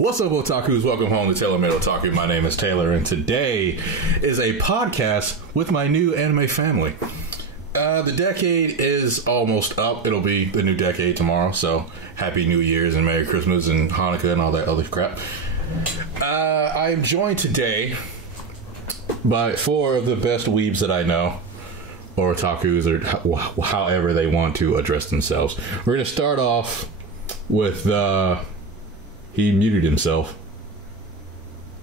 What's up, otakus? Welcome home to TaylorMadeOtaku. My name is Taylor, and today is a podcast with my new anime family. The decade is almost up. It'll be the new decade tomorrow, so Happy New Year's and Merry Christmas and Hanukkah and all that other crap. I am joined today by four of the best weebs that I know, or otakus, or however they want to address themselves. We're going to start off with he muted himself.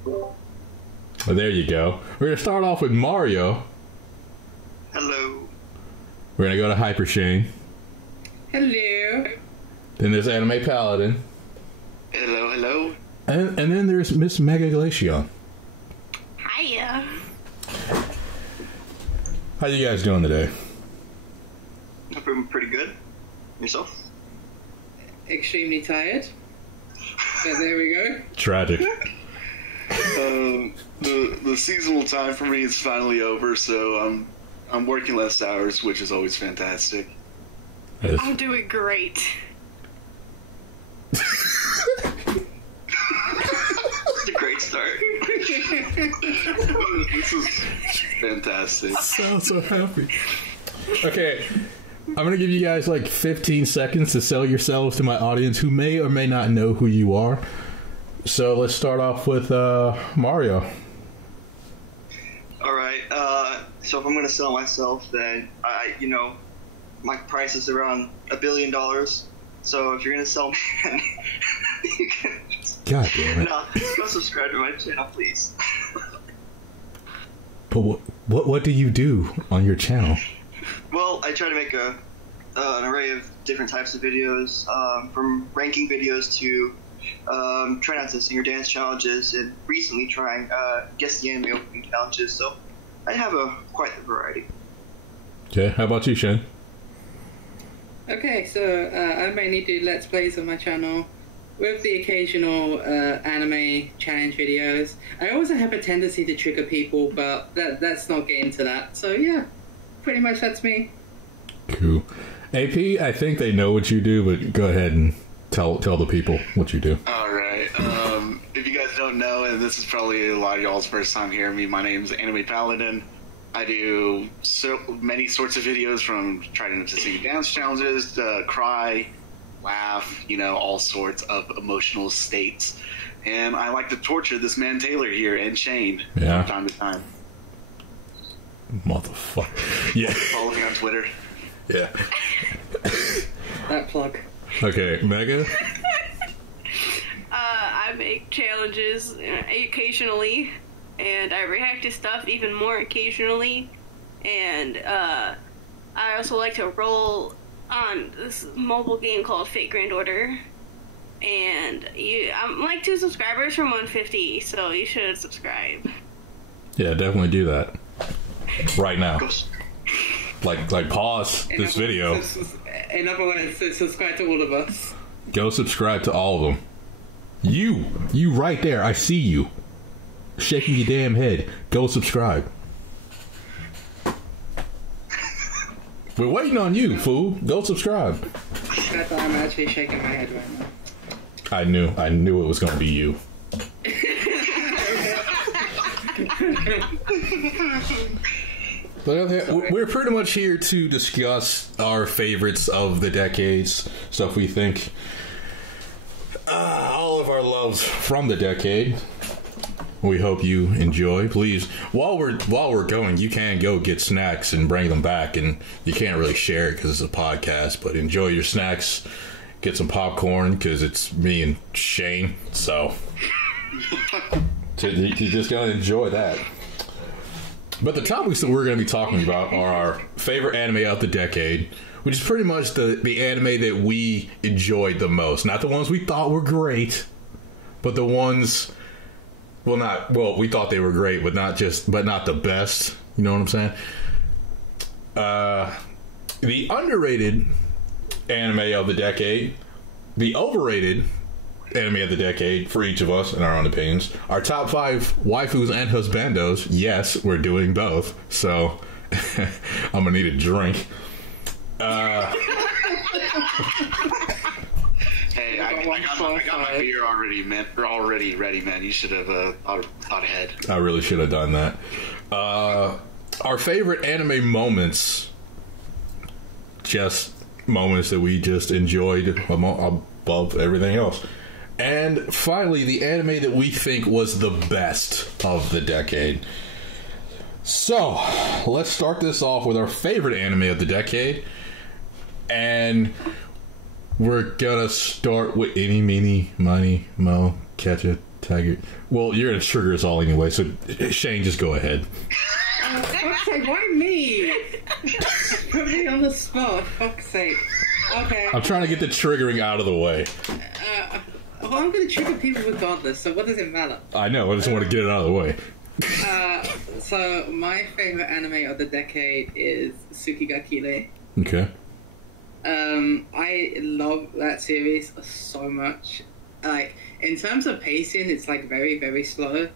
Well, there you go. We're going to start off with Mario. Hello. We're going to go to HyperShane. Hello. Then there's Anime Paladin. Hello, hello. And then there's Miss MegaGlaceon. Hiya. How you guys doing today? I'm pretty good. Yourself? Extremely tired. But there we go. Tragic. The seasonal time for me is finally over, so I'm working less hours, which is always fantastic. Yes. I'm doing great. It's a great start. This is fantastic. Sounds so happy. Okay, I'm going to give you guys like 15 seconds to sell yourselves to my audience who may or may not know who you are. So let's start off with Mario. Alright, so if I'm gonna sell myself, then my price is around $1 billion. So if you're gonna sell me, you can God damn it. no, go subscribe to my channel, please. But what do you do on your channel? Well, I try to make an array of different types of videos, from ranking videos to trying out to sing or dance challenges, and recently trying guess the anime opening challenges. So I have quite the variety. Okay, how about you, Shane? Okay, so I mainly do Let's Plays on my channel with the occasional anime challenge videos. I also have a tendency to trigger people, but let's not get into that. So yeah, pretty much that's me. Cool. AP, I think they know what you do, but go ahead and tell the people what you do. Alright, if you guys don't know, and this is probably a lot of y'all's first time hearing me, my name's Anime Paladin. I do so many sorts of videos, from trying to sing dance challenges, to cry, laugh, all sorts of emotional states. And I like to torture this man Taylor here and Shane from time to time. Motherfucker. Yeah. Follow me on Twitter. Yeah. That plug. Okay, Mega? I make challenges occasionally, and I react to stuff even more occasionally, and I also like to roll on this mobile game called Fate Grand Order, and I'm like 2 subscribers from 150, so you should subscribe. Yeah, definitely do that. Right now. Like pause this video. Another one is subscribe to all of us. Go subscribe to all of them. You right there. I see you. Shaking your damn head. Go subscribe. We're waiting on you, fool. Go subscribe. That's why I'm actually shaking my head right now. I knew it was going to be you. We're pretty much here to discuss our favorites of the decades, stuff we think, all of our loves from the decade. We hope you enjoy. Please, while we're going, you can go get snacks and bring them back, and you can't really share it because it's a podcast. But enjoy your snacks. Get some popcorn because it's me and Shane. So you're just gonna enjoy that. But the topics that we're going to be talking about are our favorite anime of the decade, which is pretty much the anime that we enjoyed the most. Not the ones we thought were great, but the ones, we thought they were great, but not the best. You know what I'm saying? The underrated anime of the decade, the overrated anime of the decade for each of us in our own opinions, our top 5 waifus and husbandos. Yes, we're doing both, so I'm gonna need a drink. Hey, I I got my beer already ready, man. You should have thought ahead. I really should have done that. Our favorite anime moments, just moments that we just enjoyed above everything else. And finally, the anime that we think was the best of the decade. So, let's start this off with our favorite anime of the decade. And we're gonna start with Eeny, Meeny, Miny, Mo, Catch It, Tiger. Well, you're gonna trigger us all anyway, so Shane, just go ahead. Fuck's sake, why me? Put me on the spot, fuck's sake. Okay. I'm trying to get the triggering out of the way. Well, I'm gonna trigger people regardless, so what does it matter? I know, I just want to get it out of the way. So my favorite anime of the decade is Tsukigakure. Okay. I love that series so much. Like, in terms of pacing, it's like very, very slow,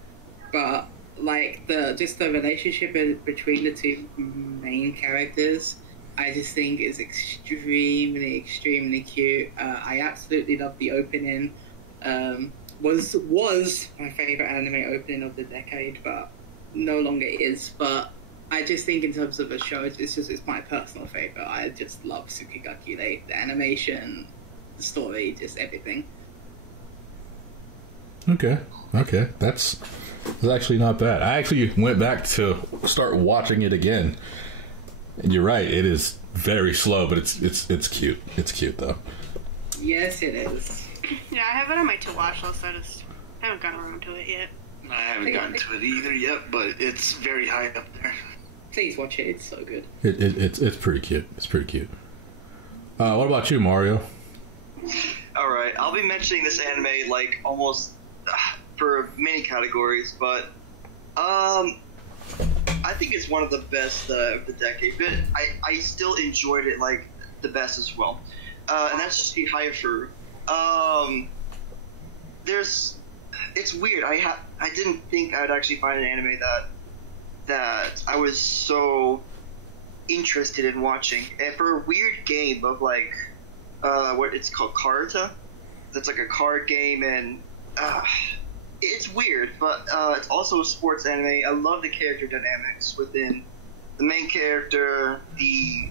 but like the relationship between the two main characters, I just think is extremely, extremely cute. I absolutely love the opening. Was my favorite anime opening of the decade, but no longer is. But I just think in terms of a show, it's my personal favorite. I just love Tsukigakure, the animation, the story, just everything. Okay. That's actually not bad. I actually went back to start watching it again. And you're right, it is very slow, but it's cute. It's cute though. Yes, it is. Yeah, I have it on my to-watch list. I just haven't gotten around to it yet. I haven't gotten to it either yet, but it's very high up there. Please watch it. It's so good. It's pretty cute. It's pretty cute. What about you, Mario? All right, I'll be mentioning this anime like almost for many categories, but I think it's one of the best of the decade. But I still enjoyed it like the best as well, and that's just the Hyper. It's weird. I didn't think I'd actually find an anime that I was so interested in watching. And for a weird game of like what it's called, Karta, that's like a card game, and it's weird, but it's also a sports anime. I love the character dynamics within the main character, the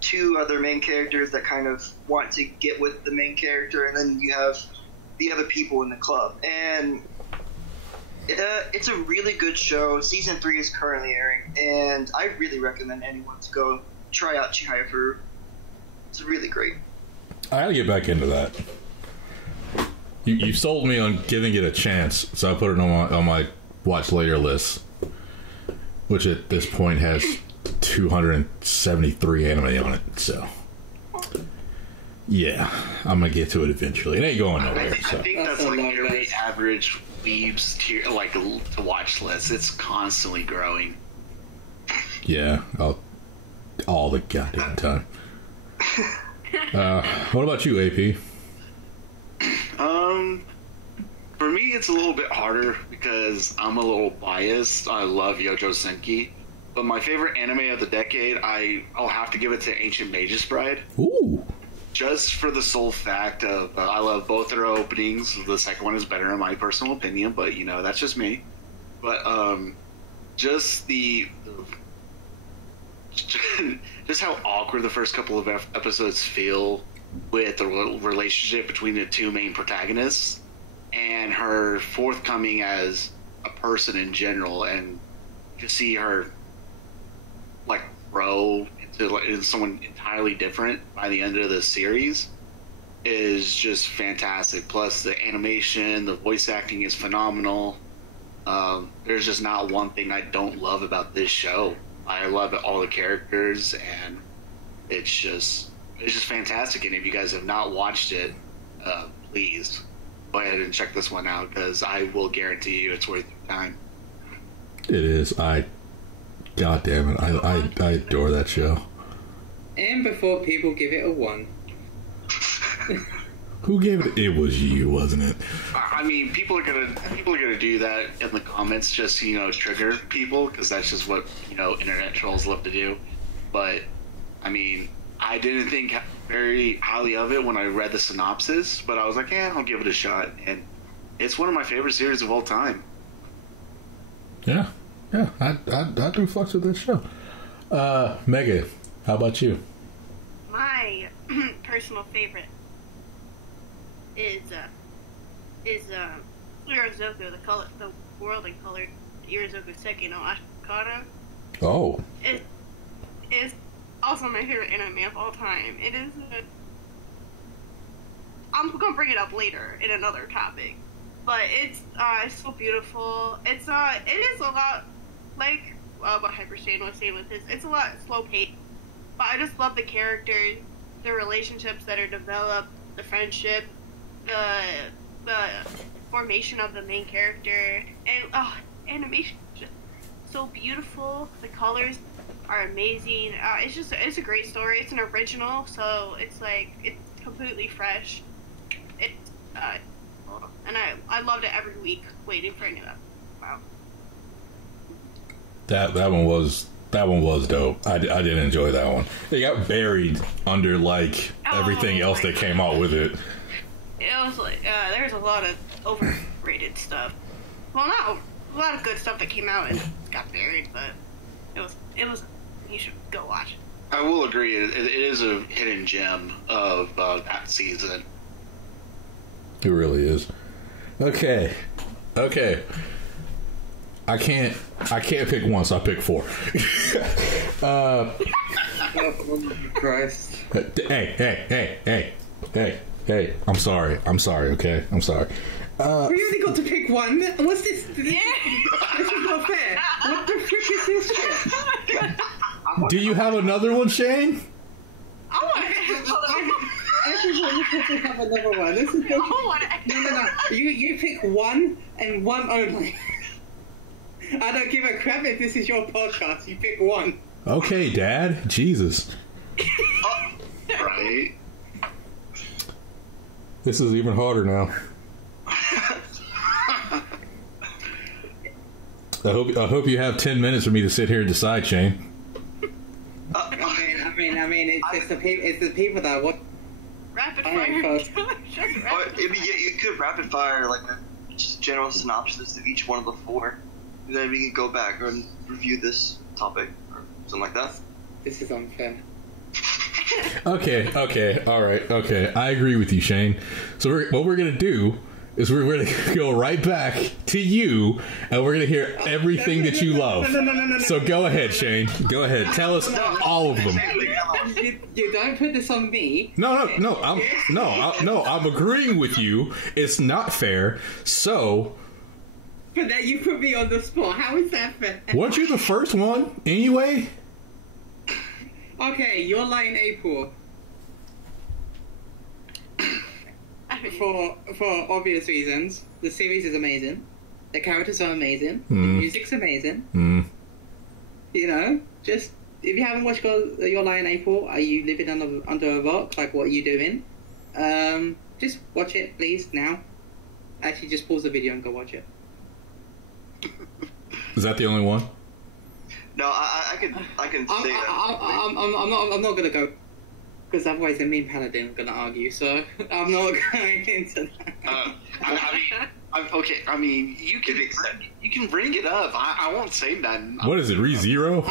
two other main characters that kind of want to get with the main character, and then you have the other people in the club. And it's a really good show. Season 3 is currently airing, and I really recommend anyone to go try out Chihaya. It's really great. I gotta get back into that. You sold me on giving it a chance, so I put it on my watch later list, which at this point has 273 anime on it. So yeah, I'm gonna get to it eventually. It ain't going nowhere. I think that's like every average weeb's tier, like to watch list. It's constantly growing. Yeah, all the goddamn time. What about you, AP? For me, it's a little bit harder because I'm a little biased. I love Yojo Senki, but my favorite anime of the decade, I'll have to give it to Ancient Magus Bride. Ooh. Just for the sole fact of I love both their openings. The second one is better in my personal opinion, but you know, that's just me. But just just how awkward the first couple of episodes feel with the relationship between the two main protagonists and her forthcoming as a person in general, and to see her like grow into someone entirely different by the end of the series is just fantastic. Plus the animation, the voice acting is phenomenal. There's just not one thing I don't love about this show. I love all the characters, and it's just fantastic. And if you guys have not watched it, please go ahead and check this one out, because I will guarantee you it's worth your time. It is. God damn it. I adore that show. And before people give it a 1. Who gave it? It was you, wasn't it? I mean, people are gonna do that in the comments just to, trigger people, because that's just what internet trolls love to do. But I mean, I didn't think very highly of it when I read the synopsis, but I was like, yeah, I'll give it a shot. And it's one of my favorite series of all time. Yeah, I do fucks with this show. Mega, how about you? My personal favorite is Irazoku, the world in color. Irazoku Seki no Ashikara. Oh. It is also my favorite anime of all time. It is I'm gonna bring it up later in another topic, but it's so beautiful. It is a lot like what HyperShane was saying with his. It's a lot slow paced, but I just love the characters, the relationships that are developed, the friendship, the formation of the main character, and animation is just so beautiful. The colors are amazing. It's a great story. It's an original, so it's completely fresh. And I loved it every week, waiting for it to wow. That one was dope. I did enjoy that one. It got buried under everything else that came out with it. It was there's a lot of overrated stuff. Well, not a lot of good stuff that came out and got buried, but it was. You should go watch. I will agree. It is a hidden gem of that season. It really is. Okay. I can't pick one, so I pick four. Christ. Hey. I'm sorry. Okay, I'm sorry. We only got to pick one. What's this? Yeah. This is not fair. What the frick is this shit? Do you have another one, Shane? Everyone has to have another one. This is no. You pick one and one only. I don't give a crap if this is your podcast. You pick one. Okay, Dad. Jesus. Right. This is even harder now. I hope you have 10 minutes for me to sit here and decide, Shane. I mean, it's the people that what. Rapid fire. You could rapid fire just general synopsis of each one of the four. And then we can go back and review this topic or something like that. This is unfair. Okay, all right, okay. I agree with you, Shane. So what we're gonna do is we're gonna go right back to you, and we're gonna hear everything that you love. So go ahead, Shane. Go ahead. Tell us all of them. You don't put this on me. No. I'm agreeing with you. It's not fair. So. But that you put me on the spot. How is that fair? Weren't you the first one anyway? Okay, Your Lie in April. For obvious reasons, the series is amazing. The characters are amazing. The music's amazing. You know, just if you haven't watched Your Lie in April, are you living under a rock? Like, what are you doing? Just watch it, please, now. Actually, just pause the video and go watch it. Is that the only one? No, I can say that. I'm not gonna go because otherwise me and Paladin are gonna argue. So I'm not going into that. I mean, you can bring it up. I won't say nothing. What is it? ReZero?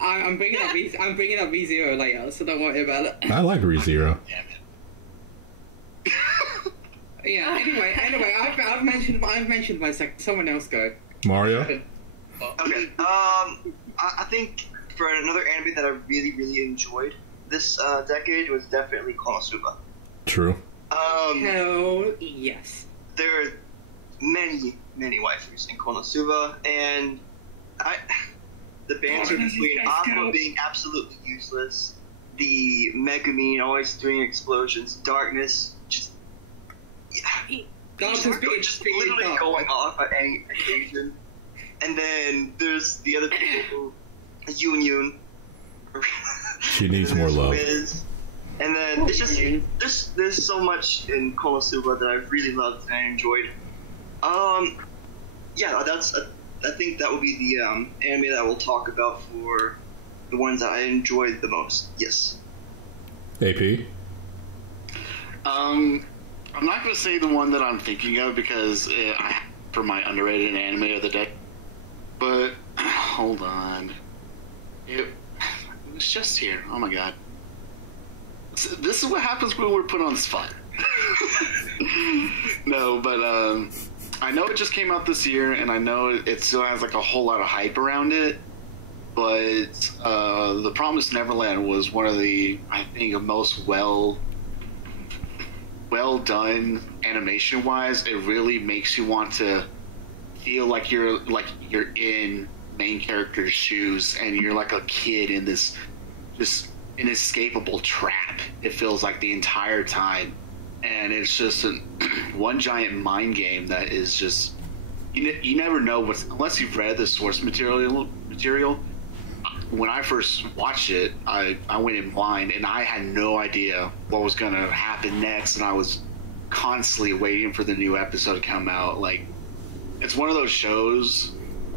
I'm bringing up ReZero later, so don't worry about it. I like ReZero. Damn it. Yeah. Anyway, I've mentioned my second. Someone else go. Mario. Okay. I think for another anime that I really, really enjoyed this decade was definitely Konosuba. True. Hell yes. There are many waifus in Konosuba, and the banter between Aqua being absolutely useless, the Megumin always doing explosions, Darkness just literally going off at any occasion. And then there's the other people, Yun. She needs more love. And then it's just there's so much in Konosuba that I really loved and I enjoyed. Yeah, I think that will be the anime that we'll talk about for the ones that I enjoyed the most. Yes. AP? I'm not going to say the one that I'm thinking of because for my underrated anime of the day. But hold on, it was just here. Oh my god, this is what happens when we're put on the spot. No, but I know it just came out this year, and I know it still has like a whole lot of hype around it. But The Promised Neverland was one of the, I think, most well done animation wise. It really makes you want to feel like you're in main character's shoes, and you're like a kid in this just inescapable trap. It feels like the entire time, and it's just one giant mind game that is just you never know what's, unless you've read the source material. When I first watched it, I went in blind, and I had no idea what was going to happen next, and I was constantly waiting for the new episode to come out. Like, it's one of those shows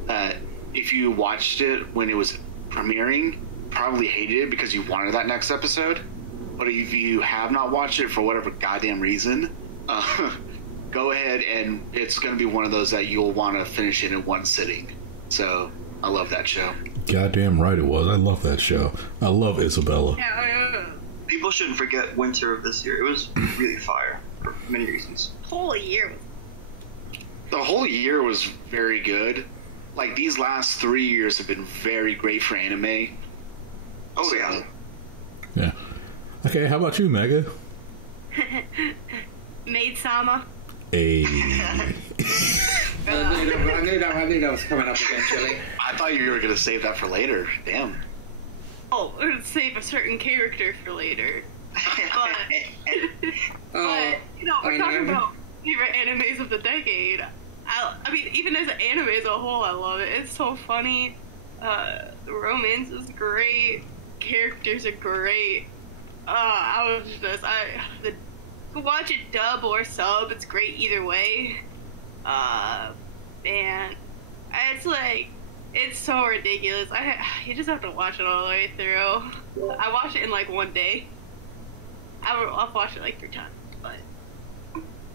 that if you watched it when it was premiering, probably hated it because you wanted that next episode. But if you have not watched it for whatever goddamn reason, go ahead, and it's going to be one of those that you'll want to finish it in one sitting. So I love that show. Goddamn right it was. I love that show. I love Isabella. Yeah, People shouldn't forget winter of this year. It was really fire for many reasons. whole year. The whole year was very good. Like, these last 3 years have been very great for anime. Oh, So, yeah. Yeah. Okay, how about you, Mega? Maid-sama. A. I knew that was coming up eventually. I thought you were going to save that for later. Damn. Oh, we're gonna save a certain character for later. But you know, we're talking about favorite animes of the decade. I mean, even as an anime as a whole, I love it. It's so funny. The romance is great. Characters are great. I was just watch it dub or sub. It's great either way. And it's like, it's so ridiculous. You just have to watch it all the way through. I watched it in like one day. I've watched it like 3 times, but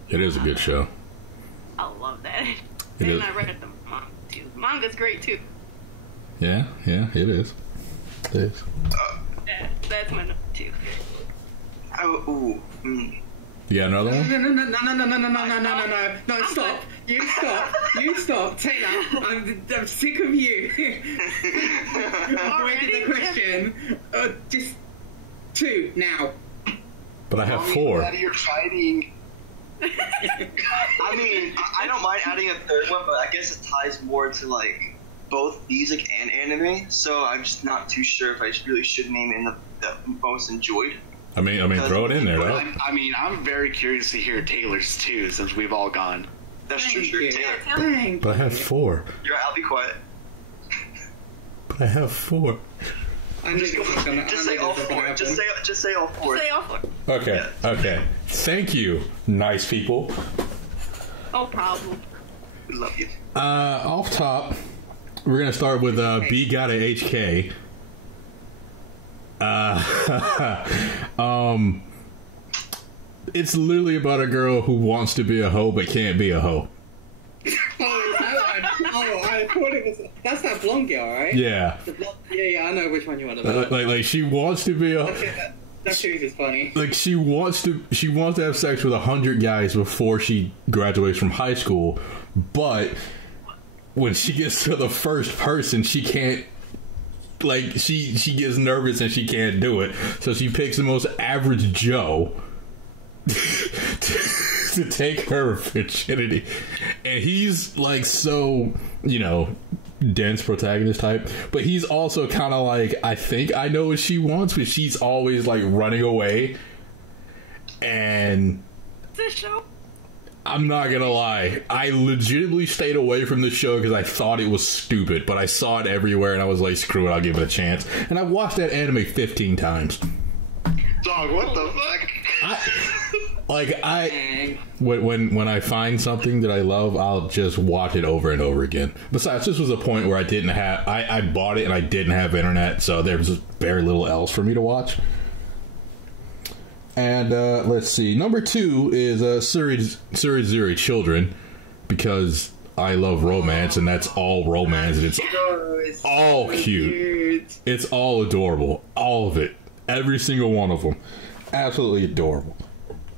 It is a good show. I love that. It And is. I read the manga too. Manga's great too. Yeah, it is. It is. Yeah, that's my number 2. You got another one? No, stop. You stop. Taylor, I'm sick of you. Avoided the question. Just 2 now. But I have 4. You're fighting. I mean, I don't mind adding a third one, but I guess it ties more to, like, both music and anime, so I'm just not too sure if I really should name it in the most enjoyed. I mean, throw it in there, though. I mean, I'm very curious to hear Taylor's too, since we've all gone. That's true, you. Taylor. Thank But I have 4. You're right, I'll be quiet. But I have 4. Just say all 4. Just say all 4. Say all 4. Okay, okay. Thank you, nice people. No problem. We love you. Off top, we're gonna start with B Gotta HK. It's literally about a girl who wants to be a hoe but can't be a hoe. I thought it was. That's that blonde girl, right? Yeah. Yeah, I know which one you want about. Like she wants to be a. That series is funny. Like she wants to have sex with 100 guys before she graduates from high school, but when she gets to the first person, she can't. Like she gets nervous and she can't do it, so she picks the most average Joe to take her virginity, and he's like so, you know, dense protagonist type, but he's also kind of like, I think I know what she wants, but she's always like running away. And This show. I'm not gonna lie, I legitimately stayed away from the show because I thought it was stupid, but I saw it everywhere and I was like, screw it, I'll give it a chance. And I watched that anime 15 times. Dog, what the fuck? When I find something that I love, I'll just watch it over and over again. Besides, this was a point where I bought it and I didn't have internet, so there was very little else for me to watch. And let's see. Number 2 is Surizuri Children, because I love romance, and that's all romance, and it's all cute. It's all adorable. All of it. Every single one of them. Absolutely adorable.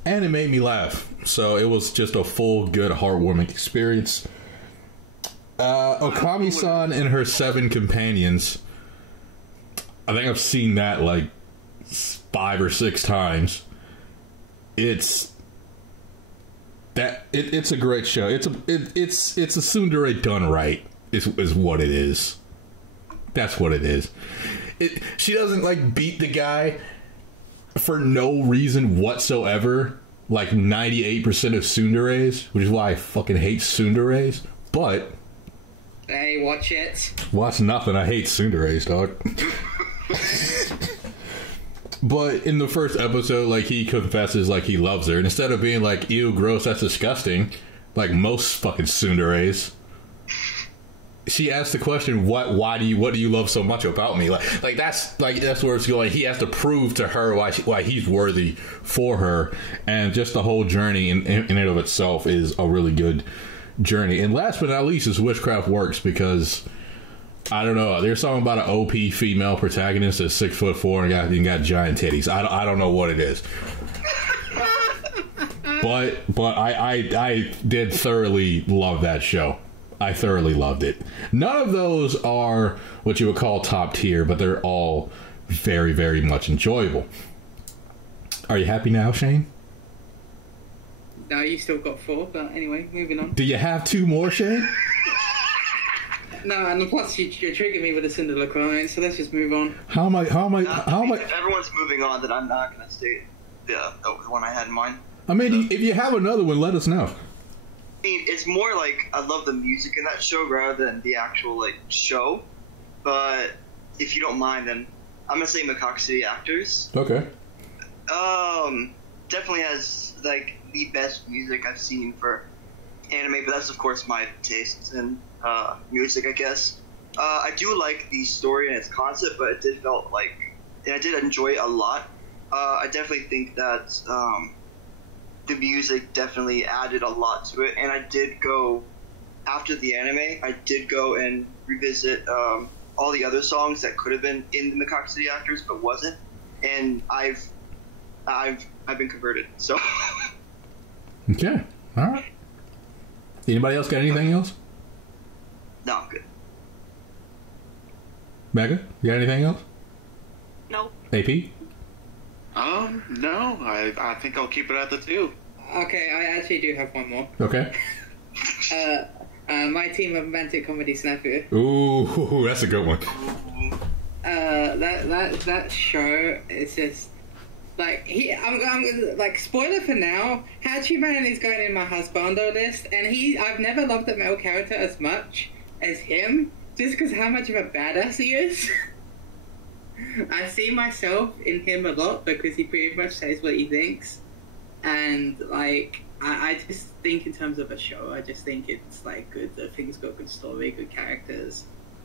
And it made me laugh. So it was just a full, good, heartwarming experience. Okami-san and her 7 companions. I think I've seen that like 5 or 6 times. It's a great show. It's a tsundere done right. Is what it is. That's what it is. She doesn't like beat the guy for no reason whatsoever. Like 98% of tsunderes, which is why I fucking hate tsunderes. But hey, watch it. Watch nothing. I hate tsunderes, dog. But in the first episode, like, he confesses like he loves her, and instead of being like, ew, gross, that's disgusting, like most fucking tsunderes, she asks the question, what do you love so much about me? Like that's where it's going. He has to prove to her why he's worthy for her, and just the whole journey in and of itself is a really good journey. And last but not least is Witchcraft Works, because I don't know, there's something about an OP female protagonist that's 6'4" and got giant titties. I don't know what it is. But I did thoroughly love that show. I thoroughly loved it. None of those are what you would call top tier, but they're all very, very much enjoyable. Are you happy now, Shane? No, you still got 4, but anyway, moving on. Do you have 2 more, Shane? No, and plus you're triggering me with a Cinderella crying, so let's just move on. How am I? If everyone's moving on, then I'm not going to state the one I had in mind. I mean, if you have another one, let us know. I mean, it's more like I love the music in that show rather than the actual like show. But if you don't mind, then I'm gonna say Macaque City Actors. Okay. Definitely has like the best music I've seen for anime, but that's of course my tastes in music, I guess. I do like the story and its concept, but it did felt like, and I did enjoy it a lot. I definitely think that the music definitely added a lot to it, and I did go after the anime. I did go and revisit all the other songs that could have been in the Macaque City Actors, but wasn't, and I've been converted. So. Okay. All right. Anybody else got anything else? No, I'm good. Mega, you got anything else? Nope. AP? No. I think I'll keep it at the 2. Okay, I actually do have one more. Okay. My team of romantic comedy Snafu. Ooh, that's a good one. That show is just like I'm like, spoiler for now. Hachiman is going in my husbando list, and I've never loved a male character as much as him, just because how much of a badass he is. I see myself in him a lot because he pretty much says what he thinks, and like I just think in terms of a show, I just think it's like good. I think it's got good story, good characters.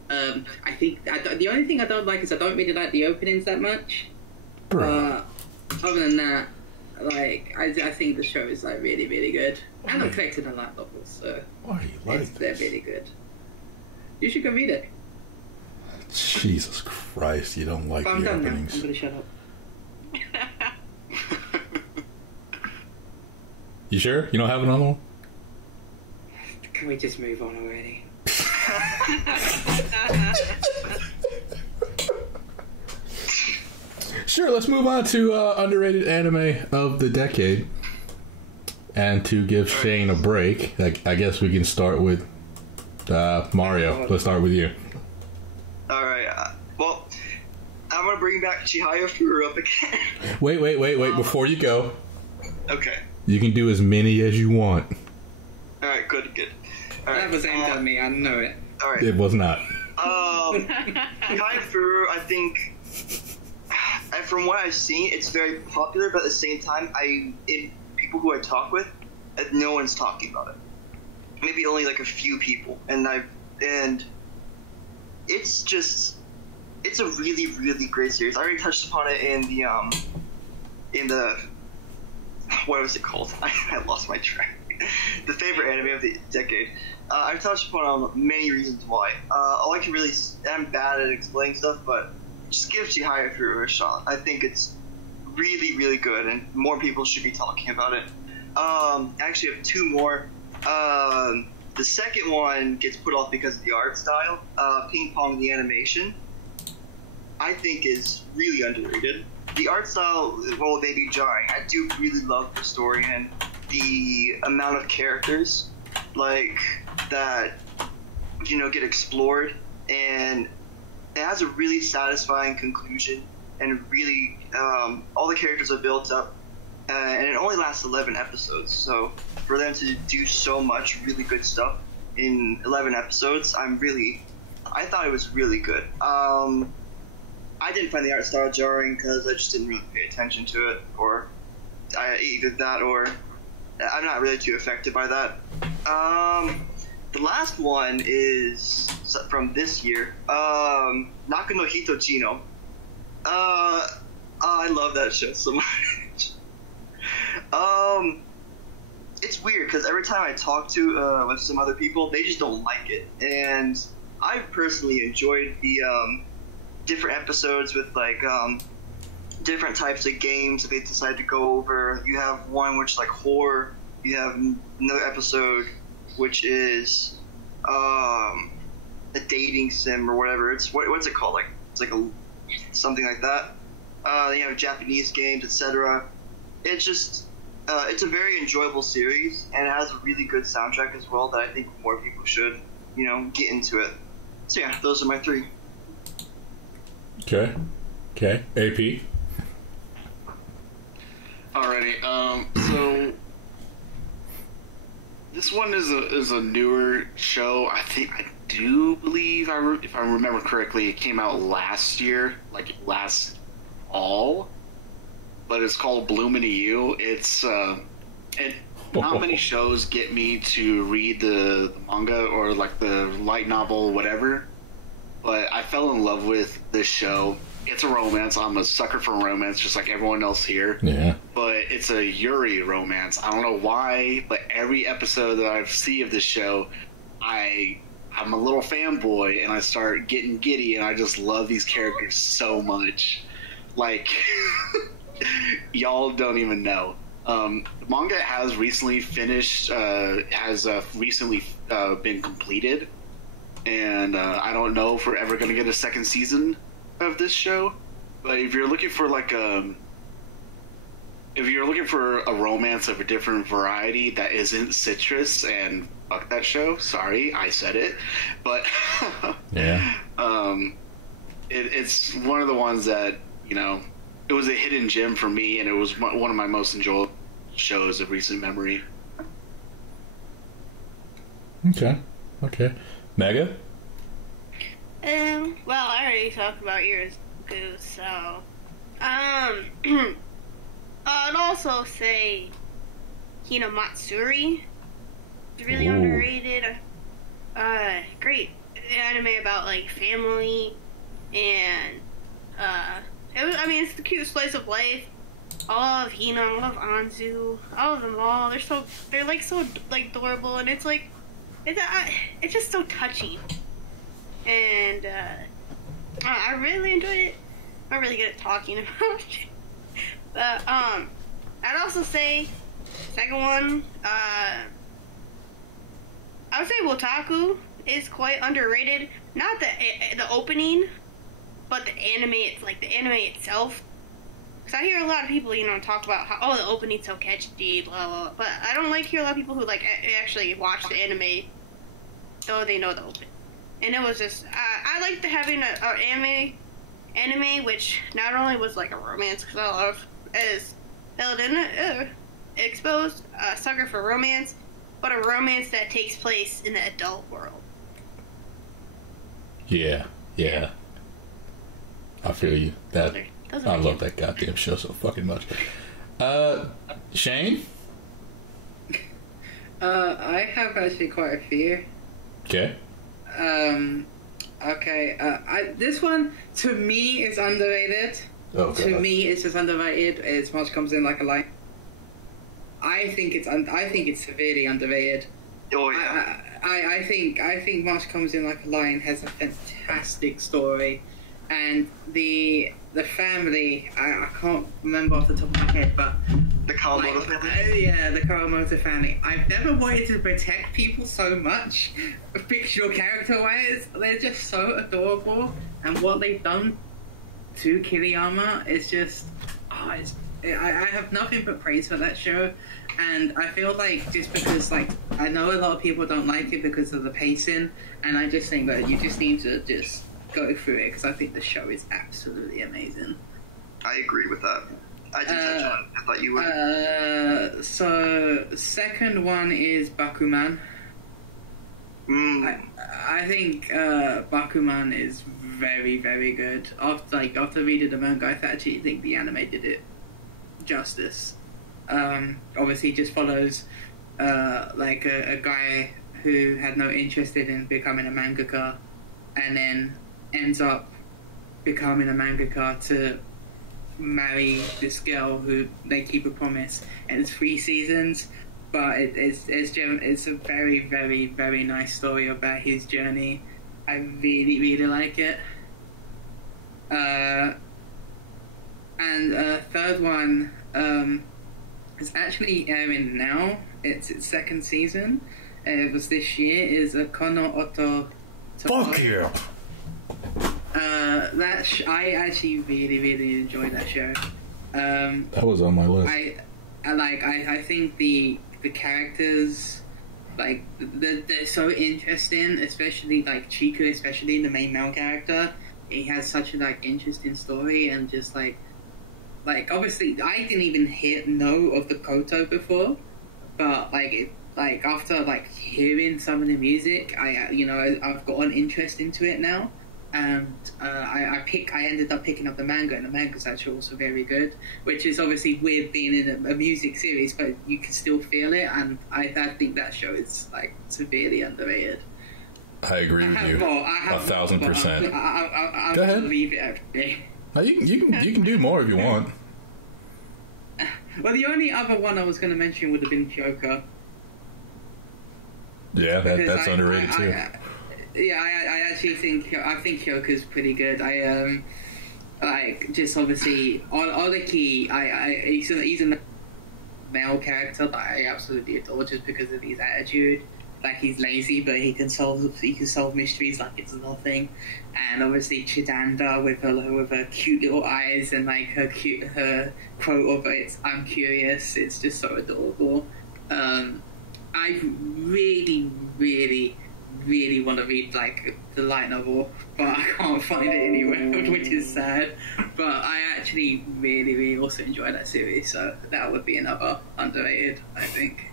I think the only thing I don't like is I don't really like the openings that much. Other than that, like I think the show is like really, really good, and I'm collecting a light novels, so why do you like they're really good. You should go read it. Jesus Christ, you don't like But I'm the done openings. now. I'm gonna shut up. You sure? You don't have another one? Can we just move on already? Sure, let's move on to underrated anime of the decade. And to give Shane a break, I guess we can start with Mario. Let's start with you. Alright, well, I'm gonna bring back Chihaya Furu up again. Wait, before you go. Okay. You can do as many as you want. Alright, good. Alright, That was aimed at me, I know it. Alright. It was not. Chihaya Furu, I think, from what I've seen, it's very popular, but at the same time, in people who I talk with, no one's talking about it. Maybe only like a few people, and it's a really, really great series. I already touched upon it in the what was it called? I lost my track. The favorite anime of the decade. I've touched upon many reasons why. All I can really, I'm bad at explaining stuff, but just give Chihaya a shot. I think it's really, really good, and more people should be talking about it. I actually have two more. The second one gets put off because of the art style. Ping Pong, the animation, I think is really underrated. The art style, well, may be jarring. I do really love the story and the amount of characters like that, you know, get explored, and it has a really satisfying conclusion, and really all the characters are built up, and it only lasts 11 episodes, so for them to do so much really good stuff in 11 episodes, I thought it was really good. I didn't find the art style jarring because I just didn't really pay attention to it, or either that or I'm not really too affected by that. The last one is from this year, Naka no Hitochino. I love that show so much. It's weird because every time I talk to with some other people, they just don't like it, and I personally enjoyed the different episodes with like different types of games that they decide to go over. You have one which is like horror. You have another episode which is a dating sim or whatever. It's what's it called? Like it's like something like that. You have Japanese games, etc. It's just it's a very enjoyable series, and it has a really good soundtrack as well that I think more people should, you know, get into it. So yeah, those are my three. Okay. AP. Alrighty. So this one is a newer show. I do believe if I remember correctly, it came out last year, like last fall. But it's called Bloom Into You. It's not many shows get me to read the manga or like the light novel, whatever. But I fell in love with this show. It's a romance. I'm a sucker for romance, just like everyone else here. Yeah. But it's a Yuri romance. I don't know why, but every episode that I see of this show, I'm a little fanboy, and I start getting giddy, and I just love these characters so much. Like, y'all don't even know. The manga has recently finished, recently been completed. And I don't know if we're ever going to get a second season of this show. But if you're looking for like a romance of a different variety that isn't citrus, and fuck that show. Sorry, I said it. But yeah, it's one of the ones that, you know, it was a hidden gem for me, and it was one of my most enjoyable shows of recent memory. Okay. Mega? Well, I already talked about yours, too, so... I'd also say Hina Matsuri. It's really underrated. Great anime about, like, family, and, it's the cutest slice of life. I love Hina, I love Anzu, I love them all. They're so adorable, and it's just so touching. And, I really enjoyed it. I'm really good at talking about it. But, I'd also say, second one, I would say Wotaku is quite underrated. Not the opening, but the anime, the anime itself. Because I hear a lot of people, talk about how, the opening's so catchy, blah, blah, blah. But I don't hear a lot of people who, actually watch the anime, though they know the opening. And it was just, I liked having an anime, which not only was, a romance, because I love, as Paladin exposed, a sucker for romance, but a romance that takes place in the adult world. Yeah. I feel you. I love that goddamn show so fucking much. Shane? I have actually quite a few. Okay. This one, to me, is underrated. Oh, God. To me, it's just underrated. It's much comes in like a light. I think it's severely underrated. Oh yeah. I think March Comes In Like a Lion has a fantastic story, and the family, I can't remember off the top of my head, but The Kawamoto family? Yeah, the Kawamoto family. I've never wanted to protect people so much, fictional character-wise. They're just so adorable, and what they've done to Kiriyama is just... I have nothing but praise for that show, and I feel like just because, like, I know a lot of people don't like it because of the pacing, and I just think that you just need to just go through it, because I think the show is absolutely amazing. I agree with that. I did touch on it. I thought you would. So, second one is Bakuman. I think Bakuman is very, very good. After reading the manga, I actually think the anime did it justice. Obviously, it just follows like a guy who had no interest in becoming a mangaka, and then ends up becoming a mangaka to marry this girl who they keep a promise, and it's 3 seasons, but it's a very, very, very nice story about his journey. I really, really like it. And third one is actually airing now. It's its 2nd season. It was this year. Is Kono Oto. Fuck you! I actually really, really enjoyed that show. That was on my list. I think the characters, like, they're so interesting, especially like Chiku, especially the main male character. He has such a like interesting story, and just like obviously I didn't even know of the Koto before, but after like hearing some of the music, I've got an interest into it now. And I ended up picking up the manga, and the manga's actually also very good, which is obviously weird being in a music series, but you can still feel it, and I think that show is like severely underrated. I agree with you 1,000%. I'm Go ahead. Gonna leave it actually. You can do more if you want. Well, the only other one I was going to mention would have been Kyoka. Yeah, that's underrated too. I actually think Kyoka's pretty good. Just obviously Oriki. He's a male character that I absolutely adore just because of his attitude. Like, he's lazy, but he can solve mysteries like it's nothing. And obviously Chidanda with her cute little eyes, and like her quote of it's "I'm curious." It's just so adorable. I really, really, really want to read like the light novel, but I can't find it anywhere, which is sad. But I actually really, really also enjoy that series, so that would be another underrated, I think.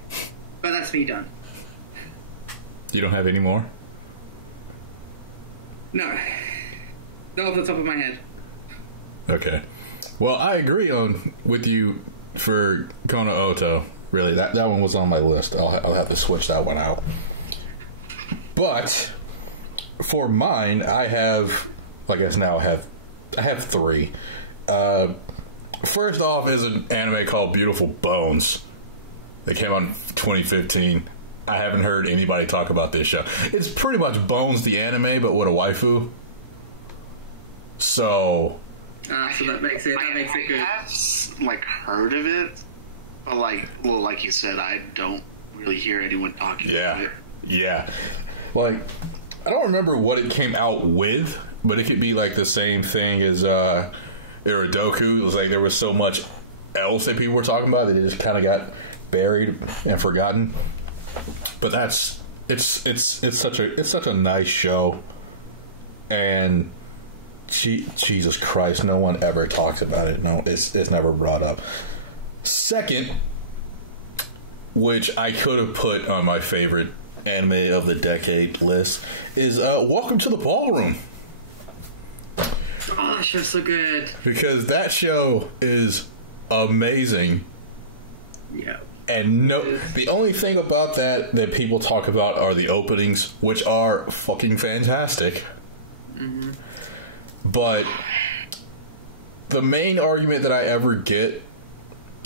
But that's me done. You don't have any more? No, not off the top of my head. Okay. Well, I agree with you for Kono Oto. Really, that one was on my list. I'll have to switch that one out. But for mine, I have, I guess now I have 3. First off is an anime called Beautiful Bones. They came out in 2015. I haven't heard anybody talk about this show. It's pretty much Bones the anime, but with a waifu. So that makes it good. I have heard of it, but like you said, I don't really hear anyone talking about it. Yeah. Like, I don't remember what it came out with, but it could be like the same thing as Iridoku. It was like there was so much else that people were talking about that it just kind of got buried and forgotten. But it's such a nice show, and Jesus Christ, no one ever talks about it. No, it's never brought up. Second, which I could have put on my favorite anime of the decade list, is Welcome to the Ballroom. Oh, that show's so good. Because that show is amazing. Yeah. And the only thing about that people talk about are the openings, which are fucking fantastic. Mm-hmm. But the main argument that I ever get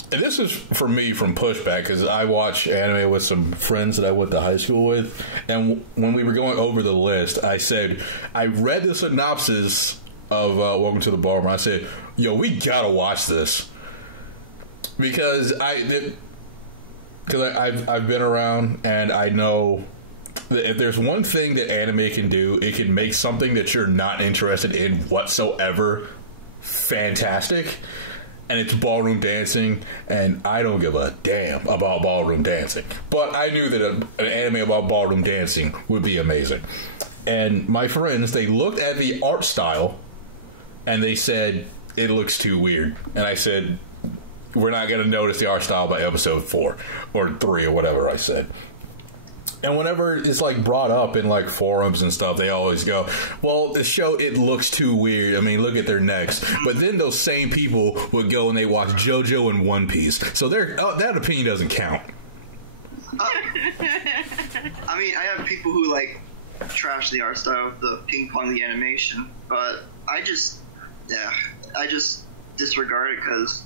And this is for me from pushback because I watch anime with some friends that I went to high school with, and when we were going over the list, I said I read the synopsis of Welcome to the Ballroom. I said, "Yo, we gotta watch this," because I've been around and I know that if there's one thing that anime can do, it can make something that you're not interested in whatsoever fantastic. And it's ballroom dancing, and I don't give a damn about ballroom dancing. But I knew that an anime about ballroom dancing would be amazing. And my friends, they looked at the art style, and they said, it looks too weird. And I said, we're not going to notice the art style by episode 4 or 3 or whatever I said. And whenever it's like brought up in like forums and stuff, they always go, well, the show, it looks too weird. I mean, look at their necks. But then those same people would go and they watch JoJo and One Piece. So that opinion doesn't count. I mean, I have people who like trash the art style of the ping pong, the animation, but I just disregard it because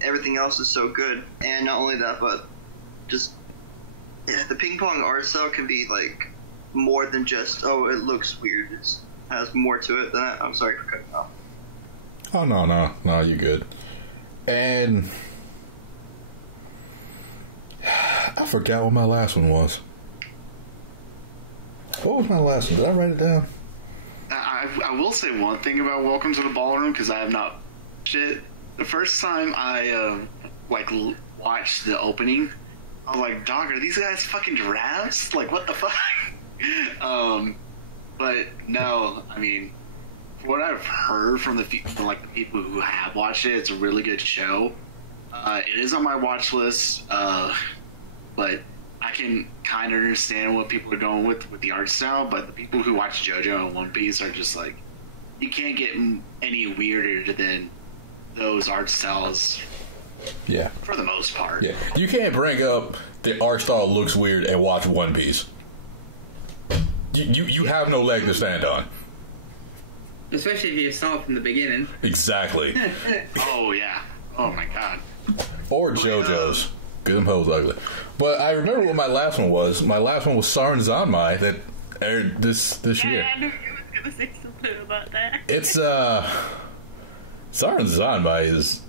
everything else is so good. And not only that, but just... yeah, the ping pong art style can be like more than just, oh, it looks weird. It has more to it than that. I'm sorry for cutting off. Oh, no, you're good. And I forgot what my last one was. What was my last one? Did I write it down? I will say one thing about Welcome to the Ballroom because I have not shit. The first time I watched the opening, I'm like, dog, are these guys fucking giraffes? Like, what the fuck? But no, I mean, from what I've heard from the people who have watched it, it's a really good show. It is on my watch list, but I can kind of understand what people are going with the art style. But the people who watch JoJo and One Piece are just like, you can't get any weirder than those art styles. Yeah. For the most part. Yeah. You can't bring up the art style looks weird and watch One Piece. You have no leg to stand on. Especially if you start from the beginning. Exactly. Oh, yeah. Oh, my God. Or JoJo's. Good them hoes ugly. But I remember what my last one was. My last one was Sarin Zanmai that aired this year. Yeah, I knew you was going to say something about that. It's, Sarin Zanmai is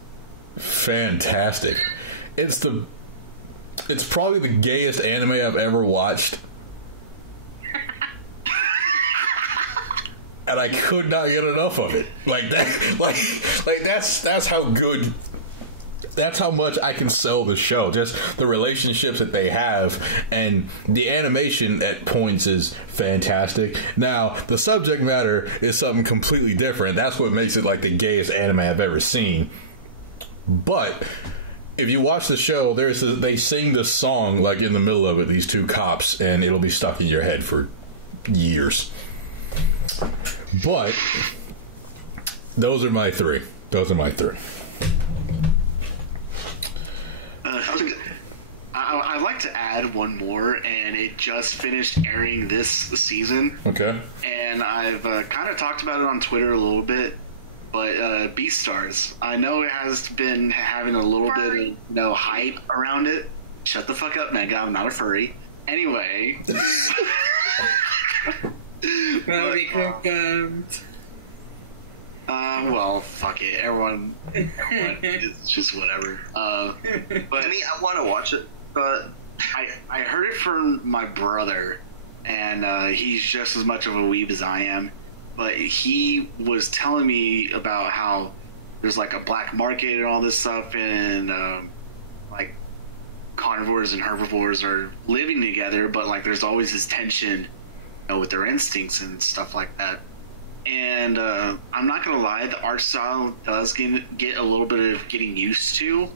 fantastic. It's probably the gayest anime I've ever watched. And I could not get enough of it. Like that like that's how good, that's how much I can sell the show. Just the relationships that they have, and the animation at points is fantastic. Now, the subject matter is something completely different. That's what makes it like the gayest anime I've ever seen. But if you watch the show, they sing this song like in the middle of it, these two cops, and it'll be stuck in your head for years. But those are my three. I'd like to add one more, and it just finished airing this season. Okay. And I've kind of talked about it on Twitter a little bit. But Beastars, I know it has been having a little bit of hype around it. Shut the fuck up, Mega. I'm not a furry. Anyway. Well, fuck it. Everyone it's just whatever. But I mean, I want to watch it, but I heard it from my brother, and he's just as much of a weeb as I am. But he was telling me about how there's like a black market and all this stuff, and like carnivores and herbivores are living together, but like there's always this tension, with their instincts and stuff like that. And I'm not gonna lie, the art style does get a little bit of getting used to,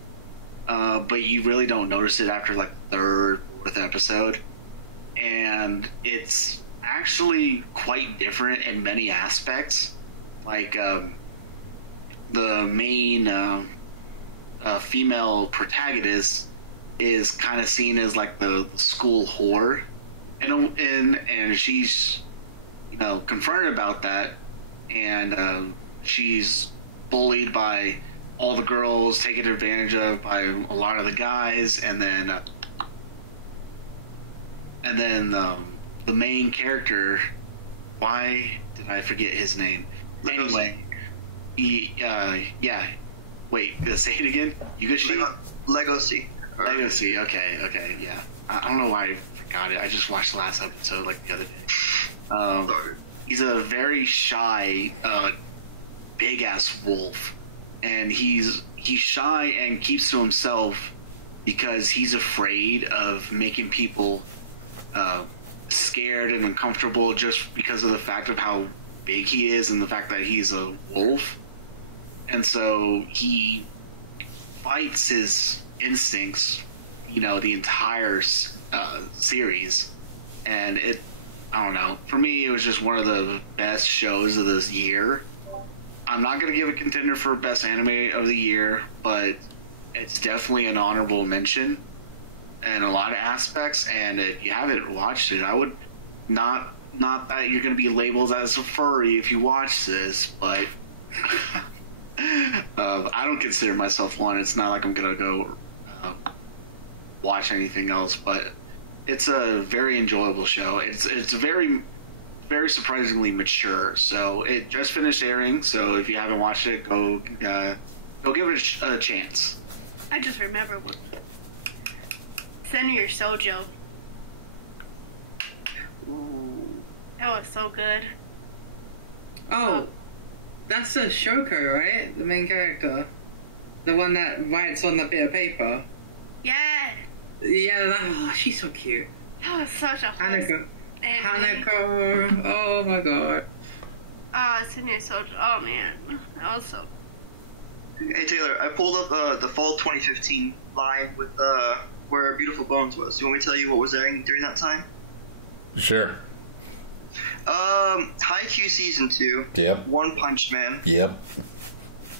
but you really don't notice it after like the third, fourth episode, and it's actually quite different in many aspects. Like the main female protagonist is kind of seen as like the school whore, and she's confronted about that, and she's bullied by all the girls taken advantage of by a lot of the guys, and then the main character. Why did I forget his name? Anyway, yeah. Wait, say it again. Legacy. Legacy. Okay, yeah. I don't know why I forgot it. I just watched the last episode like the other day. He's a very shy, big ass wolf, and he's shy and keeps to himself because he's afraid of making people scared and uncomfortable just because of the fact of how big he is and the fact that he's a wolf. And so he fights his instincts, the entire series. And I don't know, for me, it was just one of the best shows of this year. I'm not going to give a contender for best anime of the year, but it's definitely an honorable mention in a lot of aspects. And if you haven't watched it, I would not that you're going to be labeled as a furry if you watch this, but I don't consider myself one. It's not like I'm going to go watch anything else, but it's a very enjoyable show. It's very, very surprisingly mature. So it just finished airing. So if you haven't watched it, go give it a chance. I just remember what Senior Sojo. Ooh, that was so good. Oh, that's a Shoko, right? The main character, the one that writes on the bit of paper. Yeah. Yeah, she's so cute. That was such a Hanako. Oh my god. Senior Sojo. Oh man, that was so. Hey Taylor, I pulled up the fall 2015 line with where Beautiful Bones was. You want me to tell you what was airing during that time? Sure. Haikyuu Season 2. Yep. One Punch Man. Yep.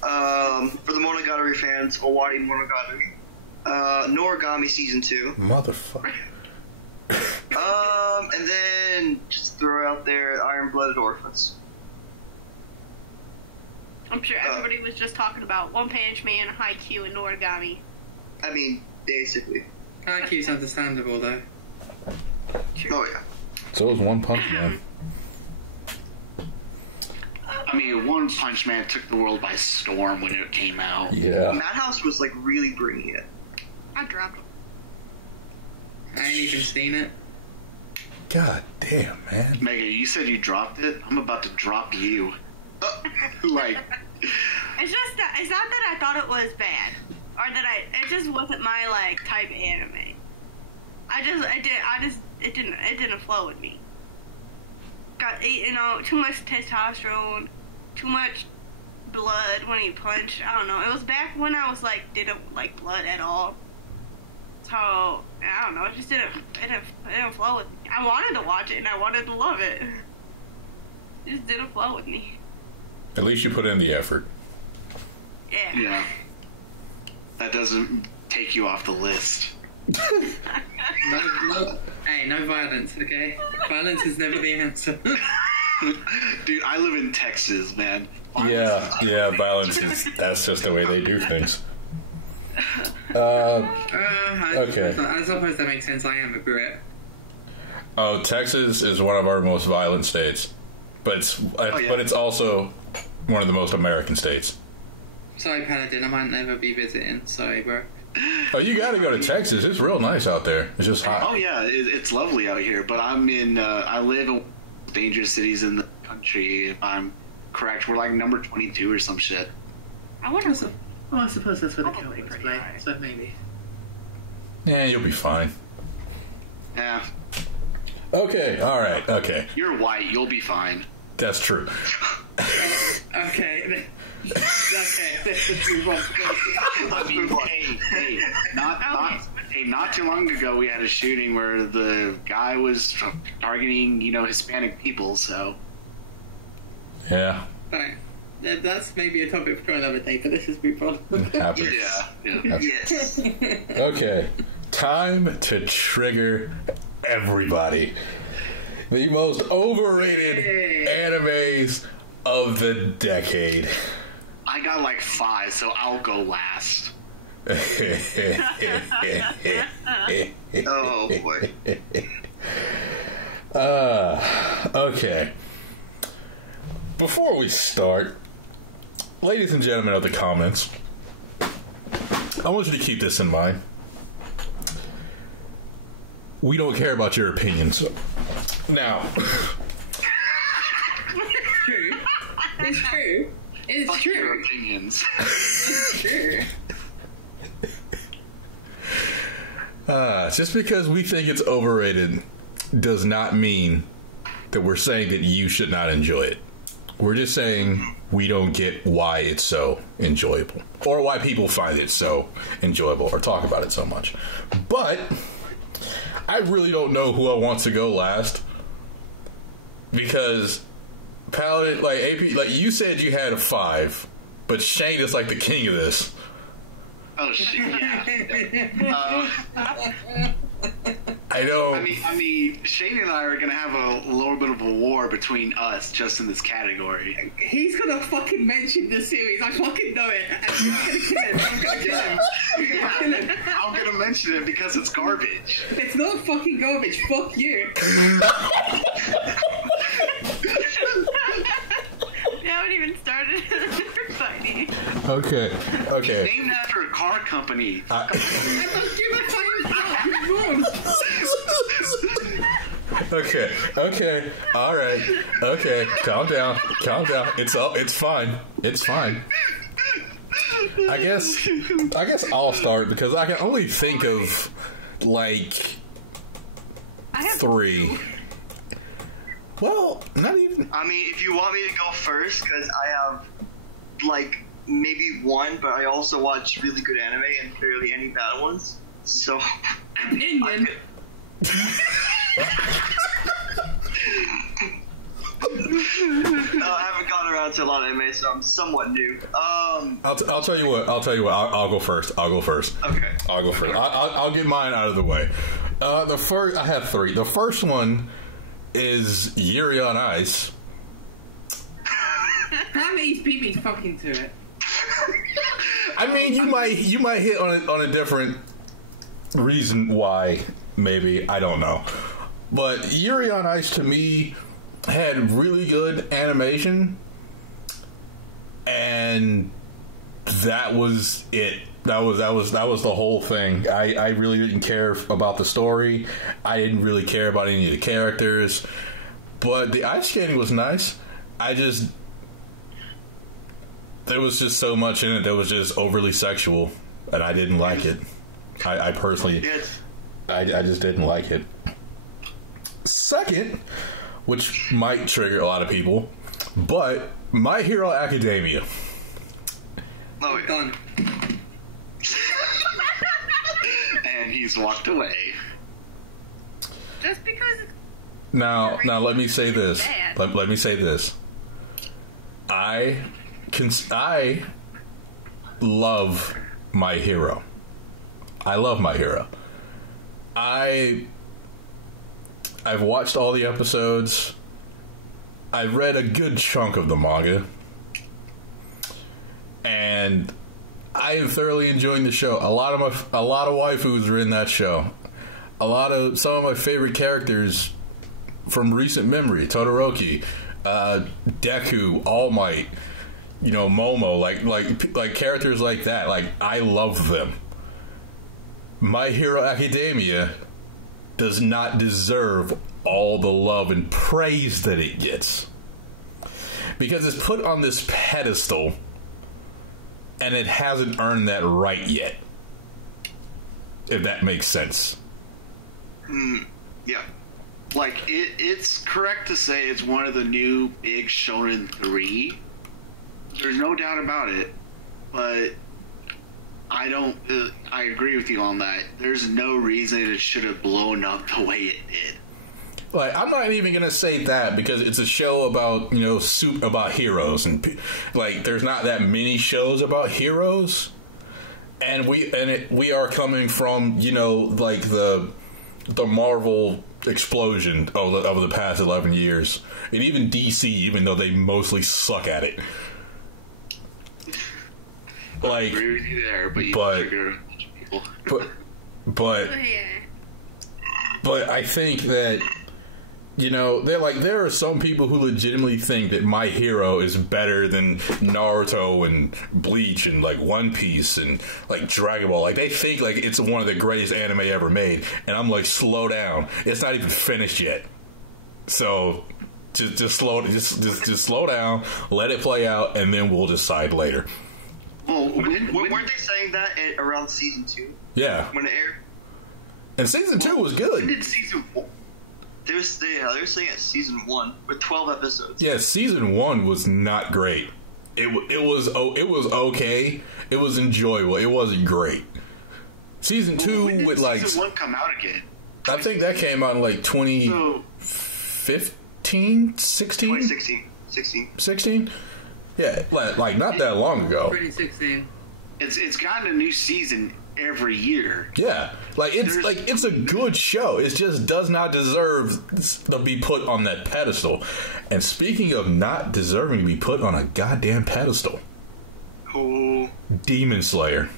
For the Monogatari fans, Owari Monogatari. Noragami Season 2. Motherfucker. And then just throw out there Iron Blooded Orphans. I'm sure everybody was just talking about One Punch Man, Haikyuu, and Noragami. I mean, basically. Haikyuu's understandable though. True. Oh yeah. So was One Punch Man. I mean, One Punch Man took the world by storm when it came out. Yeah. Madhouse was like really bringing it. I dropped him. I ain't even seen it. God damn, man. Mega, you said you dropped it? I'm about to drop you. Like, It's not that I thought it was bad, or that it just wasn't my like type of anime. It didn't flow with me. Got too much testosterone, too much blood when he punched. I don't know. It was back when I was like didn't like blood at all. So I don't know. It just didn't flow with me. I wanted to watch it and I wanted to love it. It just didn't flow with me. At least you put in the effort. Yeah. yeah. That doesn't take you off the list. No violence, okay? Violence is never the answer. Dude, I live in Texas, man. Violence that's just the way they do things. Okay. I suppose that makes sense. I am a Brit. Oh, Texas is one of our most violent states, but it's also one of the most American states. Sorry, Paladin, I might never be visiting. Sorry, bro. Oh, you gotta go to Texas. It's real nice out there. It's just hot. Oh yeah, it's lovely out here. But I live in dangerous cities in the country. If I'm correct, we're like number 22 or some shit. I wonder. Oh, I suppose that's where the Celtics play. So maybe. Yeah, you'll be fine. Yeah. Okay. All right. Okay. You're white. You'll be fine. That's true. Okay. Let's move on. I mean, hey, not too long ago we had a shooting where the guy was targeting, Hispanic people, so. Yeah. Right. That's maybe a topic for another day, but let's just move on. It happens. Yeah. Yes. Okay. Time to trigger everybody. The most overrated animes of the decade. I I got like 5, so I'll go last. Oh boy. Okay. Before we start, ladies and gentlemen of the comments, I want you to keep this in mind. We don't care about your opinions. Now, True. It's true. It's Fuck true. your opinions. It's true. just because we think it's overrated does not mean that we're saying that you should not enjoy it. We're just saying we don't get why it's so enjoyable, or why people find it so enjoyable or talk about it so much. But I really don't know who I want to go last, because Paladin, like AP, like you said, you had a 5, but Shane is like the king of this. Oh shit! Yeah. I know. I mean, Shane and I are gonna have a little bit of a war between us just in this category. He's gonna fucking mention the series. I fucking know it. And I'm gonna kill him. I'm gonna kill him. I'm gonna kill him. I'm gonna mention it because it's garbage. It's not fucking garbage. Fuck you. We haven't even started. Funny. Okay. Named after a car company. I don't give a fuck. Okay. All right. Okay. Calm down. It's fine. I guess I'll start because I can only think of like I have 3. Well, not even. I mean, if you want me to go first, because I have like maybe 1, but I also watch really good anime and barely any bad ones. So Opinion. I haven't gotten around to a lot of anime, so I'm somewhat new. I'll tell you what. I'll go first. Okay. I'll go first. I'll get mine out of the way. The first, I have 3. The first one is Yuri on Ice. How many people fucking to it? I mean, you might hit on a different reason why. Maybe, I don't know. But Yuri on Ice to me had really good animation, and that was it. That was the whole thing. I really didn't care about the story. I didn't really care about any of the characters. But the ice skating was nice. There was just so much in it that was just overly sexual, and I didn't like it. I personally, I just didn't like it. Second, which might trigger a lot of people, but My Hero Academia. Oh, yeah. Done. And he's walked away. Just because it's Now let me say this. bad. Let me say this. I love My Hero. I love My Hero. I've watched all the episodes. I've read a good chunk of the manga. And I am thoroughly enjoying the show. A lot of waifus are in that show. Some of my favorite characters from recent memory: Todoroki, Deku, All Might, Momo, like characters like that. Like, I love them. My Hero Academia does not deserve all the love and praise that it gets, because it's put on this pedestal and it hasn't earned that right yet, if that makes sense. Yeah. Like, it's correct to say it's one of the new big Shonen 3. There's no doubt about it. But I agree with you on that. There's no reason it should have blown up the way it did. Like, I'm not even gonna say that, because it's a show about about heroes, and like, there's not that many shows about heroes, and we are coming from like the Marvel explosion over the past 11 years, and even DC, even though they mostly suck at it. I agree with you there, but you trigger a bunch of people. But I think that, you know, there are some people who legitimately think that My Hero is better than Naruto and Bleach and like One Piece and like Dragon Ball. Like, they think like it's one of the greatest anime ever made, and I'm like, slow down. It's not even finished yet. So just slow down, let it play out, and then we'll decide later. Well, weren't they saying that around season 2? Yeah. When it aired? And season 2 was good. When did season 1? They were saying it's season 1 with 12 episodes. Yeah, season 1 was not great. It was okay. It was enjoyable. It wasn't great. Season 2 when did with like season 1 come out again? I think that came out in like 2015, 16? 2016. 16? Yeah, like not that long ago. 2016. It's gotten a new season every year. Yeah, it's a good show. It just does not deserve to be put on that pedestal. And speaking of not deserving to be put on a goddamn pedestal, Demon Slayer.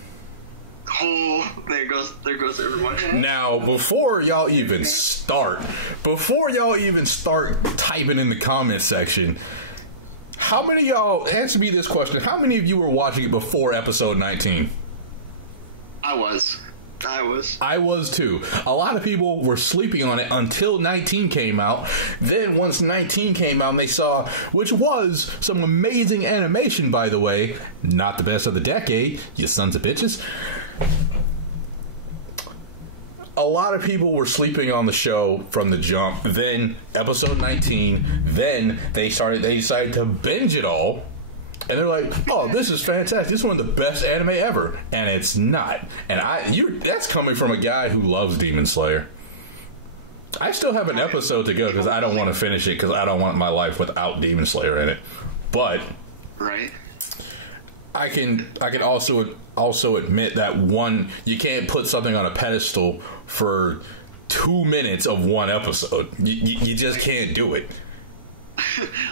Oh, there goes everyone. Now, before y'all even start typing in the comment section, how many of y'all, answer me this question, how many of you were watching it before episode 19? I was too. A lot of people were sleeping on it until 19 came out. Then once 19 came out and they saw, which was some amazing animation, by the way, not the best of the decade, you sons of bitches. A lot of people were sleeping on the show from the jump. Then episode 19, then they decided to binge it all. And they're like, "Oh, this is fantastic! This is one of the best anime ever," and it's not. And that's coming from a guy who loves Demon Slayer. I still have an episode to go because I don't want to finish it because I don't want my life without Demon Slayer in it. But right, I can also admit that you can't put something on a pedestal for 2 minutes of one episode. You just can't do it.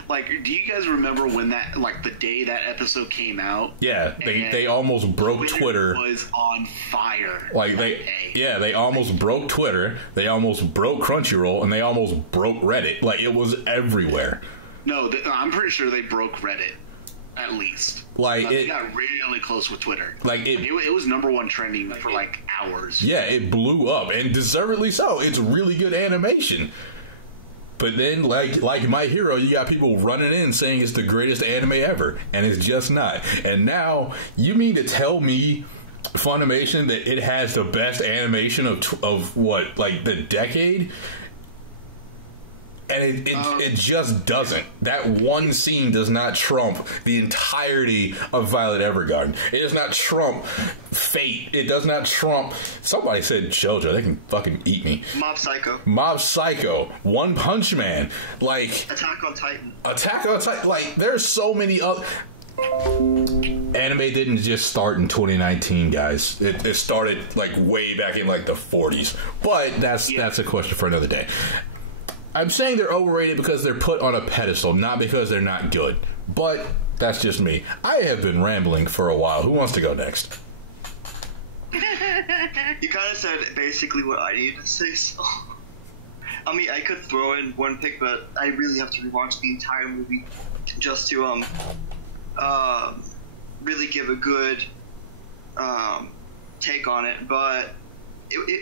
Like, do you guys remember when the day that episode came out? Yeah, they almost broke Twitter. Was on fire. Like they almost broke Twitter. They almost broke Crunchyroll, and they almost broke Reddit. Like, it was everywhere. No, I'm pretty sure they broke Reddit. At least, it got really close with Twitter. It was #1 trending for like hours. Yeah, it blew up, and deservedly so. It's really good animation. But then, like My Hero, you got people running in saying it's the greatest anime ever, and it's just not. And now, you mean to tell me, Funimation, that it has the best animation of what, like the decade? And it just doesn't. That one scene does not trump the entirety of Violet Evergarden. It does not trump Fate. It does not trump... Somebody said JoJo. They can fucking eat me. Mob Psycho. One Punch Man. Like... Attack on Titan. Like, there's so many other... Anime didn't just start in 2019, guys. It started, like, way back in, like, the 40s. But that's a question for another day. I'm saying they're overrated because they're put on a pedestal, not because they're not good. But that's just me. I have been rambling for a while. Who wants to go next? You kind of said basically what I needed to say, so... I mean, I could throw in one pick, but I really have to rewatch the entire movie just to really give a good take on it. But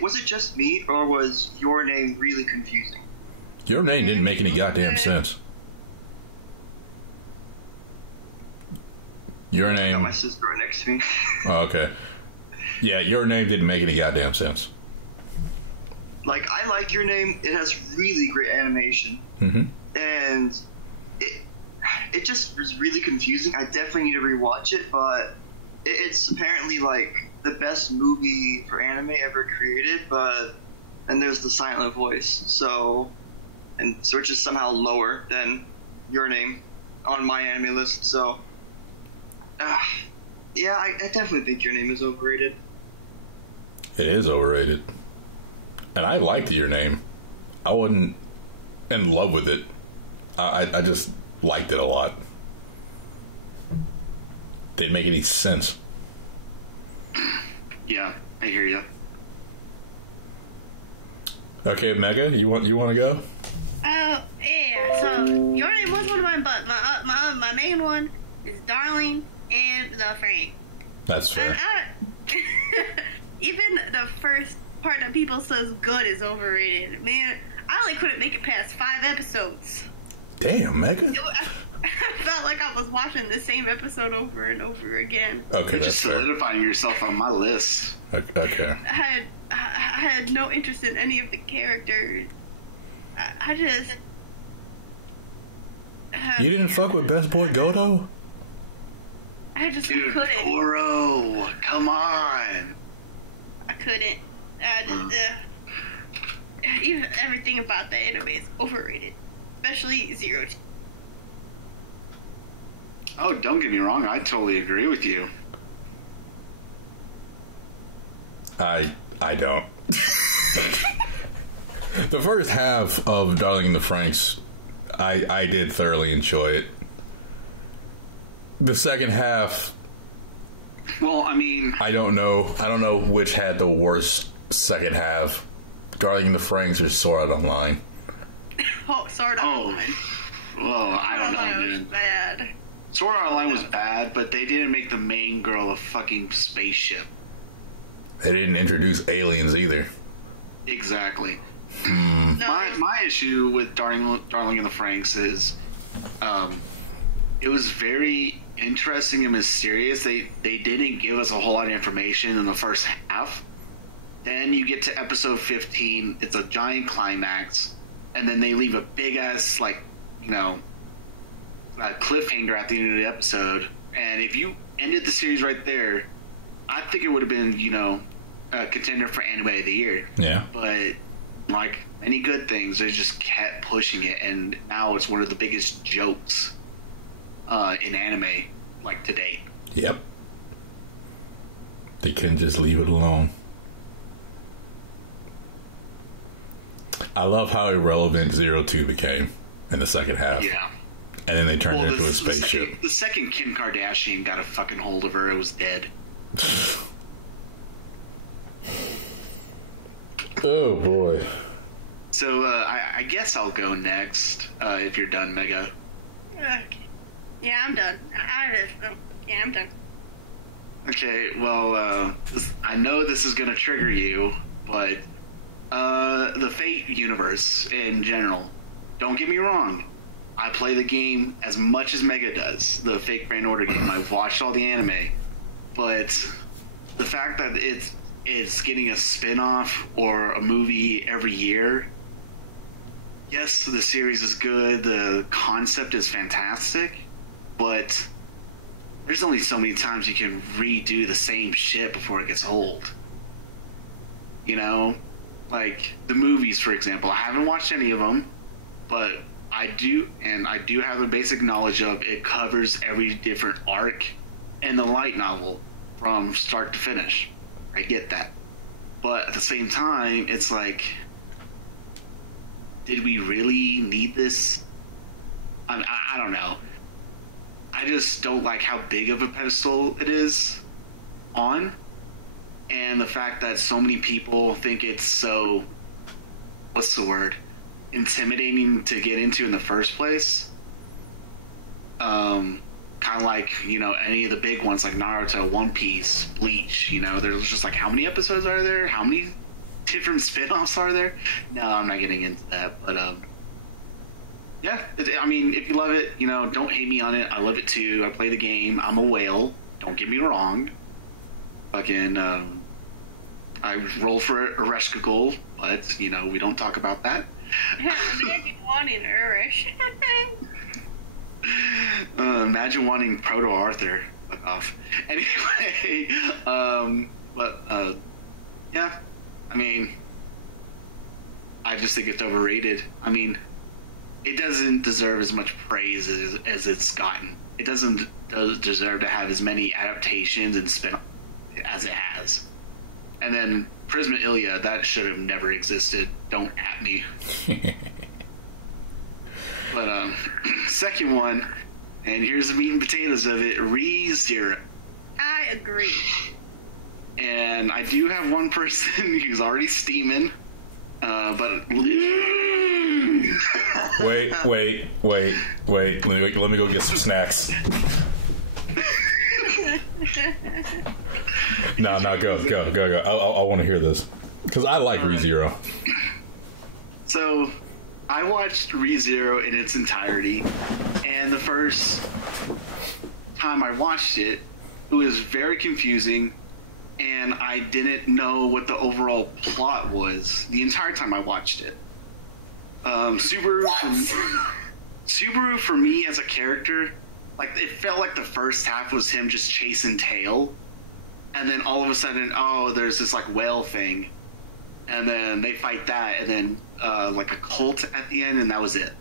was it just me, or was Your Name really confusing? Your Name didn't make any goddamn sense. Your Name... I got my sister right next to me. Oh, okay. Yeah, Your Name didn't make any goddamn sense. Like, I like Your Name. It has really great animation. Mm-hmm. And it just was really confusing. I definitely need to rewatch it, but it's apparently, like, the best movie for anime ever created, but... And there's the silent voice, so it's just somehow lower than Your Name on my anime list, so... yeah, I definitely think Your Name is overrated. It is overrated. And I liked Your Name. I wasn't in love with it. I just liked it a lot. Didn't make any sense. Yeah, I hear you. Okay, Mega, you want to go? Oh, yeah, so your name was one of mine, but my main one is Darling and the Frank. That's fair. And even the first part that people says good is overrated. Man, I only couldn't make it past 5 episodes. Damn, Mega. I felt like I was watching the same episode over and over again. Okay, You're that's just fair. solidifying yourself on my list. Okay. I had no interest in any of the characters. I just... You didn't fuck with Best Boy Godo? I just Dude, couldn't. Toro, come on. I couldn't. Even everything about the anime is overrated. Especially Zero. Oh, don't get me wrong. I totally agree with you. I don't. The first half of Darling in the Franxx, I did thoroughly enjoy it. The second half, Well, I mean, I don't know which had the worst second half. Darling in the Franxx or Sword Art Online. Oh, Sword Art oh, Online. well, I don't know, It was man. bad. Sword Art Online was bad, but they didn't make the main girl a fucking spaceship. They didn't introduce aliens either. Exactly. No, My issue with Darling in the Franxx is, it was very interesting and mysterious. They didn't give us a whole lot of information in the first half. Then you get to episode 15, it's a giant climax, and then they leave a big ass, like, you know, a cliffhanger at the end of the episode. And if you ended the series right there, I think it would have been, you know, a contender for Anime of the Year. Yeah. But like many good things, they just kept pushing it, and now it's one of the biggest jokes in anime, like, to date. Yep. They couldn't just leave it alone. I love how irrelevant 02 became in the second half. Yeah. And then they turned it into a spaceship. The second Kim Kardashian got a fucking hold of her, it was dead. Oh boy. So I guess I'll go next if you're done, Mega. okay. Yeah, I'm done. I'm done. Okay, well, I know this is going to trigger you, but the Fate universe in general, don't get me wrong, I play the game as much as Mega does, the Fate Grand Order game. I've watched all the anime, but the fact that it's getting a spin-off or a movie every year, yes, the series is good, the concept is fantastic, but there's only so many times you can redo the same shit before it gets old. You know? Like, the movies, for example. I haven't watched any of them, but I do have a basic knowledge of it covers every different arc in the light novel from start to finish. I get that. But at the same time, it's like, did we really need this? I don't know. I just don't like how big of a pedestal it is on, and the fact that so many people think it's so, what's the word, intimidating to get into in the first place. Kind of like, you know, any of the big ones like Naruto, One Piece, Bleach, you know, there's just like, how many episodes are there? How many different spin-offs are there? No, I'm not getting into that, but yeah, I mean, if you love it, you know, don't hate me on it. I love it too. I play the game. I'm a whale. Don't get me wrong. Fucking, I roll for Ereshkigal, but, you know, we don't talk about that. Imagine wanting Irish. Imagine wanting Proto Arthur. Fuck off. Anyway, yeah, I mean, I just think it's overrated. I mean, it doesn't deserve as much praise as it's gotten. It doesn't deserve to have as many adaptations and spin as it has. And then Prisma Ilia, that should have never existed. Don't at me. But second one, and here's the meat and potatoes of it: Re:Zero. I agree. And I do have one person who's already steaming, but... Wait. Let me go get some snacks. No, go. I want to hear this. Because I like ReZero. So, I watched ReZero in its entirety, and the first time I watched it, it was very confusing, and I didn't know what the overall plot was the entire time I watched it. Subaru for me as a character, like, it felt like the first half was him just chasing tail, and then all of a sudden, there's this, like, whale thing, and then they fight that, and then, like, a cult at the end, and that was it.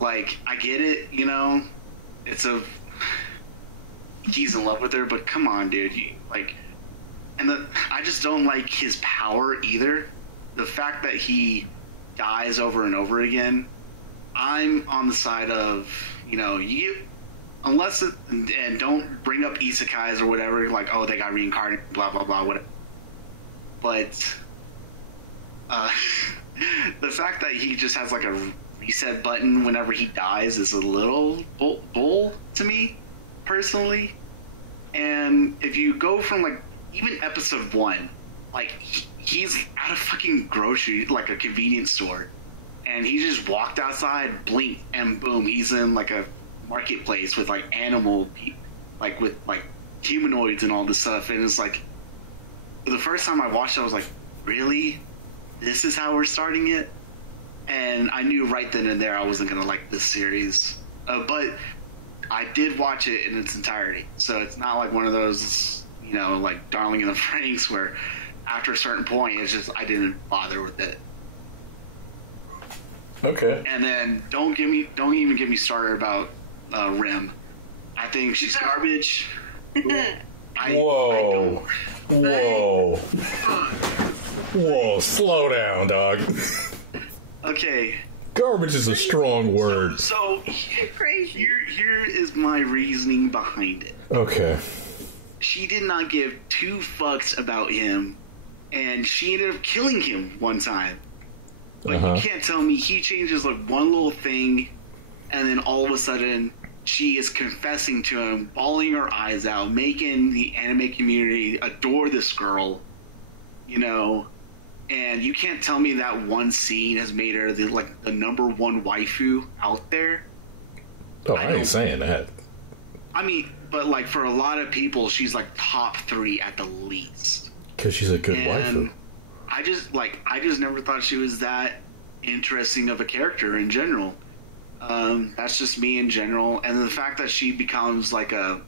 Like, I get it, you know, he's in love with her, but come on, dude, I just don't like his power either. The fact that he dies over and over again, I'm on the side of, you know, and don't bring up isekais or whatever, like, they got reincarnated, blah, blah, blah, whatever. But, the fact that he just has, like, a reset button whenever he dies is a little bull to me, personally. And if you go from, like, even episode 1, like, he's at a fucking grocery, like a convenience store, and he just walked outside, blinked, and boom, he's in, like, a marketplace with, like, with, like, humanoids and all this stuff, and it's like, the first time I watched it, I was like, really? This is how we're starting it? And I knew right then and there I wasn't going to like this series. But I did watch it in its entirety, so it's not like one of those, you know, like Darling in the Franxx, where after a certain point, it's just, I didn't bother with it. Okay. And then don't even get me started about Rim. I think she's garbage. Whoa, slow down, dog. Okay. Garbage is a strong word. So here is my reasoning behind it. Okay. She did not give 2 fucks about him, and she ended up killing him one time. But you can't tell me he changes like one little thing, and then all of a sudden she is confessing to him, bawling her eyes out, making the anime community adore this girl, you know. And you can't tell me that one scene has made her the number 1 waifu out there. Oh, I ain't saying that. I mean, but like for a lot of people, she's like top 3 at the least. Because she's a good waifu. I just never thought she was that interesting of a character in general. That's just me in general. And the fact that she becomes kind of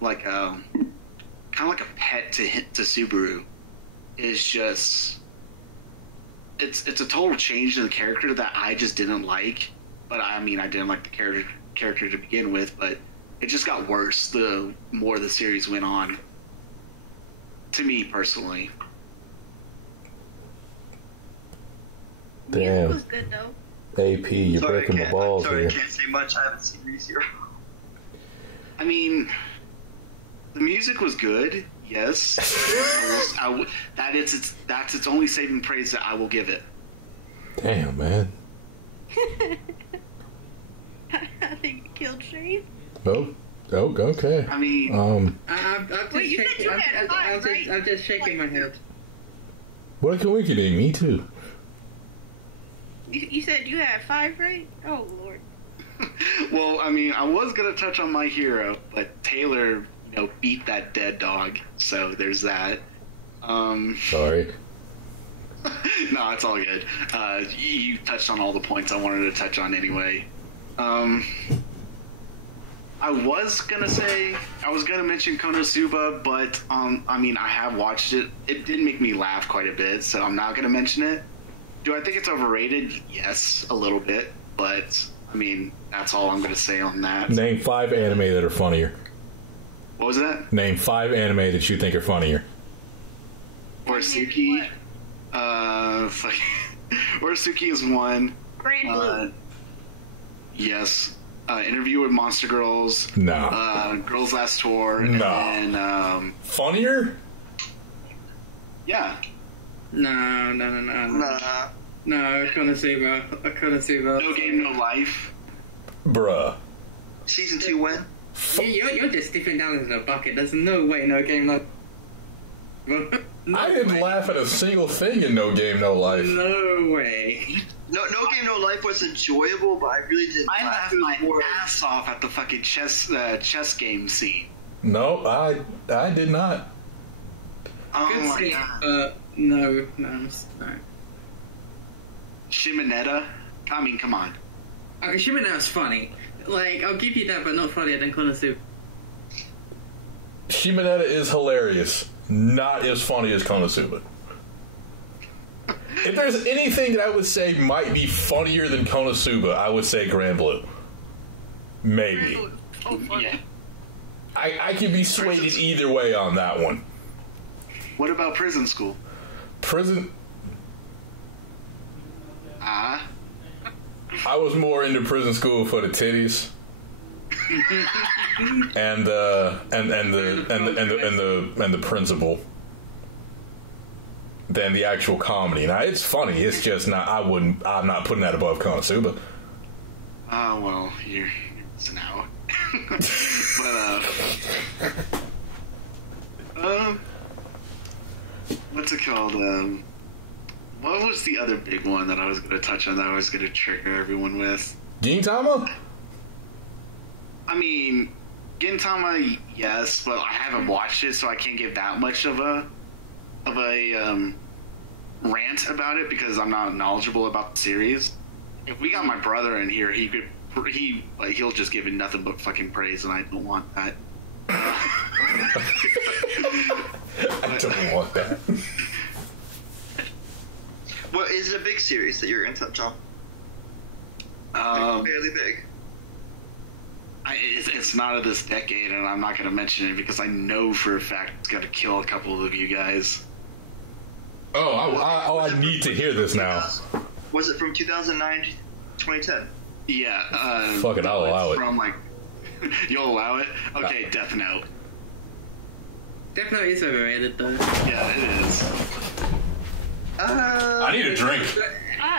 like a pet to Subaru is just, it's a total change in the character that I just didn't like. But I mean, I didn't like the character to begin with, but it just got worse the more the series went on. To me personally. Damn. Music was good though. AP, you're breaking the balls here. here. I can't say much. I haven't seen ReZero. I mean, the music was good. Yes, that's its only saving praise that I will give it. Damn, man. I think it killed Shane. Oh, okay. I mean, I'm just shaking my head. Winky, me too. You said you had 5, right? Oh Lord. Well, I mean, I was gonna touch on My Hero, but Taylor, beat that dead dog. So there's that. Sorry. No, it's all good. You touched on all the points I wanted to touch on anyway. I was gonna mention Konosuba, but I mean, I have watched it. It did make me laugh quite a bit, so I'm not gonna mention it. Do I think it's overrated? Yes, a little bit, but I mean, that's all I'm gonna say on that. Name 5 anime that are funnier. What was that? Name 5 anime that you think are funnier. Orisuki. Orisuki is one. Grand Blue. Yes. Interview with Monster Girls. Nah. Girls Last Tour. Nah. And Funnier? yeah. No. Nah. No, I couldn't see that. No Game, No Life. Bruh. Season 2 when? You're just dipping down into the bucket. There's no way No Game No. I didn't laugh at a single thing in No Game, No Life. No way. No Game No Life was enjoyable, but I really didn't. I laughed my ass off at the fucking chess game scene. No, I did not. Oh Good my scene. god. No. Shimonetta? I mean, come on. Okay, Shimonette's funny. Like, I'll give you that, but not funnier than Konosuba. Shimonetta is hilarious. Not as funny as Konosuba. If there's anything that I would say might be funnier than Konosuba, I would say Grand Blue. Maybe. Oh, funny. Yeah. I could be swayed either way on that one. What about Prison School? Prison... Ah. I was more into Prison School for the titties. and the principal than the actual comedy. Now it's funny. It's just not. I'm not putting that above Konosuba. Oh well, you're missing out. But what's it called? What was the other big one that I was going to touch on that I was going to trigger everyone with? Gintama? I mean, Gintama, yes, but I haven't watched it, so I can't give that much of a rant about it because I'm not knowledgeable about the series. If we got my brother in here, he'll just give it nothing but fucking praise, and I don't want that. I don't want that. Well, is it a big series that you're going to touch on? Like, fairly big. It's not of this decade, and I'm not going to mention it because I know for a fact it's going to kill a couple of you guys. I need to hear this now. Was it from 2009 to 2010? Yeah. Fuck it, I'll allow it. From like, you'll allow it? Okay, Death Note. Death Note is overrated, though. Yeah, it is. I need a drink.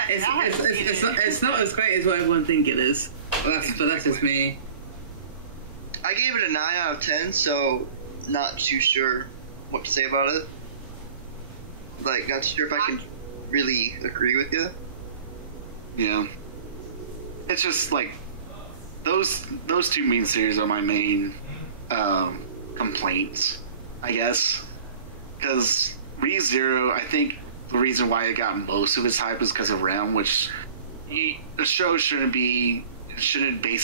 It's not as great as what everyone think it is. But that's just me. I gave it a 9 out of 10, so not too sure what to say about it. Like, not sure if I can really agree with you. Yeah. It's just like those two main series are my main complaints, I guess. Because Re:Zero, I think the reason why it got most of its hype is because of Realm, which the show shouldn't base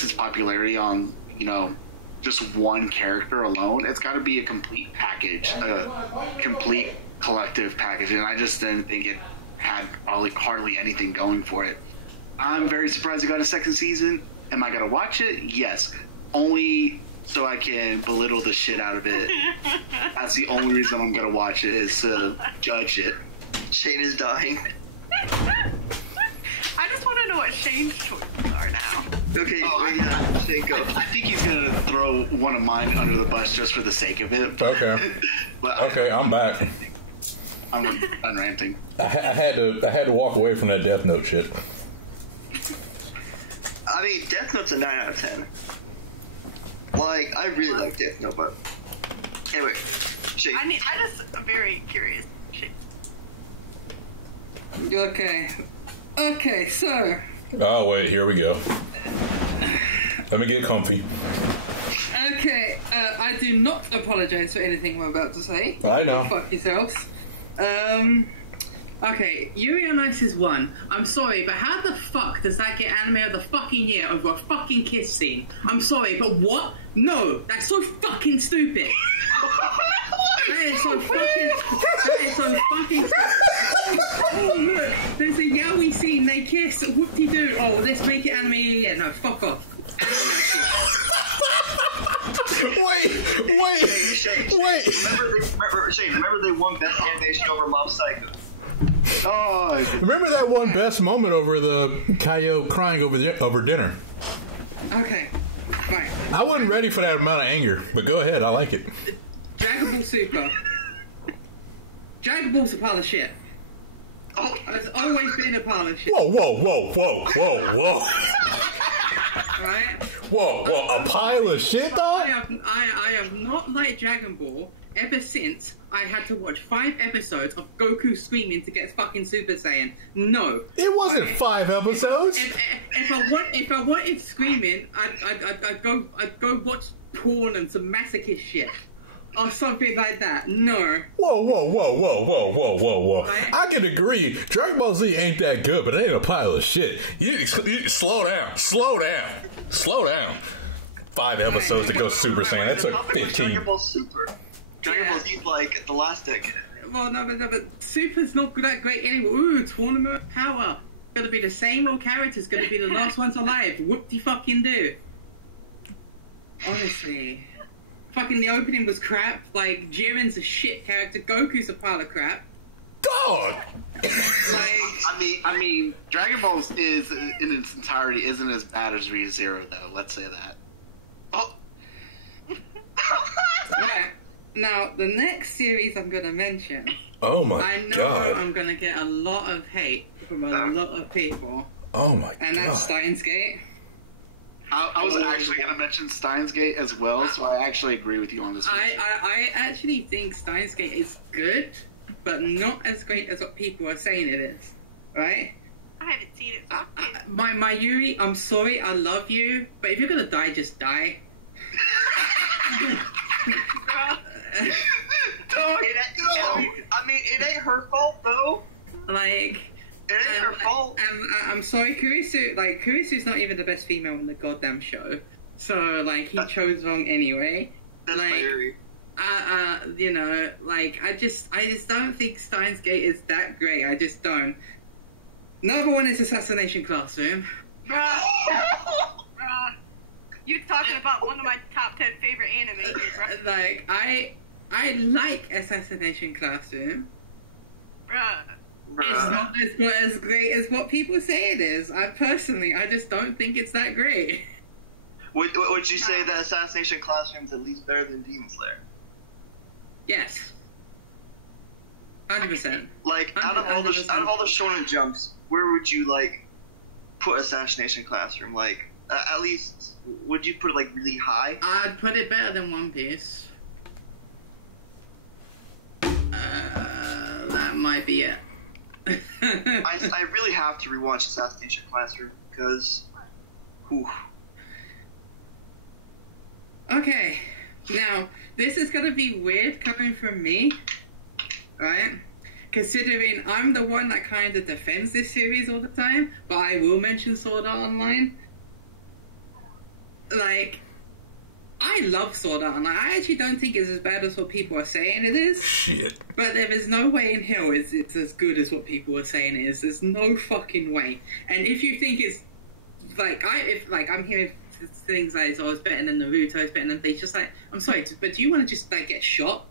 its popularity on, just one character alone. It's got to be a complete package, a complete collective package, and I just didn't think it had hardly anything going for it. I'm very surprised it got a second season. Am I gonna watch it? Yes. Only so I can belittle the shit out of it. That's the only reason I'm gonna watch it, is to judge it. Shane is dying. I just want to know what Shane's choices are now. Okay, yeah, Shane, go. I think he's gonna throw one of mine under the bus just for the sake of it. Okay. But Okay, I'm back. I'm done ranting. I had to walk away from that Death Note shit. I mean, Death Note's a 9 out of 10. Like, I really like Death Note, but anyway, Shane. I'm just very curious. Shane. Okay, so... Oh, wait, here we go. Let me get comfy. Okay, I do not apologize for anything I'm about to say. I know. Fuck yourselves. Okay, Yuri on Ice is 1. I'm sorry, but how the fuck does that get anime of the fucking year over a fucking kiss scene? I'm sorry, but what? No, that's so fucking stupid. That is so fucking stupid. Oh, look, there's a yaoi scene, they kiss, whoop-de-doo. Oh, let's make it anime. Yeah, no, fuck off. Wait! Shane, remember they won Best Animation over Mob Psycho. Oh, Remember that one best moment over the Kaio crying over dinner? Okay, right. I wasn't ready for that amount of anger, but go ahead. I like it. Dragon Ball Super. Dragon Ball's a pile of shit. Oh, It's always been a pile of shit. Whoa, whoa, whoa, whoa, whoa, whoa. Right? Whoa, a pile of shit, dog? I have not liked Dragon Ball ever since I had to watch 5 episodes of Goku screaming to get fucking Super Saiyan. No. It wasn't 5 episodes. If I wanted screaming, I'd go watch porn and some masochist shit. Or something like that. No. Whoa. Right? I can agree. Dragon Ball Z ain't that good, but it ain't a pile of shit. You slow down. 5 episodes to go Super Saiyan. That took 15. Dragon Ball Super. Dragon Ball Z like the last decade. Well, no, but Super's not that great anymore. Ooh, tournament of power. Gonna be the same old characters. Gonna be the last ones alive. Whoop-de-fucking-do. Honestly. Fucking the opening was crap. Like, Jiren's a shit character. Goku's a pile of crap. Dog! I mean, Dragon Ball is in its entirety isn't as bad as ReZero, though. Let's say that. Oh. Right. Now, the next series I'm gonna mention. Oh my I know god. I'm gonna get a lot of hate from a lot of people. Oh my And god. that's Steins Gate. I was actually going to mention Steins Gate as well, so I actually agree with you on this one. I actually think Steins Gate is good, but not as great as what people are saying it is. Right? I haven't seen it. So My Yuri, I'm sorry, I love you, but if you're gonna die, just die. I mean, it ain't her fault though. Like, It ain't her fault. I'm sorry, Kurisu's not even the best female in the goddamn show. So, like, he chose wrong anyway. That's my Like, theory. you know, like, I just don't think Steins Gate is that great. I just don't. Another one is Assassination Classroom. Bruh. You're talking about one of my top 10 favorite anime here, bruh. Like, I like Assassination Classroom. Bruh. It's not as great as what people say it is. I just don't think it's that great. Would you say that Assassination Classroom's at least better than Demon Slayer? Yes. 100%. Like, out of all the shonen jumps, where would you like put Assassination Classroom? Like, at least would you put it like really high? I'd put it better than One Piece. That might be it. I really have to rewatch Assassination Classroom because, whew. Okay, now this is gonna be weird coming from me, right? Considering I'm the one that kind of defends this series all the time, but I will mention Sword Art Online. Like, I love Sword Art Online. I actually don't think it's as bad as what people are saying it is. Shit. But there is no way in hell it's as good as what people are saying it is. There's no fucking way. And if you think it's like I'm hearing things like it's better than Naruto, it's better than Bleach, just like, I'm sorry, but do you want to just like get shot?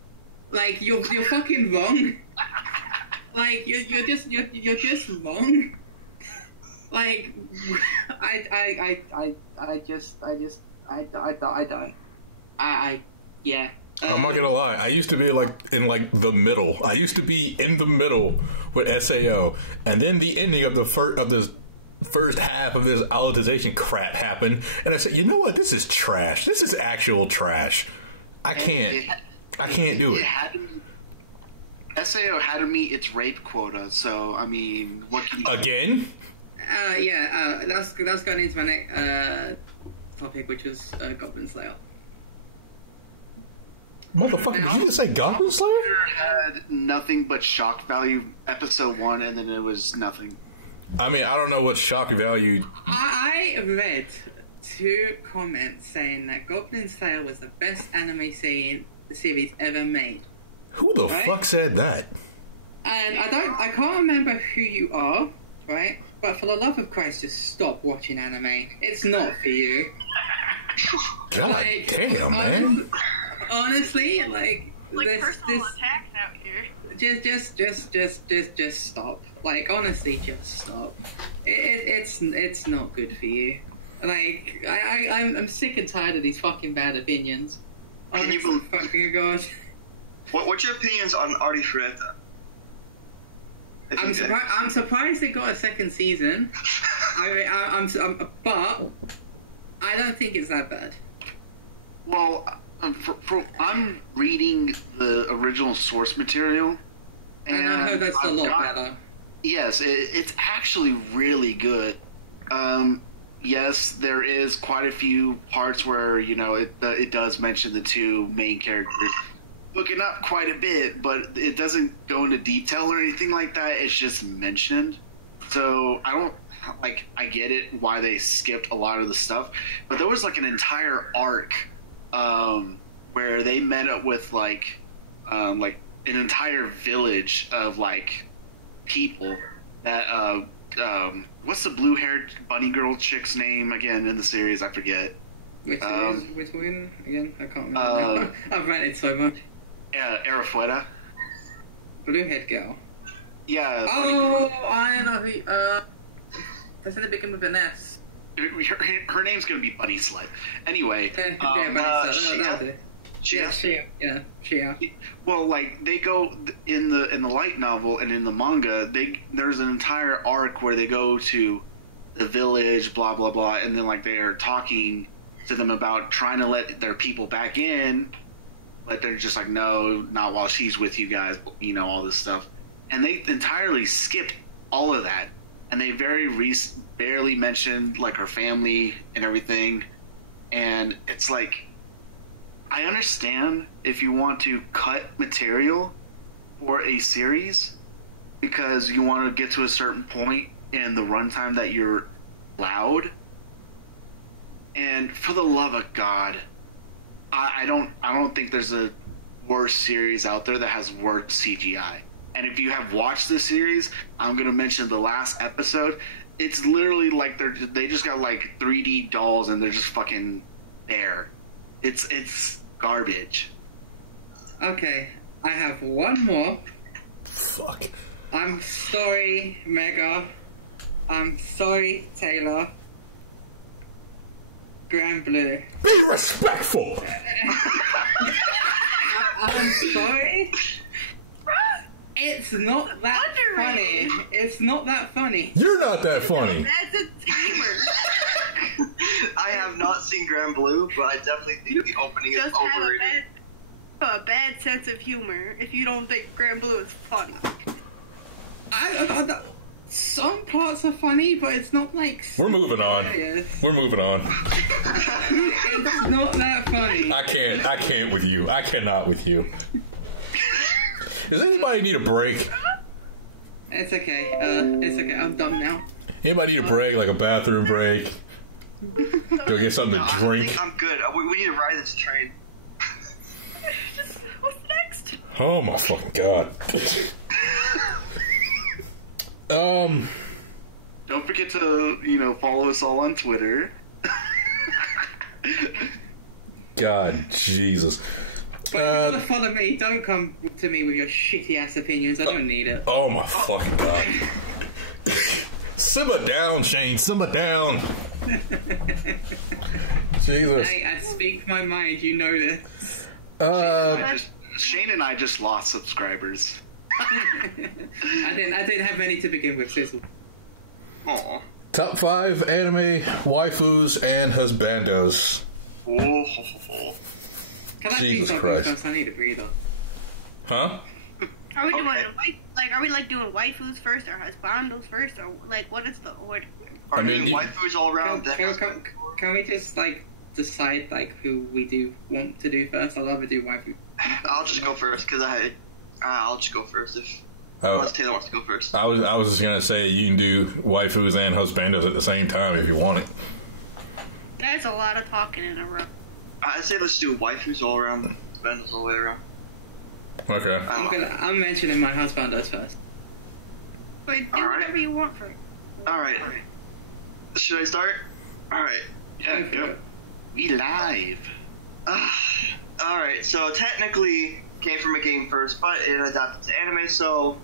Like, you're fucking wrong. Like, you're just wrong. Like, yeah. I'm not gonna lie. I used to be in the middle. I used to be in the middle with SAO, and then the ending of this first half of this alicization crap happened, and I said, you know what? This is trash. This is actual trash. I can't do it. SAO had to meet its rape quota, so I mean, what can you Again? That's going into my next topic, which was Goblin Slayer. Motherfucker, did you just say Goblin Slayer? had nothing but shock value episode 1, and then it was nothing. I mean, I don't know what shock value. I read 2 comments saying that Goblin Slayer was the best anime series ever made. Who the fuck said that? And I can't remember who you are, right? But for the love of Christ, just stop watching anime. It's not for you. God damn, man. Honestly, like personal attacks out here. Just stop. Like, honestly, just stop. It's not good for you. Like, I'm sick and tired of these fucking bad opinions. Can you Honest fucking god. What's your opinions on Artie Freta? I'm surprised they got a second season. But I don't think it's that bad. Well, I'm reading the original source material, And I heard that's a lot better. Yes, it's actually really good. Yes, there is quite a few parts where, you know, it does mention the two main characters hooking up quite a bit, but it doesn't go into detail or anything like that. It's just mentioned. So I get it why they skipped a lot of the stuff, but there was like an entire arc where they met up with like an entire village of like people that what's the blue-haired bunny girl chick's name again in the series? I forget. Which one again? I can't remember. I've read it so much. Arafueta. Blue-haired girl. Yeah. Oh, I know who. Doesn't it begin with an S? Her name's gonna be Bunny Slut. Anyway. Shia. Well, like they go in the light novel and in the manga, there's an entire arc where they go to the village, blah blah blah, and then like they are talking to them about trying to let their people back in, but they're just like, no, not while she's with you guys, you know, all this stuff, and they entirely skipped all of that, and they barely mentioned like her family and everything, and it's like, I understand if you want to cut material for a series because you want to get to a certain point in the runtime that you're allowed. And for the love of God, I don't think there's a worse series out there that has worse CGI. And if you have watched this series, I'm going to mention the last episode. It's literally like they just got like 3D dolls and they're just fucking there. It's garbage. Okay, I have one more. Fuck. I'm sorry, Mega. I'm sorry, Taylor. Grand Blue. Be respectful! I'm sorry. It's not that funny. It's not that funny. You're not that funny. That's a gamer. I have not seen Grand Blue, but I definitely think the opening is Just have overrated. a bad sense of humor if you don't think Grand Blue is funny. Some parts are funny, but it's not like... We're moving on. serious. We're moving on. It's not that funny. I can't with you. I cannot with you. Does anybody need a break? It's okay. It's okay. I'm done now. Anybody need a break, like a bathroom break? Go get something to I drink? think I'm good. We need to ride this train. What's next? Oh my fucking god. Don't forget to, follow us all on Twitter. God, Jesus. But if you want to follow me, don't come to me with your shitty ass opinions. I don't need it. Oh my fucking god. Simmer down, Shane. Simmer down. Jesus. Hey, I speak my mind. You know this. Shane and I just lost subscribers. I didn't have any to begin with, Sizzle. Aw. Top 5 anime waifus and husbandos. Oh. Can I Jesus see something Christ. first? I need a breather. Huh? Are we doing Okay. doing waifus first or husbandos first, or like what is the order? Are I mean, there waifus all around? Can we just decide who we do want to do first? I'd rather do waifu. I'll just go first because I'll just go first unless Taylor wants to go first. I was just gonna say you can do waifus and husbandos at the same time if you want it. That's a lot of talking in a row. I say let's do waifus all around, husbandos all the way around. Okay. I'm mentioning my husbandos first. But do Alright. whatever you want for it. All right. Should I start? All right. Yeah, go. We live. All right. So technically, came from a game first, but it adapted to anime, so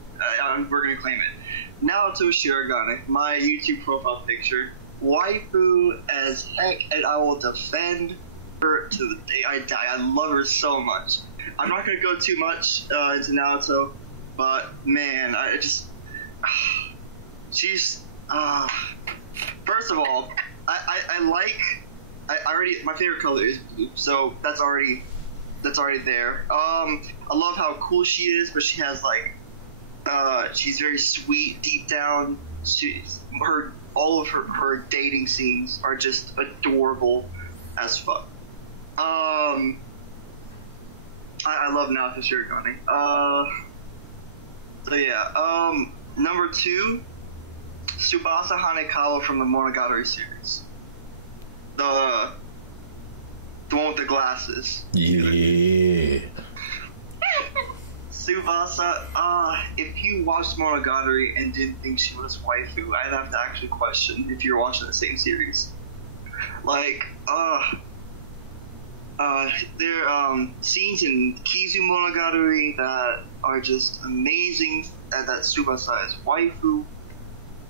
we're gonna claim it. Naoto Shirogane, my YouTube profile picture, waifu as heck, and I will defend her to the day I die. I love her so much. I'm not going to go too much into Naruto, but man, I just... she's... first of all, I already... My favorite color is blue, so that's already there. I love how cool she is, but she has, like... she's very sweet deep down. All of her dating scenes are just adorable as fuck. I love Naruto Shirogane. So yeah. Number 2, Tsubasa Hanekawa from the Monogatari series. The one with the glasses. Yeah. Tsubasa, if you watched Monogatari and didn't think she was waifu, I'd have to actually question if you're watching the same series. Like, there are scenes in Kizu Monogatari that are just amazing, that Tsubasa is waifu,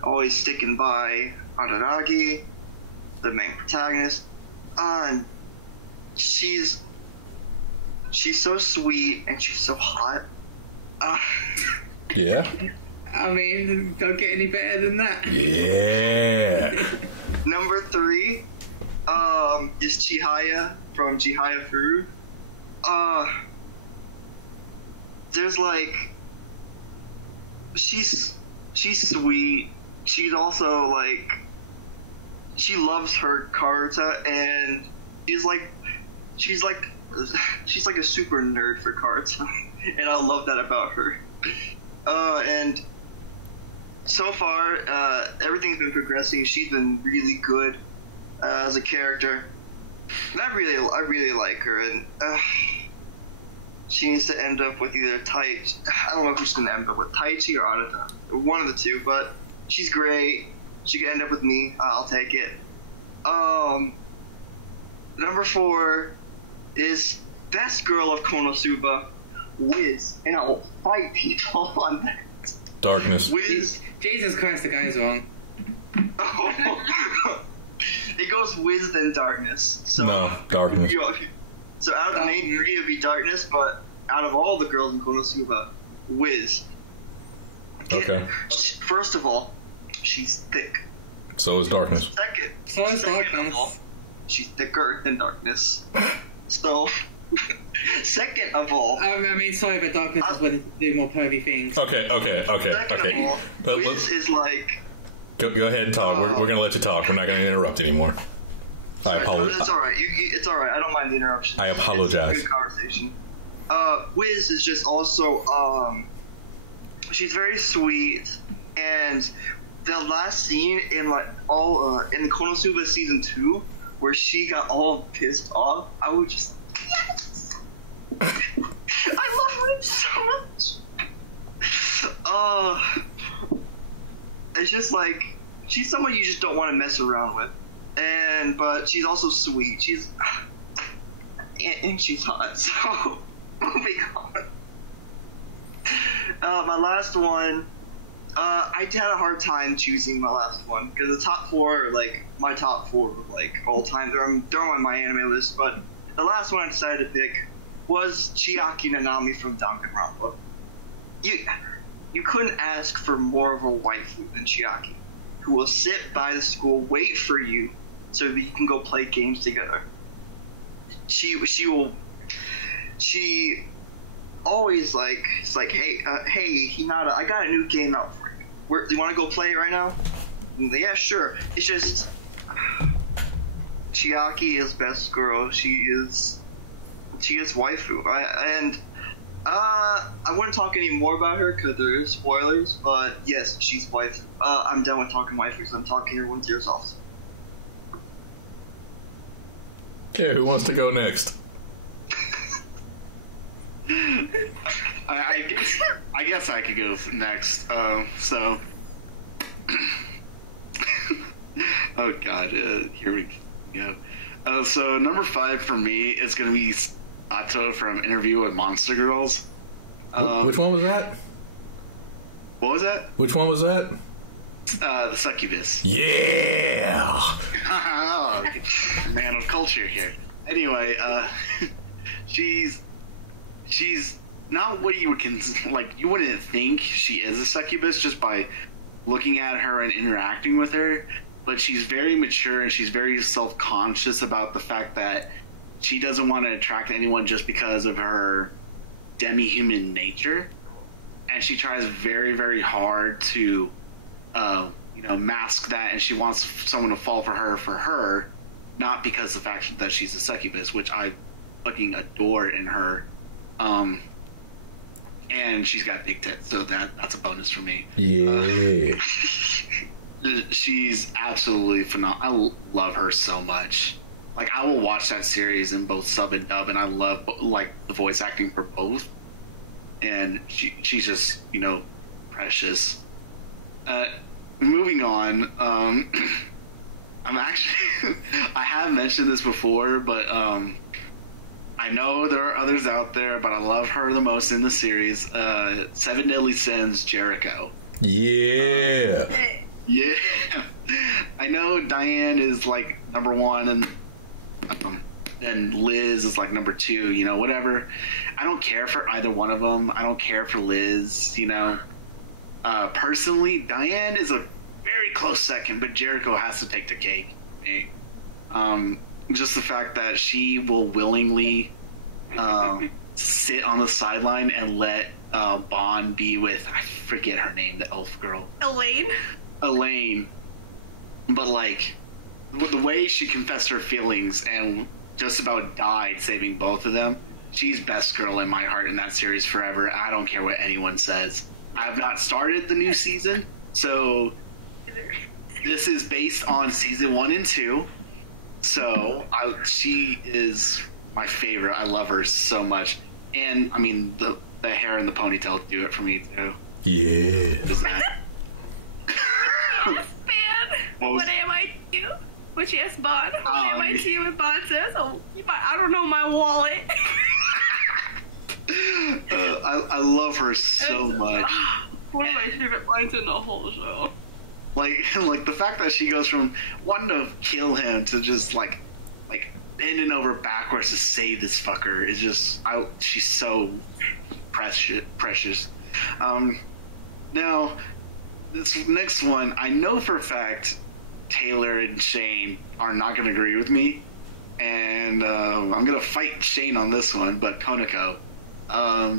always sticking by Araragi, the main protagonist, and she's so sweet and she's so hot. Yeah. I mean, don't get any better than that. Yeah. Number 3 is Chihaya from Chihaya Furu. There's like, she's sweet. She's also like, she loves her Karuta, and she's like a super nerd for Karuta, and I love that about her. And so far, everything's been progressing. She's been really good as a character, and I really like her. And she needs to end up with either Taichi. I don't know if she's gonna end up with Taichi or Arata, or one of the two. But she's great. She can end up with me. I'll take it. Number 4 is best girl of Konosuba, Wiz, and I will fight people on that. Darkness. Wiz. Jesus Christ, the guy's wrong. It goes Wiz then Darkness. So, No, Darkness. So out of the main 3, it'd be Darkness, but out of all the girls in Konosuba, Wiz. Okay. First of all, she's thick. So is Darkness. So is Second Darkness. of all, she's thicker than Darkness. So, second of all... I mean, sorry, but Darkness is when they do more pervy things. Okay. Second of all, Wiz is like... Go ahead and talk. We're going to let you talk. We're not going to interrupt anymore. I apologize. It's alright. It's alright. I don't mind the interruption. I apologize. It's a good conversation. Wiz is just also... she's very sweet, and the last scene in in Konosuba season 2, where she got all pissed off, I would just yes! I love her so much. It's just like, she's someone you just don't want to mess around with, but she's also sweet. And she's hot. So moving on. My last one, I had a hard time choosing my last one, because the top 4 are like my top 4 like all time. They're on my anime list, but the last one I decided to pick was Chiaki Nanami from Danganronpa. You couldn't ask for more of a waifu than Chiaki, who will sit by the school, wait for you, so that you can go play games together. She always like, it's like, hey, Hinata, I got a new game out for you. Do you want to go play it right now? Yeah, sure. It's just, Chiaki is best girl. She is waifu. I wouldn't talk any more about her because there is spoilers, but yes, she's waifu. I'm done with talking waifus. I'm talking everyone's ears off. Okay, who wants to go next? I guess I could go next. So, oh god, here we go. So number 5 for me is going to be Sato from Interview with Monster Girls. Which one was that? What was that? Which one was that? The succubus. Yeah. Oh, man of culture here. Anyway, she's not what you would like. You wouldn't think she is a succubus just by looking at her and interacting with her, but she's very mature and she's very self-conscious about the fact that she doesn't want to attract anyone just because of her demi-human nature, and she tries very, very hard to mask that, and she wants someone to fall for her, not because of the fact that she's a succubus, which I fucking adore in her. And she's got big tits, so that's a bonus for me. Yeah. She's absolutely phenomenal. I love her so much. Like, I will watch that series in both sub and dub, and I love like the voice acting for both. And she's just precious. Moving on. I'm actually I have mentioned this before, but I know there are others out there, but I love her the most in the series. Seven Deadly Sins, Jericho. Yeah. Yeah. I know Diane is like number one, and Liz is like number two, whatever. I don't care for either one of them. I don't care for Liz, Personally, Diane is a very close second, but Jericho has to take the cake. Just the fact that she will willingly sit on the sideline and let Bond be with, I forget her name, the elf girl. Elaine. But like, the way she confessed her feelings and just about died saving both of them, she's best girl in my heart in that series forever. I don't care what anyone says. I have not started the new season, so this is based on season 1 and 2. So she is my favorite. I love her so much, and I mean the hair and the ponytail do it for me too. Yeah. Yes, man. What am I to you? What yes, Bond? What am I to you? And Bond says, "Oh, I don't know my wallet." I love her so much. One of my favorite lines in the whole show. Like the fact that she goes from wanting to kill him to just like bending over backwards to save this fucker is just she's so precious. Now this next one, I know for a fact Taylor and Shane are not going to agree with me, and I'm going to fight Shane on this one, but Konako.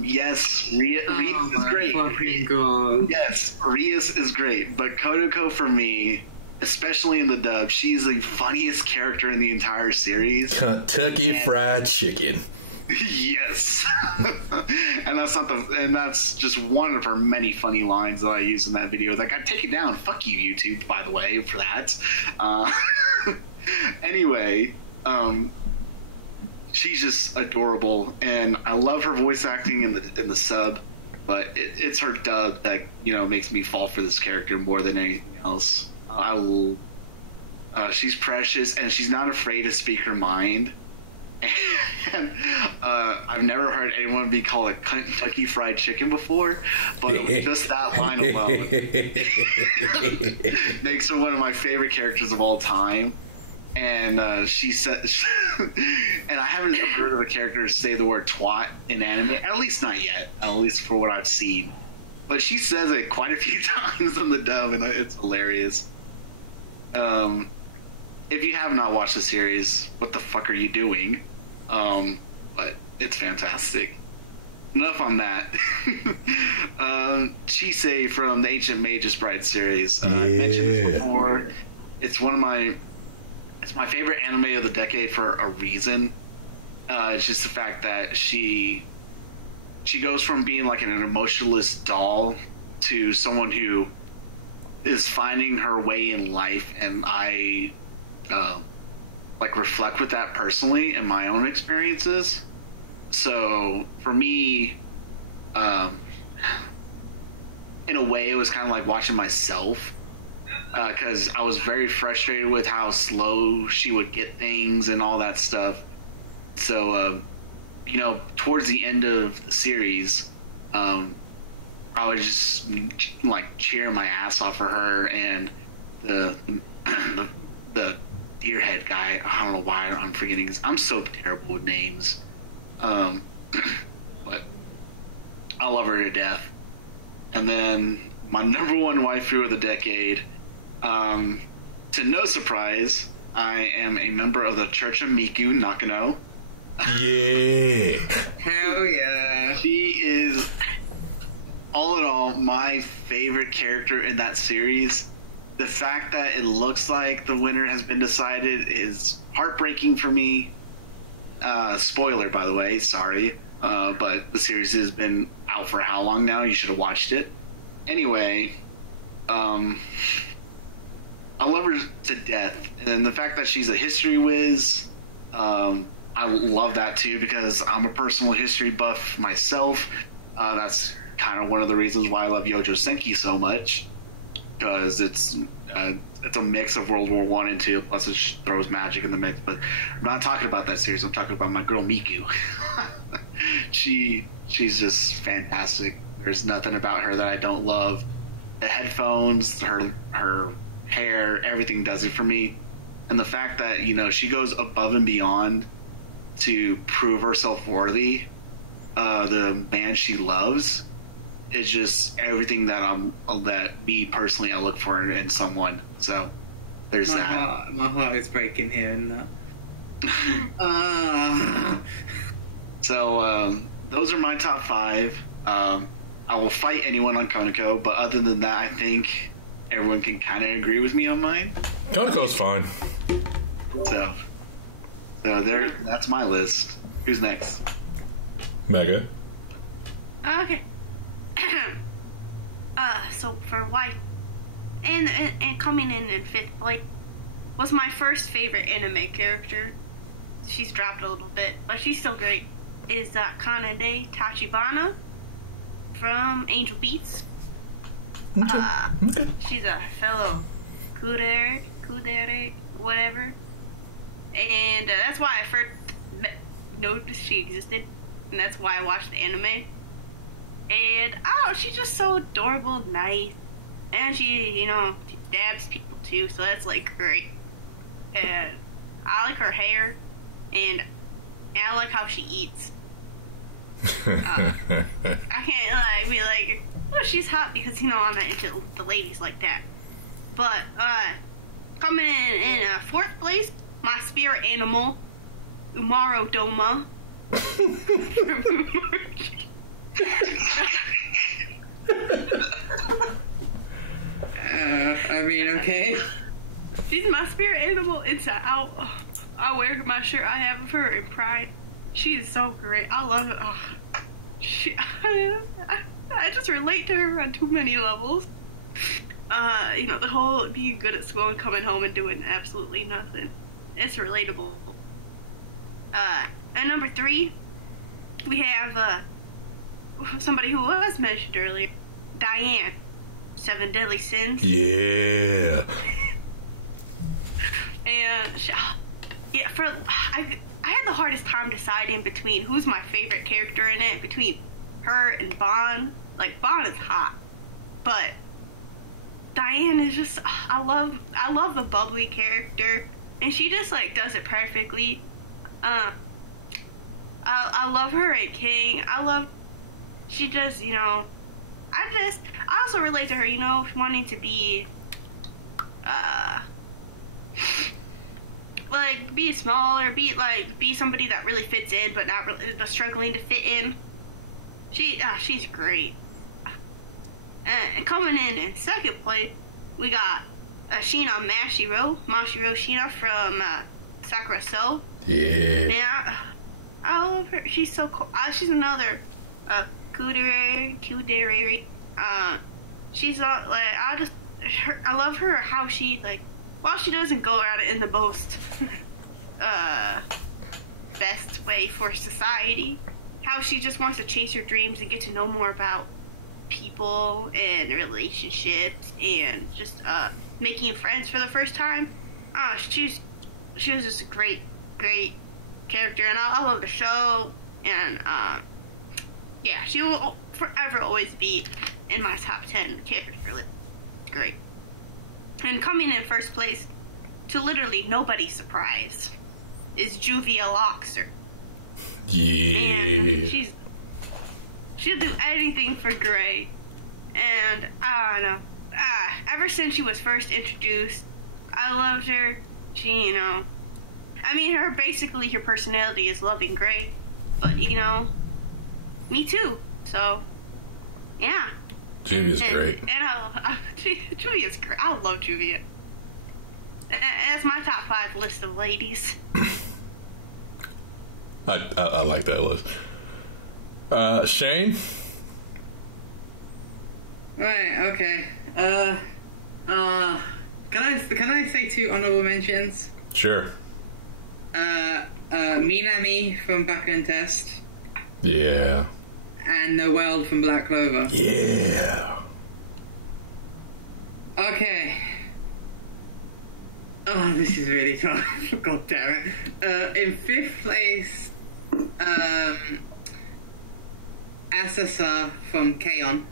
Yes, Rias is great. God. Yes, Rias is great, but Konako for me, especially in the dub, she's the funniest character in the entire series. Kentucky Fried Chicken. Yes, and that's just one of her many funny lines that I use in that video. Like, I take it down. Fuck you, YouTube, by the way, for that. Anyway, she's just adorable, and I love her voice acting in the sub, but it's her dub that makes me fall for this character more than anything else. She's precious, and she's not afraid to speak her mind. And I've never heard anyone be called a Kentucky Fried Chicken before, but just that line alone makes her one of my favorite characters of all time. And she said, and I haven't ever heard of a character say the word twat in anime, at least not yet, at least for what I've seen. But she says it quite a few times in the dub, and it's hilarious. If you have not watched the series, what the fuck are you doing? But it's fantastic. Enough on that. Chisei from the Ancient Mage's Bride series. I mentioned this before. It's my favorite anime of the decade for a reason. It's just the fact that she goes from being like an emotionless doll to someone who is finding her way in life, and I reflect with that personally in my own experiences. So for me, in a way, it was kind of like watching myself, because I was very frustrated with how slow she would get things and all that stuff. So towards the end of the series, I would just like cheer my ass off for her and the deerhead guy. I don't know why I'm forgetting his. I'm so terrible with names. But I love her to death. And then my number one waifu of the decade, to no surprise, I am a member of the Church of Miku Nakano. Yeah. Hell yeah. She is, all in all, my favorite character in that series. The fact that it looks like the winner has been decided is heartbreaking for me. Spoiler, by the way, sorry. But the series has been out for how long now? You should have watched it. Anyway, I love her to death. And the fact that she's a history whiz, I love that too, because I'm a personal history buff myself. That's kind of one of the reasons why I love Yojo Senki so much, because it's a mix of World War I and II, plus it throws magic in the mix. But I'm not talking about that series. I'm talking about my girl Miku. She's just fantastic. There's nothing about her that I don't love. The headphones, her hair, everything does it for me. And the fact that, you know, she goes above and beyond to prove herself worthy, the man she loves, is just everything that me personally I look for in someone. So there's My heart is breaking here. So those are my top 5. I will fight anyone on Konako, but other than that, I think everyone can kind of agree with me on mine. Konako's fine. So there. That's my list. Who's next? Mega. Okay. So for white, and coming in 5th place was my first favorite anime character. She's dropped a little bit, but she's still great. Is Kanade Tachibana from Angel Beats. Okay. She's a fellow kudere, whatever. And that's why I first noticed she existed, and that's why I watched the anime. And she's just so adorable, nice, and she stabs people too, so that's like great. And I like her hair, and I like how she eats. I can't be like, oh, she's hot, because I'm not into the ladies like that. But coming in 4th place, my spirit animal, Umaro Doma. Okay. She's my spirit animal inside out. I wear my shirt I have of her in pride. She is so great. I love it. I just relate to her on too many levels. The whole being good at school and coming home and doing absolutely nothing. It's relatable. At number 3, we have somebody who was mentioned earlier, Diane, 7 Deadly Sins. Yeah. And I had the hardest time deciding between who's my favorite character in it, between her and Bon. Like, Bon is hot, but Diane is just, I love the bubbly character, and she just does it perfectly. I love her in King. She just, I also relate to her, wanting to be, be smaller, be somebody that really fits in, but not really, but struggling to fit in. She's great. And coming in 2nd place, we got Sheena Mashiro Sheena from Sakura Soul. Yeah. And I love her. She's so cool. She's another kudere. She's I love her how she while she doesn't go at it in the most best way for society, how she just wants to chase her dreams and get to know more about people and relationships and just making friends for the first time. She was just a great character, and I love the show, and she will forever always be in my top 10 characters for list. Great. And coming in first place, to literally nobody's surprise, is Juvia Loxer. Yeah. And she'll do anything for Gray. And I don't know. Ever since she was first introduced, I loved her. She, I mean, her personality is loving Gray, but me too. So, yeah. Juvia's great. And Juvia's great. I love Juvia. That's my top 5 list of ladies. I like that list. Shane? Right, okay. Can I say 2 honorable mentions? Sure. Minami from Backend Test. Yeah. And Noelle from Black Clover. Yeah. Okay. Oh, this is really tough. God damn it. In 5th place, Asasa from K-On!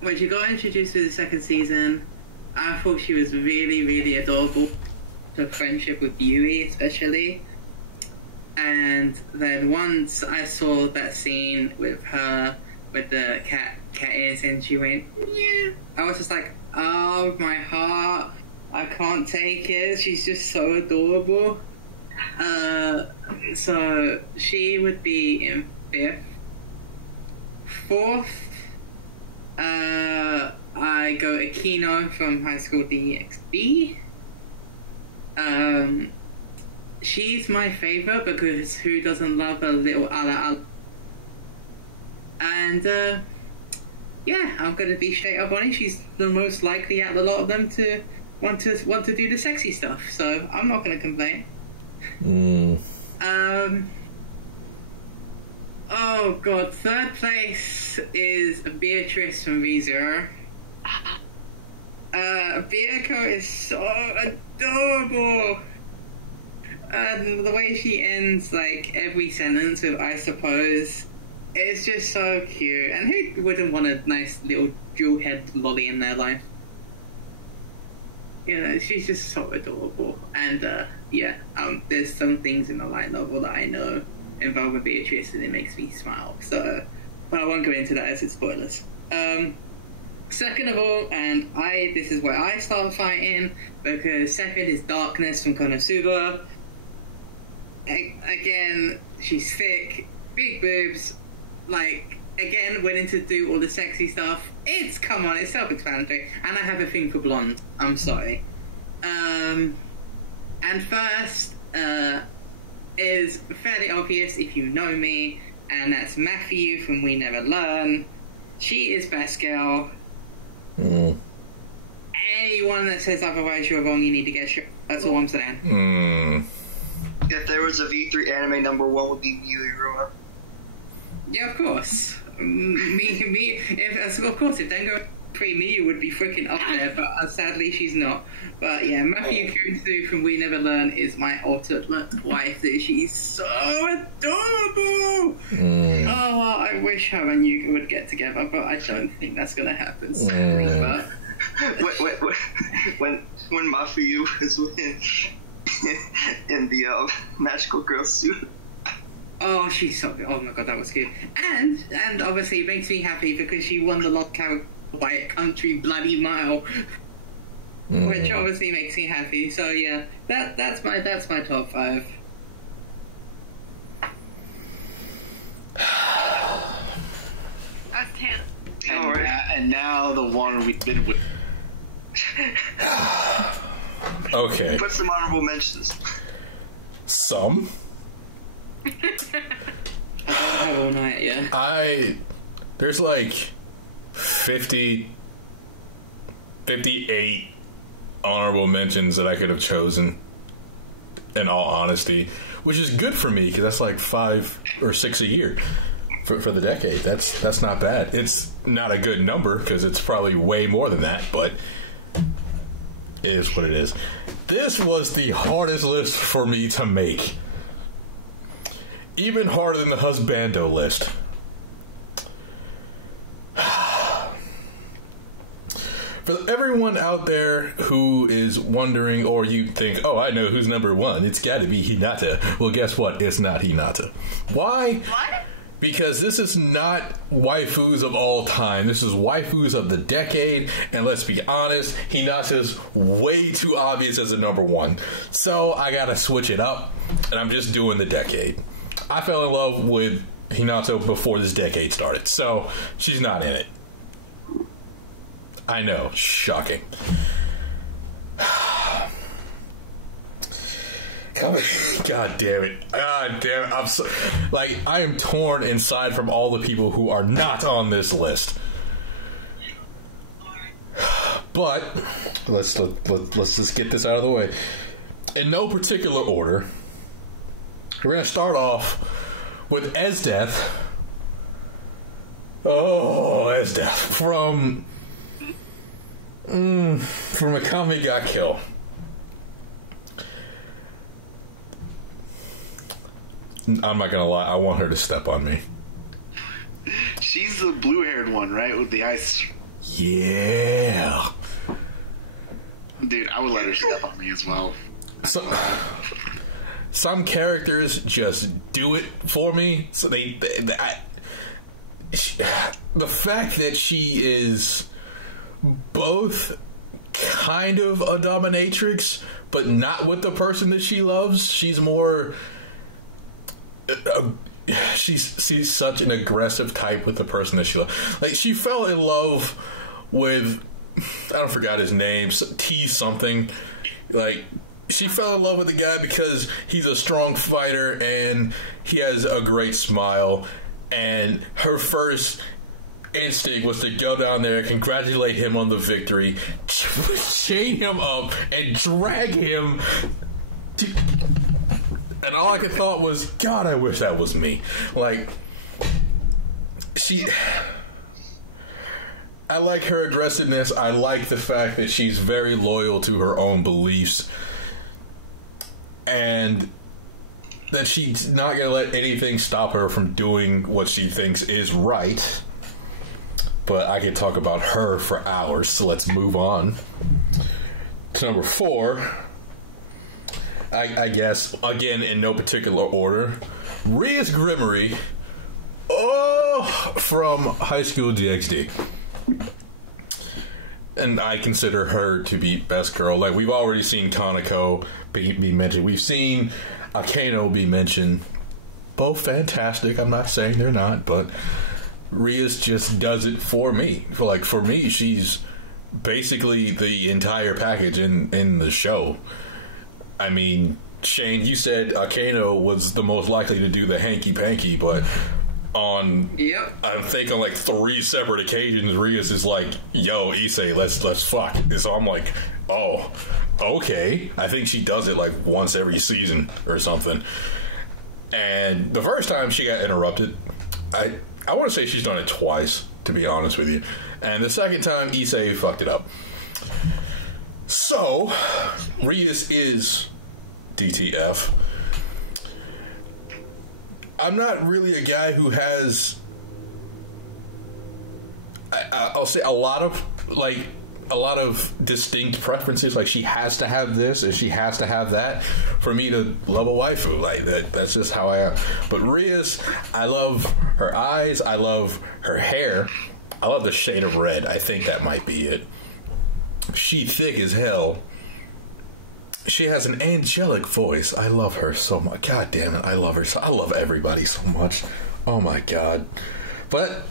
When she got introduced to the 2nd season, I thought she was really, really adorable. Her friendship with Yui, especially. And then once I saw that scene with her with the cat ears, and she went, yeah. I was just like, oh, my heart, I can't take it. She's just so adorable. So she would be in 5th. 4th, I go Akino from High School DxD. She's my favorite because who doesn't love a little ala. And yeah, I'm gonna be straight up on it. She's the most likely out of a lot of them to want to do the sexy stuff. So I'm not gonna complain. Oh god, 3rd place is Beatrice from ReZero. Byakuya is so adorable. And the way she ends like every sentence with I suppose, it's just so cute. And who wouldn't want a nice little jewel-head lolly in their life? She's just so adorable. And yeah, there's some things in the light novel that I know involve with Beatrice and it makes me smile. So, but I won't go into that as it's spoilers. Second of all, and this is where I start fighting, because second is Darkness from Konosuba. Again, she's thick, big boobs, like, again, willing to do all the sexy stuff. It's self-explanatory, and I have a thing for blonde. I'm sorry. And first, is fairly obvious if you know me, and that's Matthew from We Never Learn. She is best girl. Anyone that says otherwise, you're wrong. You need to get shit. That's all I'm saying. If there was a V3 anime, number 1 would be Miyu. Yeah, of course. Of course, if Dengo Miyu would be freaking up there, but sadly she's not. But yeah, Matthew Kunzu from We Never Learn is my ultimate wife. She's so adorable. Oh, I wish her and you would get together, but I don't think that's gonna happen. Sadly, but when Mafuyu was in the magical girl suit. Oh, she's so good. Oh my god, that was good. And obviously it makes me happy because she won the lockout by a country bloody mile. Which obviously makes me happy. So yeah, that's my top 5. That's 10. And now the one we've been with. Okay. Put some honorable mentions. Some? I don't have all night, yeah. There's like 58 honorable mentions that I could have chosen, in all honesty, which is good for me because that's like 5 or 6 a year for the decade. That's not bad. It's not a good number because it's probably way more than that, but it is what it is. This was the hardest list for me to make. Even harder than the Husbando list. For everyone out there who is wondering, or you think, oh, I know who's number one, it's got to be Hinata. Well, guess what? It's not Hinata. Why? What? Because this is not waifus of all time. This is waifus of the decade. And let's be honest, Hinata's way too obvious as a number one. So I gotta switch it up. And I'm just doing the decade. I fell in love with Hinata before this decade started. So she's not in it. I know. Shocking. God damn it. God damn it. I'm so, like, I am torn inside from all the people who are not on this list. But let's just get this out of the way. In no particular order, we're going to start off with Esdeath. Oh, Esdeath. From Akame Ga Kill. I'm not gonna lie, I want her to step on me. She's the blue-haired one, right? With the ice. Yeah. Dude, I would let her step on me as well. So, some characters just do it for me. So the fact that she is both kind of a dominatrix, but not with the person that she loves. She's more... she's such an aggressive type with the person that she loves. Like, she fell in love with... I don't forgot his name. T something. Like, she fell in love with the guy because he's a strong fighter and he has a great smile. And her first instinct was to go down there, congratulate him on the victory, chain him up, and drag him to... And all I could thought was, God, I wish that was me. Like, I like her aggressiveness. I like the fact that she's very loyal to her own beliefs. And that she's not going to let anything stop her from doing what she thinks is right. But I could talk about her for hours, so let's move on to number 4. I guess, again, in no particular order, Rias Grimmery, from High School DxD. And I consider her to be best girl. Like, we've already seen Kaneko be mentioned. We've seen Akeno be mentioned. Both fantastic. I'm not saying they're not, but Rias just does it for me. For me, she's basically the entire package in the show. I mean, Shane, you said Akeno was the most likely to do the hanky-panky, but I think on like 3 separate occasions, Rias is like, yo, Issei, let's fuck. And so I'm like, oh, okay. I think she does it like once every season or something. And the first time she got interrupted, I want to say she's done it twice, to be honest with you. And the second time, Issei fucked it up. So, Rias is DTF. I'm not really a guy who has... I'll say a lot of distinct preferences. Like, she has to have this and she has to have that for me to love a waifu. Like, that's just how I am. But Rias, I love her eyes. I love her hair. I love the shade of red. I think that might be it. She thick as hell. She has an angelic voice. I love her so much. God damn it, I love her. I love everybody so much. Oh my god. But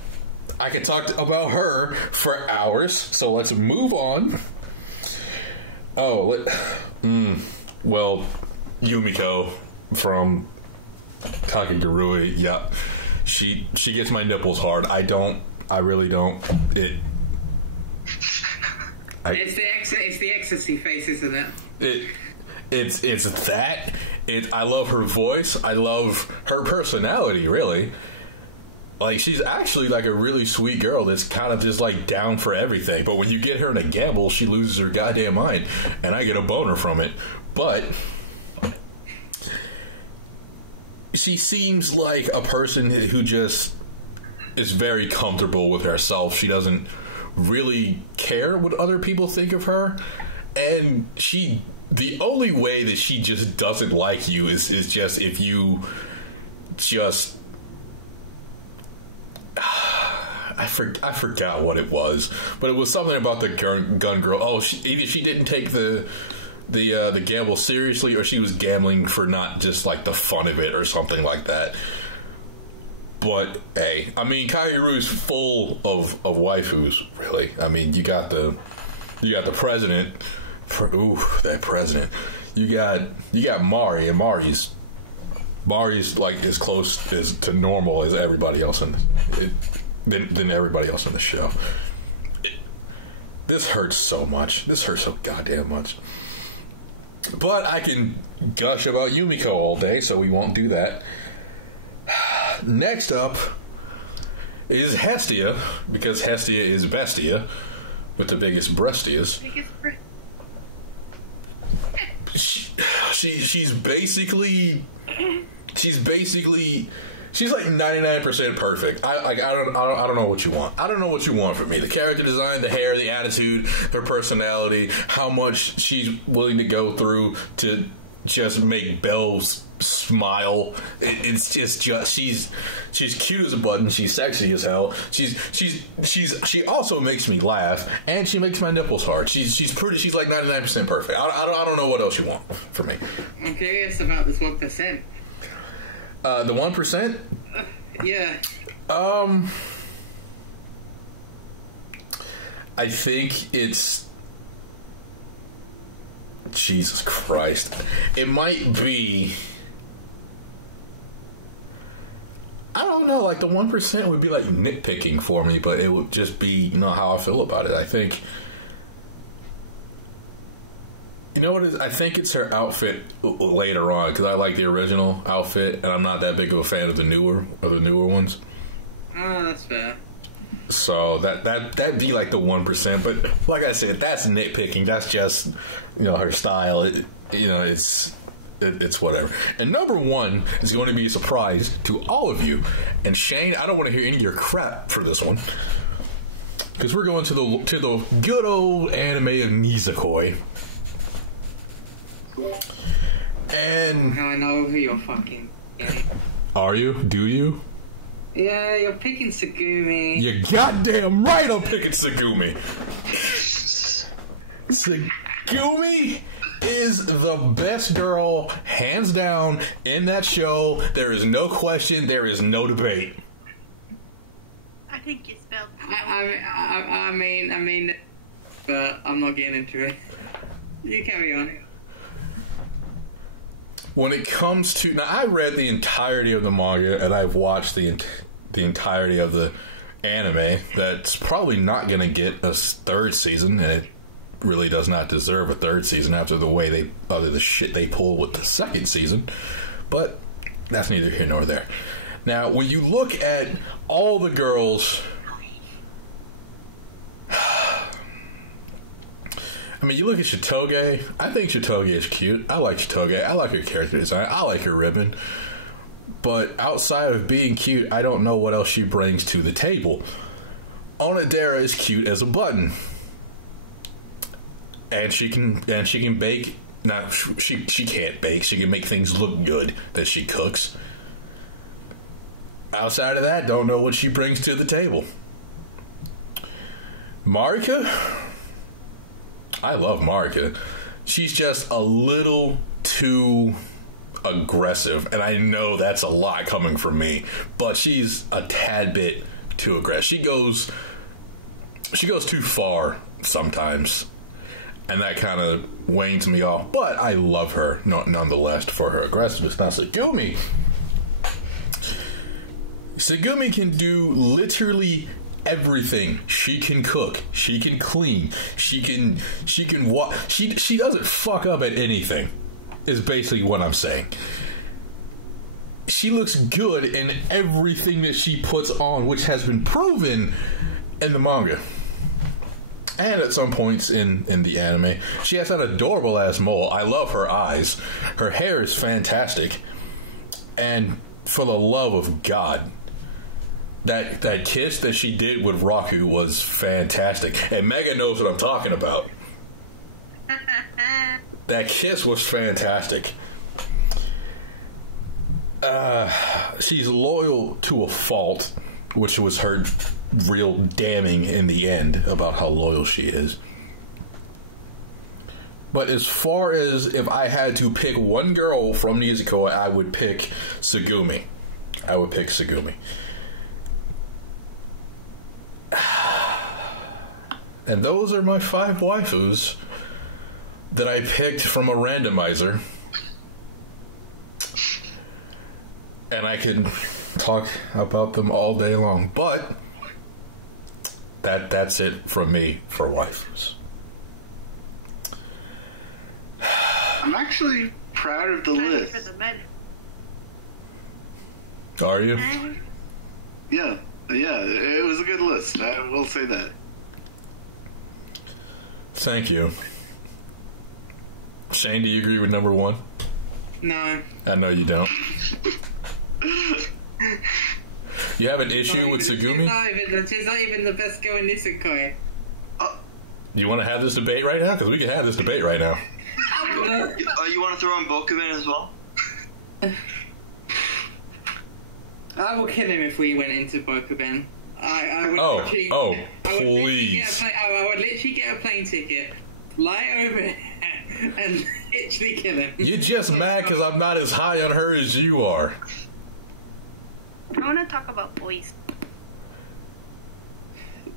I could talk about her for hours, so let's move on. Well, Yumiko from Kakegurui. Yeah, she gets my nipples hard. I really don't. It's the ecstasy face, isn't it? It's that. I love her voice. I love her personality, really. Like, she's actually like a really sweet girl that's kind of just like down for everything. But when you get her in a gamble, she loses her goddamn mind, and I get a boner from it. But she seems like a person who just is very comfortable with herself. She doesn't really care what other people think of her, and the only way that she just doesn't like you is just if you just I forgot what it was, but it was something about the gun girl. Oh, either she didn't take the gamble seriously, or she was gambling for not just like the fun of it or something like that. But hey, I mean, Kairu's full of waifus, really. I mean, you got the president. Ooh, that president. You got Mari, and Mari's like as close as to normal as everybody else than everybody else in the show. This hurts so much. This hurts so goddamn much. But I can gush about Yumiko all day, so we won't do that. Next up is Hestia, because Hestia is Bestia with the biggest breastias. She's basically she's like 99% perfect. I don't know what you want. I don't know what you want from me. The character design, the hair, the attitude, her personality, how much she's willing to go through to just make Belle's smile. It's just she's cute as a button. She's sexy as hell. She also makes me laugh, and she makes my nipples hard. She's pretty. She's like 99% perfect. I don't know what else you want from me. I'm curious about this 1%. The 1%? Yeah. I think it's Jesus Christ. It might be. I don't know. Like the 1% would be like nitpicking for me, but it would just be how I feel about it. I think. You know what it is? I think it's her outfit later on, because I like the original outfit, and I'm not that big of a fan of the newer ones. Oh, that's fair. So that'd be like the 1%, but like I said, that's nitpicking. That's just her style. It's whatever. And number 1 is going to be a surprise to all of you. And Shane, I don't want to hear any of your crap for this one, because we're going to the good old anime of Nisekoi. And now I know who you're fucking getting. Are you? Do you? Yeah, you're picking Tsugumi. You're goddamn right I'm picking Tsugumi. Tsugumi is the best girl, hands down, in that show. There is no question. There is no debate. I think you spelled I mean, but I'm not getting into it. You carry on. When it comes to... Now, I read the entirety of the manga, and I've watched the entirety of the anime. That's probably not going to get a third season, and it really does not deserve a third season after the shit they pulled with the second season. But that's neither here nor there. Now, when you look at all the girls... I mean, you look at Shitoge. I think Shitoge is cute. I like Shitoge. I like her character design. I like her ribbon. But outside of being cute, I don't know what else she brings to the table. Onodera is cute as a button, and she can bake. Now she can't bake. She can make things look good that she cooks. Outside of that, don't know what she brings to the table. Marika. I love Marika. She's just a little too aggressive, and I know that's a lot coming from me, but she's a tad bit too aggressive. She goes too far sometimes, and that kind of wanes me off, but I love her nonetheless for her aggressiveness. Now, Tsugumi can do literally everything. She can cook. She can clean. She can walk. She doesn't fuck up at anything, is basically what I'm saying. She looks good in everything that she puts on, which has been proven in the manga. And at some points in the anime. She has that adorable ass mole. I love her eyes. Her hair is fantastic. And for the love of God, that kiss that she did with Raku was fantastic. And Mega knows what I'm talking about. That kiss was fantastic. She's loyal to a fault, which was her real damning in the end about how loyal she is. But as far as if I had to pick one girl from Nizuko, I would pick Tsugumi. I would pick Tsugumi. And those are my 5 waifus that I picked from a randomizer. And I could talk about them all day long. But that's it from me for waifus. I'm actually proud of the list. For the men. Are you? Yeah, it was a good list. I will say that. Thank you. Shane, do you agree with number 1? No. I know you don't. You have an issue with Tsugumi? She's not even the best girl in Nisekoi. You want to have this debate right now? Because we can have this debate right now. You want to throw in Bokuman as well? I will kill him if we went into Bokuben. I would please. I would literally get a plane ticket, fly over and literally kill him. You're just mad because I'm not as high on her as you are. I want to talk about boys.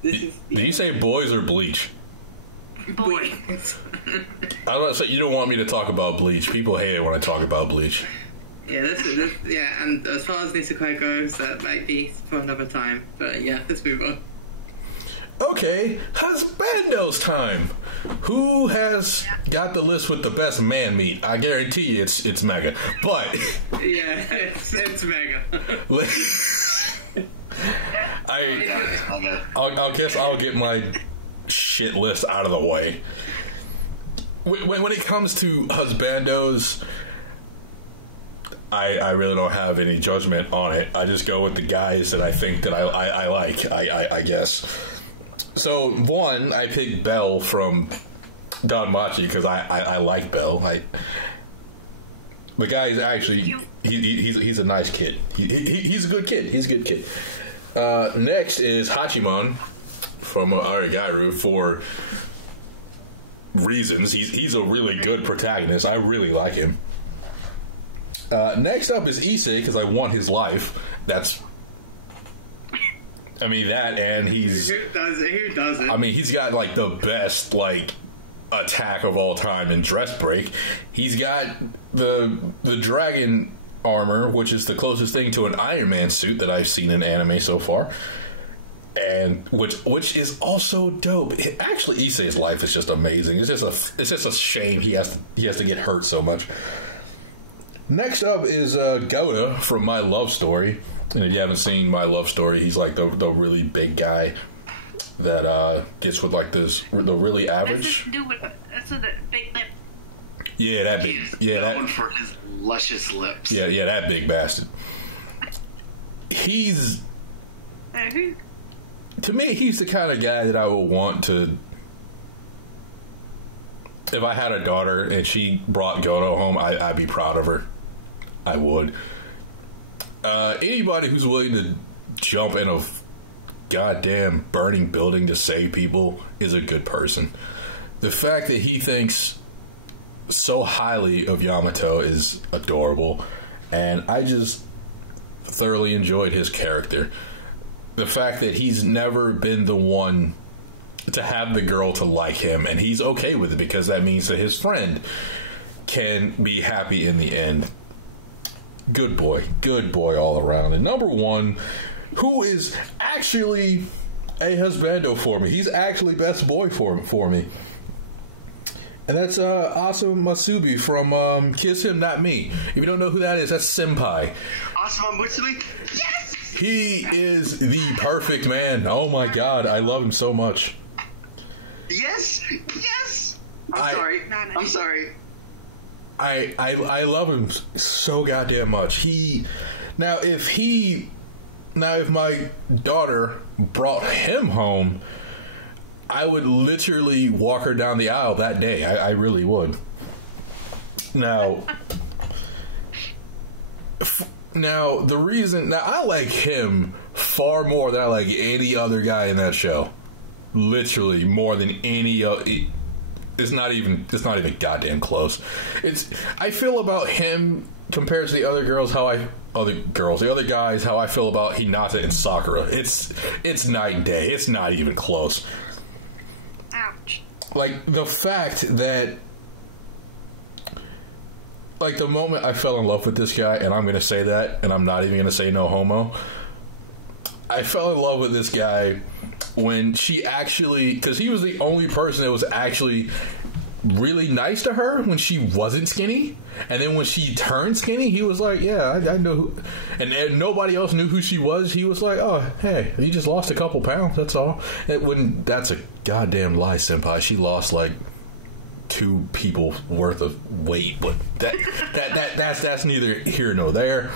Did you say boys or Bleach? Boys. I don't say you don't want me to talk about Bleach. People hate it when I talk about Bleach. Yeah, and as far as Nisekoi goes, that might be for another time. But yeah, let's move on. Okay, husbando's time. Who has got the list with the best man meat? I guarantee you it's Mega. But yeah, it's Mega. I guess I'll get my shit list out of the way. When it comes to husbandos, I really don't have any judgment on it. I just go with the guys that I think that I like, I guess. So, one, I picked Bell from Danmachi because I like Bell. The guy is actually, he's a nice kid. He's a good kid. He's a good kid. Next is Hachiman from Arigairu for reasons. He's a really good protagonist. I really like him. Next up is Issei because I want his life. That and he's... Who doesn't? I mean, he's got, like, the best, like, attack of all time in Dress Break. He's got the dragon armor, which is the closest thing to an Iron Man suit that I've seen in anime so far. And which is also dope. Actually, Issei's life is just amazing. It's just a shame he has to get hurt so much. Next up is Goda from My Love Story. And if you haven't seen My Love Story, he's like the really big guy that gets with like the really average. That's the big lip. Yeah, that big. Yeah, known for his luscious lips. Yeah, that big bastard. He's to me, he's the kind of guy that I would want to. If I had a daughter and she brought Godo home, I'd be proud of her. I would. Anybody who's willing to jump in a goddamn burning building to save people is a good person. The fact that he thinks so highly of Yamato is adorable, and I just thoroughly enjoyed his character. The fact that he's never been the one to have the girl to like him, and he's okay with it because that means that his friend can be happy in the end. Good boy all around. And number 1, who is actually a husbando for me. He's actually best boy for me. And that's Asuma Masubi from Kiss Him Not Me. If you don't know who that is, that's Senpai. Asuma Masubi? Yes! He is the perfect man. Oh my god, I love him so much. Yes! I'm sorry. I love him so goddamn much. If he Now, if my daughter brought him home, I would literally walk her down the aisle that day. I really would. Now, the reason... Now, I like him far more than I like any other guy in that show. Literally, more than any other... It's not even goddamn close. I feel about him compared to the other girls the other guys, how I feel about Hinata and Sakura. It's night and day. It's not even close. Ouch. Like, the fact that, like, the moment I fell in love with this guy, and I'm going to say that, and I'm not even going to say no homo, I fell in love with this guy when she actually, because he was the only person that was actually really nice to her when she wasn't skinny, and then when she turned skinny, he was like, yeah, I know who, and nobody else knew who she was. He was like, oh, hey, you just lost a couple pounds, that's all. That's a goddamn lie, senpai. She lost like 2 people worth of weight, but that's neither here nor there.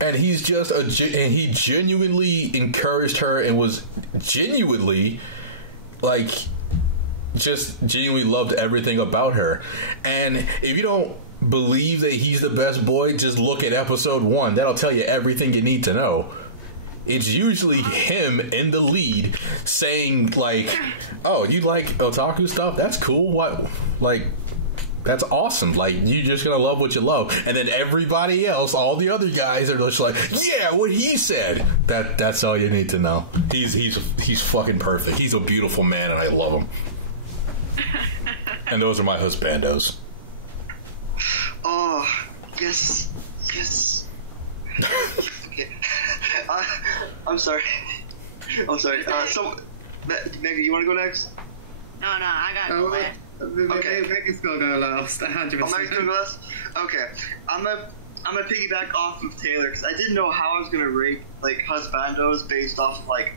And he's just and he genuinely encouraged her and was genuinely, like, just genuinely loved everything about her. And if you don't believe that he's the best boy, just look at episode 1. That'll tell you everything you need to know. It's usually him in the lead saying, like, oh, you like otaku stuff? That's cool. What? Like, that's awesome. Like, you're just gonna love what you love. And then everybody else, all the other guys are just like, yeah, what he said. That's all you need to know. He's fucking perfect. He's a beautiful man and I love him. And those are my husbandos. Oh, yes. Okay. I'm sorry. So, Mega, you want to go next? No, I gotta go last. Okay, Mega's gonna go last. 100%. Oh, Mega's gonna go last? Okay. I'm gonna piggyback off of Taylor, because I didn't know how I was gonna rate, like, husbandos based off of, like...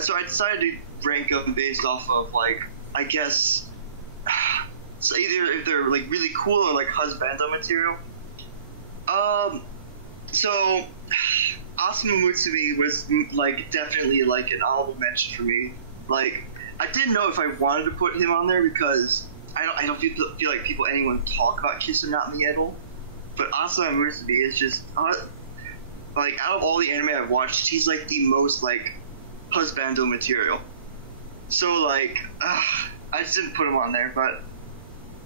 So I decided to rank them based off of, like, I guess... So either if they're, like, really cool or, like, husbando material. So... Asuma Mutsumi was, like, definitely, like, an honorable mention for me. Like, I didn't know if I wanted to put him on there because I don't feel like anyone talk about Kisame at all. But Asuma Mutsumi is just, like, out of all the anime I've watched, he's, like, the most, like, husbando material. So, like, I just didn't put him on there, but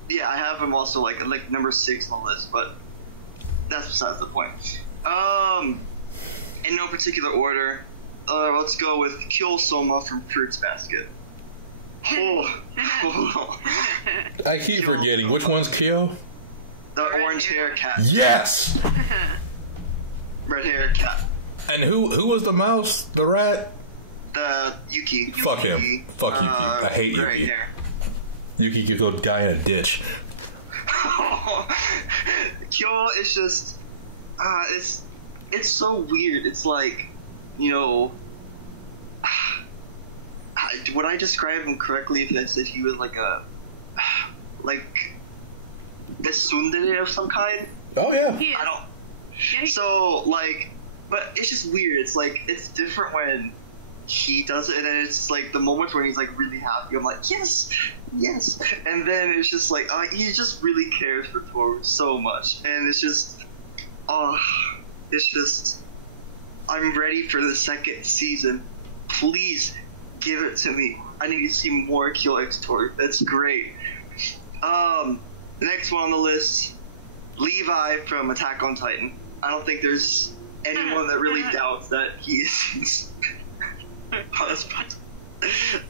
yeah, I have him also, like number 6 on the list, but that's besides the point. In no particular order, let's go with Kyo Soma from Fruits Basket. I keep forgetting. Which one's Kyo? The orange hair cat. Yes! Red hair cat. And who was the mouse? The rat? Yuki. Fuck him. Fuck Yuki. I hate Yuki. Hair. Yuki could go die in a ditch. Kyo is just... it's so weird. It's like, you know... Would I describe him correctly if I said he was like a tsundere of some kind? Oh, yeah. I don't... So, like... But it's just weird. It's like, it's different when he does it, and then it's like the moments where he's like really happy. I'm like, yes! And then it's just like, he just really cares for Toru so much. And it's just... I'm ready for the second season. Please give it to me. I need to see more Kyo X Toru. That's great. The next one on the list, Levi from Attack on Titan. I don't think there's anyone that really doubts that he is husband.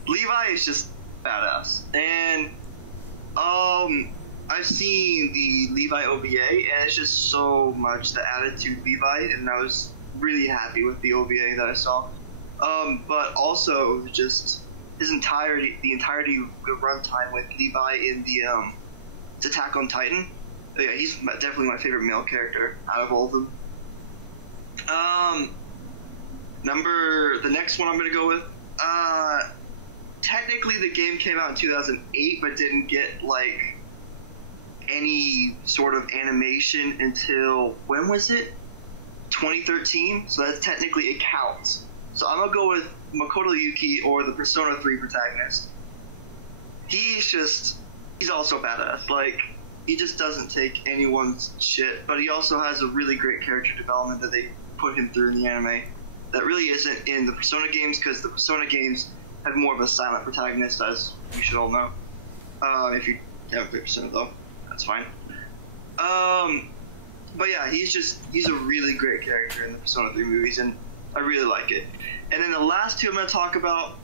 Levi is just badass. And I've seen the Levi OVA, and it's just so much the attitude Levi, and I was really happy with the OVA that I saw. But also just the entirety of the runtime with Levi in the Attack on Titan. Yeah, he's definitely my favorite male character out of all of them. The next one I'm gonna go with. Technically, the game came out in 2008, but didn't get like any sort of animation until when was it? 2013, so that's technically it counts. So I'm gonna go with Makoto Yuki, or the Persona 3 protagonist. He's also badass. Like, he just doesn't take anyone's shit, but he also has a really great character development that they put him through in the anime that really isn't in the Persona games, because the Persona games have more of a silent protagonist, as you should all know. If you haven't played Persona, though, that's fine. But yeah, he's a really great character in the Persona 3 movies, and I really like it. And then the last two I'm going to talk about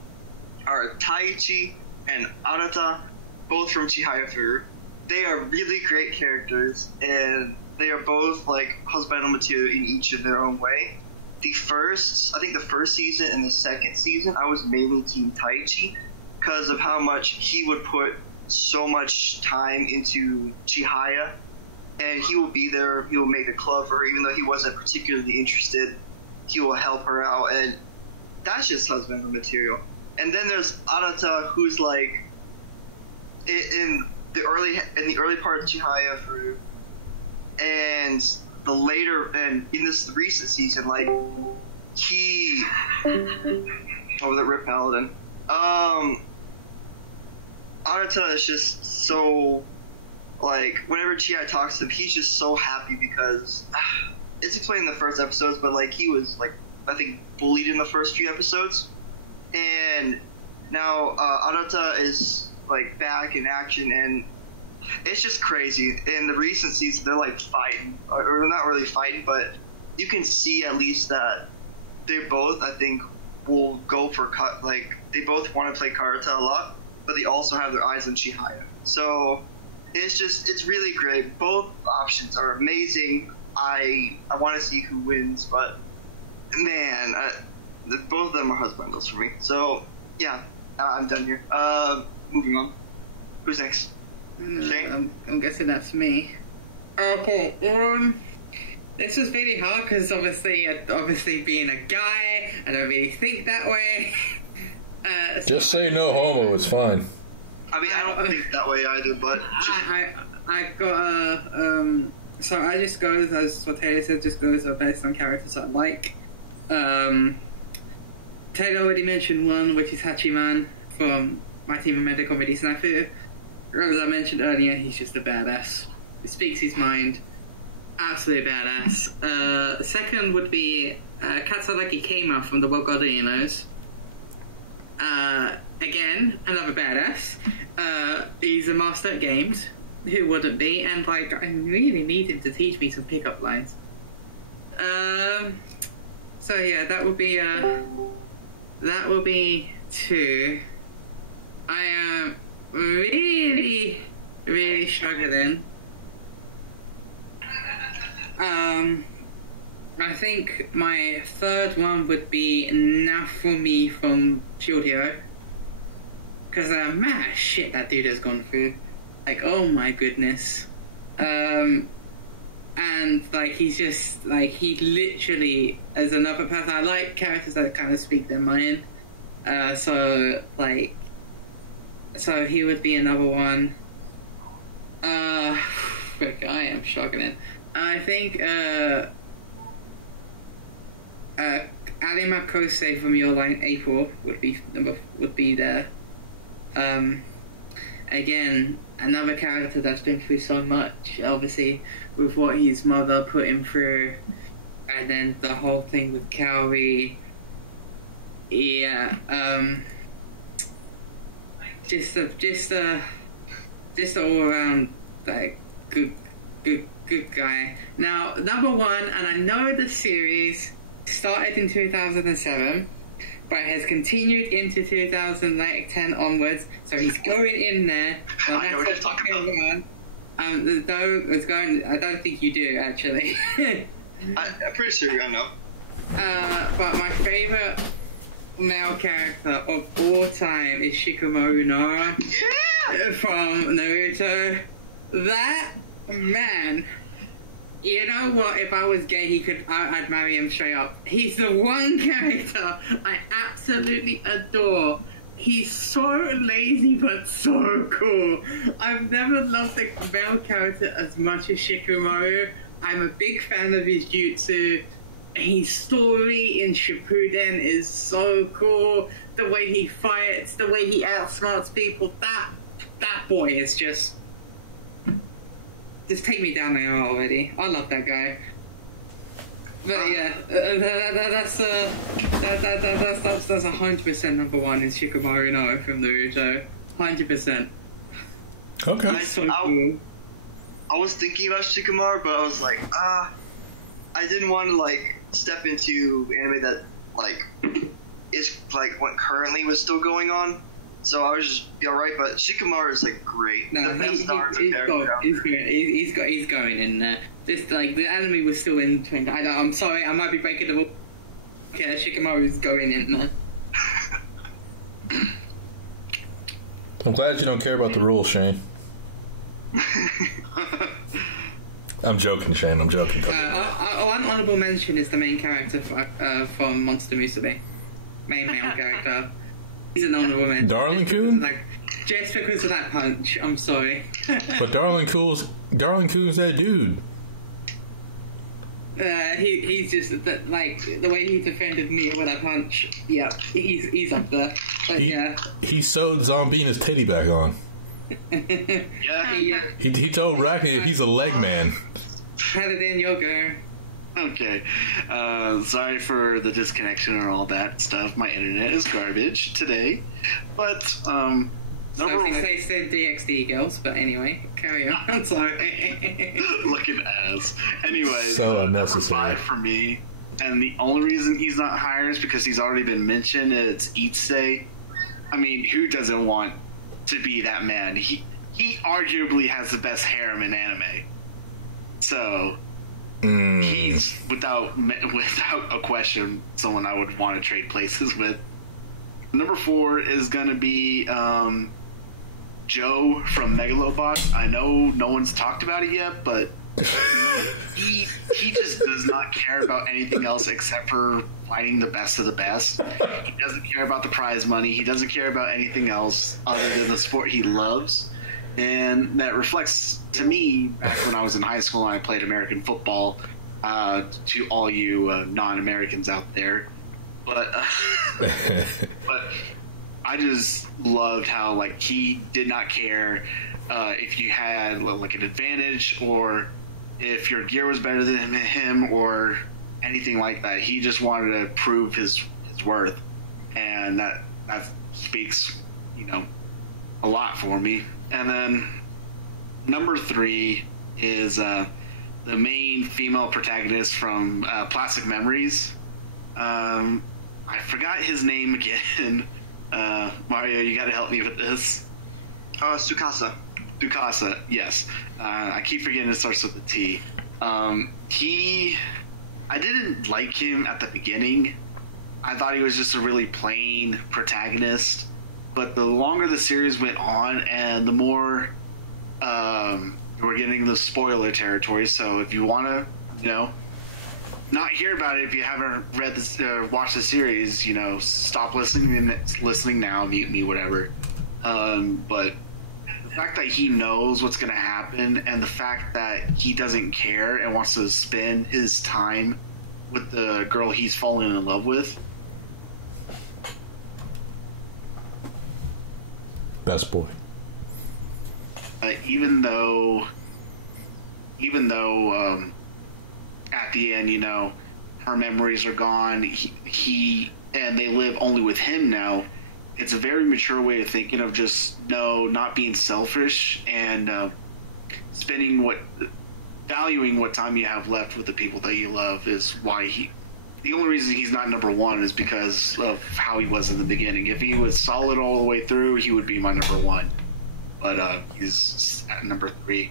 are Taichi and Arata, both from Chihaya Furu. They are really great characters, and they are both like husband material in each of their own way. I think the first season and the second season, I was mainly Team Taichi because of how much he would put so much time into Chihaya, and he will be there, he will make a club for her, even though he wasn't particularly interested. He will help her out, and that's just husband material. And then there's Arata, who's like in the early part of Chihaya Furu, and in this recent season, like he the Rip Paladin. Arata is just so, like, whenever Chihaya talks to him, he's just so happy because it's explained in the first episodes, but like he was like, I think, bullied in the first few episodes, and now Arata is like back in action, and it's just crazy. In the recent season, they're like fighting, or not really fighting, but you can see at least that they both, I think, will go for like they both want to play Karata a lot, but they also have their eyes on Chihaya. So it's really great. Both options are amazing. I want to see who wins, but man, both of them are husbandos for me. So yeah, I'm done here. Moving on. Who's next? I'm guessing that's me. Okay. This was really hard because obviously being a guy, I don't really think that way. Just say no homo. It's fine. I mean, I don't think that way either, but I got so I just go, as what Taylor said, just goes based on characters I like. Taylor already mentioned one, which is Hachiman from My Team of Medical Comedy Snafu. As I mentioned earlier, he's just a badass. He speaks his mind. Absolute badass. Second would be Katsuragi Keima from the World Guardianos. Again, another badass. He's a master at games. Who wouldn't be? And like, I really need him to teach me some pickup lines. So yeah, that would be two. I am really, really struggling. I think my third one would be Nafumi from Shield Hero. Because, man, shit that dude has gone through. Like, oh my goodness. And, like, he's just, like, he literally, as another person, I like characters that kind of speak their mind. So he would be another one. Frick, I am struggling. I think, Alima Kosei from Your Line April would be there. Again, another character that's been through so much, obviously, with what his mother put him through, and then the whole thing with Kaori. Yeah, just a all around, like, good guy. Now, number one, and I know the series started in 2007, but has continued into 2010 onwards, so he's going in there. So I know what you're talking about. I don't think you do, actually. I'm pretty sure I know. But my favourite male character of all time is Shikamaru Nara. Yeah! From Naruto. That man, you know what? If I was gay, I'd marry him straight up. He's the one character I absolutely adore. He's so lazy but so cool. I've never loved a male character as much as Shikamaru. I'm a big fan of his jutsu. his story in Shippuden is so cool. The way he fights, the way he outsmarts people, that boy is just take me down there already. I love that guy. But yeah, that's 100% number one in Shikamaru no from Naruto. 100%. Okay. That's so cool. I was thinking about Shikamaru, but I was like, I didn't want to like step into anime that like is like what currently was still going on. So I was just alright, but Shikamaru is like great. No, he's going in there. This like the anime was still in. I'm sorry, I might be breaking the rule. Yeah, Shikamaru is going in there. I'm glad you don't care about the rules, Shane. I'm joking, Shane. I'm joking. One honorable mention is the main character from Monster Musume. Main male character. He's an honorable mention. Darling Coon? Like, just because of that punch. I'm sorry. But Darling Coon's that dude. He's just like the way he defended me with that punch. Yeah, he's up there. But he sewed Zombina's titty back on. Yeah. He told Racky he's a leg man. Paladin, your go. Okay. Sorry for the disconnection and all that stuff. My internet is garbage today. But, So they said DXD girls, but anyway, carry on. Sorry. Looking ass. Anyway, so unnecessary. Number 5 for me, and the only reason he's not higher is because he's already been mentioned. It's Itsei. I mean, who doesn't want to be that man? He arguably has the best harem in anime. So he's without a question someone I would want to trade places with. Number 4 is gonna be Joe from MegaGlaceon. I know no one's talked about it yet, but he just does not care about anything else except for fighting the best of the best. He doesn't care about the prize money. He doesn't care about anything else other than the sport he loves. And that reflects to me back when I was in high school and I played American football, to all you non-Americans out there. But I just loved how like he did not care if you had like an advantage or if your gear was better than him or anything like that. He just wanted to prove his worth, and that speaks, a lot for me. And then number 3 is the main female protagonist from Plastic Memories. I forgot his name again. Mario, you gotta help me with this. Tsukasa. Tsukasa, yes. I keep forgetting it starts with a T. I didn't like him at the beginning. I thought he was just a really plain protagonist. But the longer the series went on and the more we're getting the spoiler territory, so if you want to, not hear about it if you haven't read this, watched the series, stop listening now, mute me, whatever. But the fact that he knows what's going to happen and the fact that he doesn't care and wants to spend his time with the girl he's fallen in love with. Best boy. Even though at the end, her memories are gone, he and they live only with him now. It's a very mature way of thinking of just not being selfish and valuing what time you have left with the people that you love is why the only reason he's not number 1 is because of how he was in the beginning. If he was solid all the way through, he would be my number 1. But he's at number 3.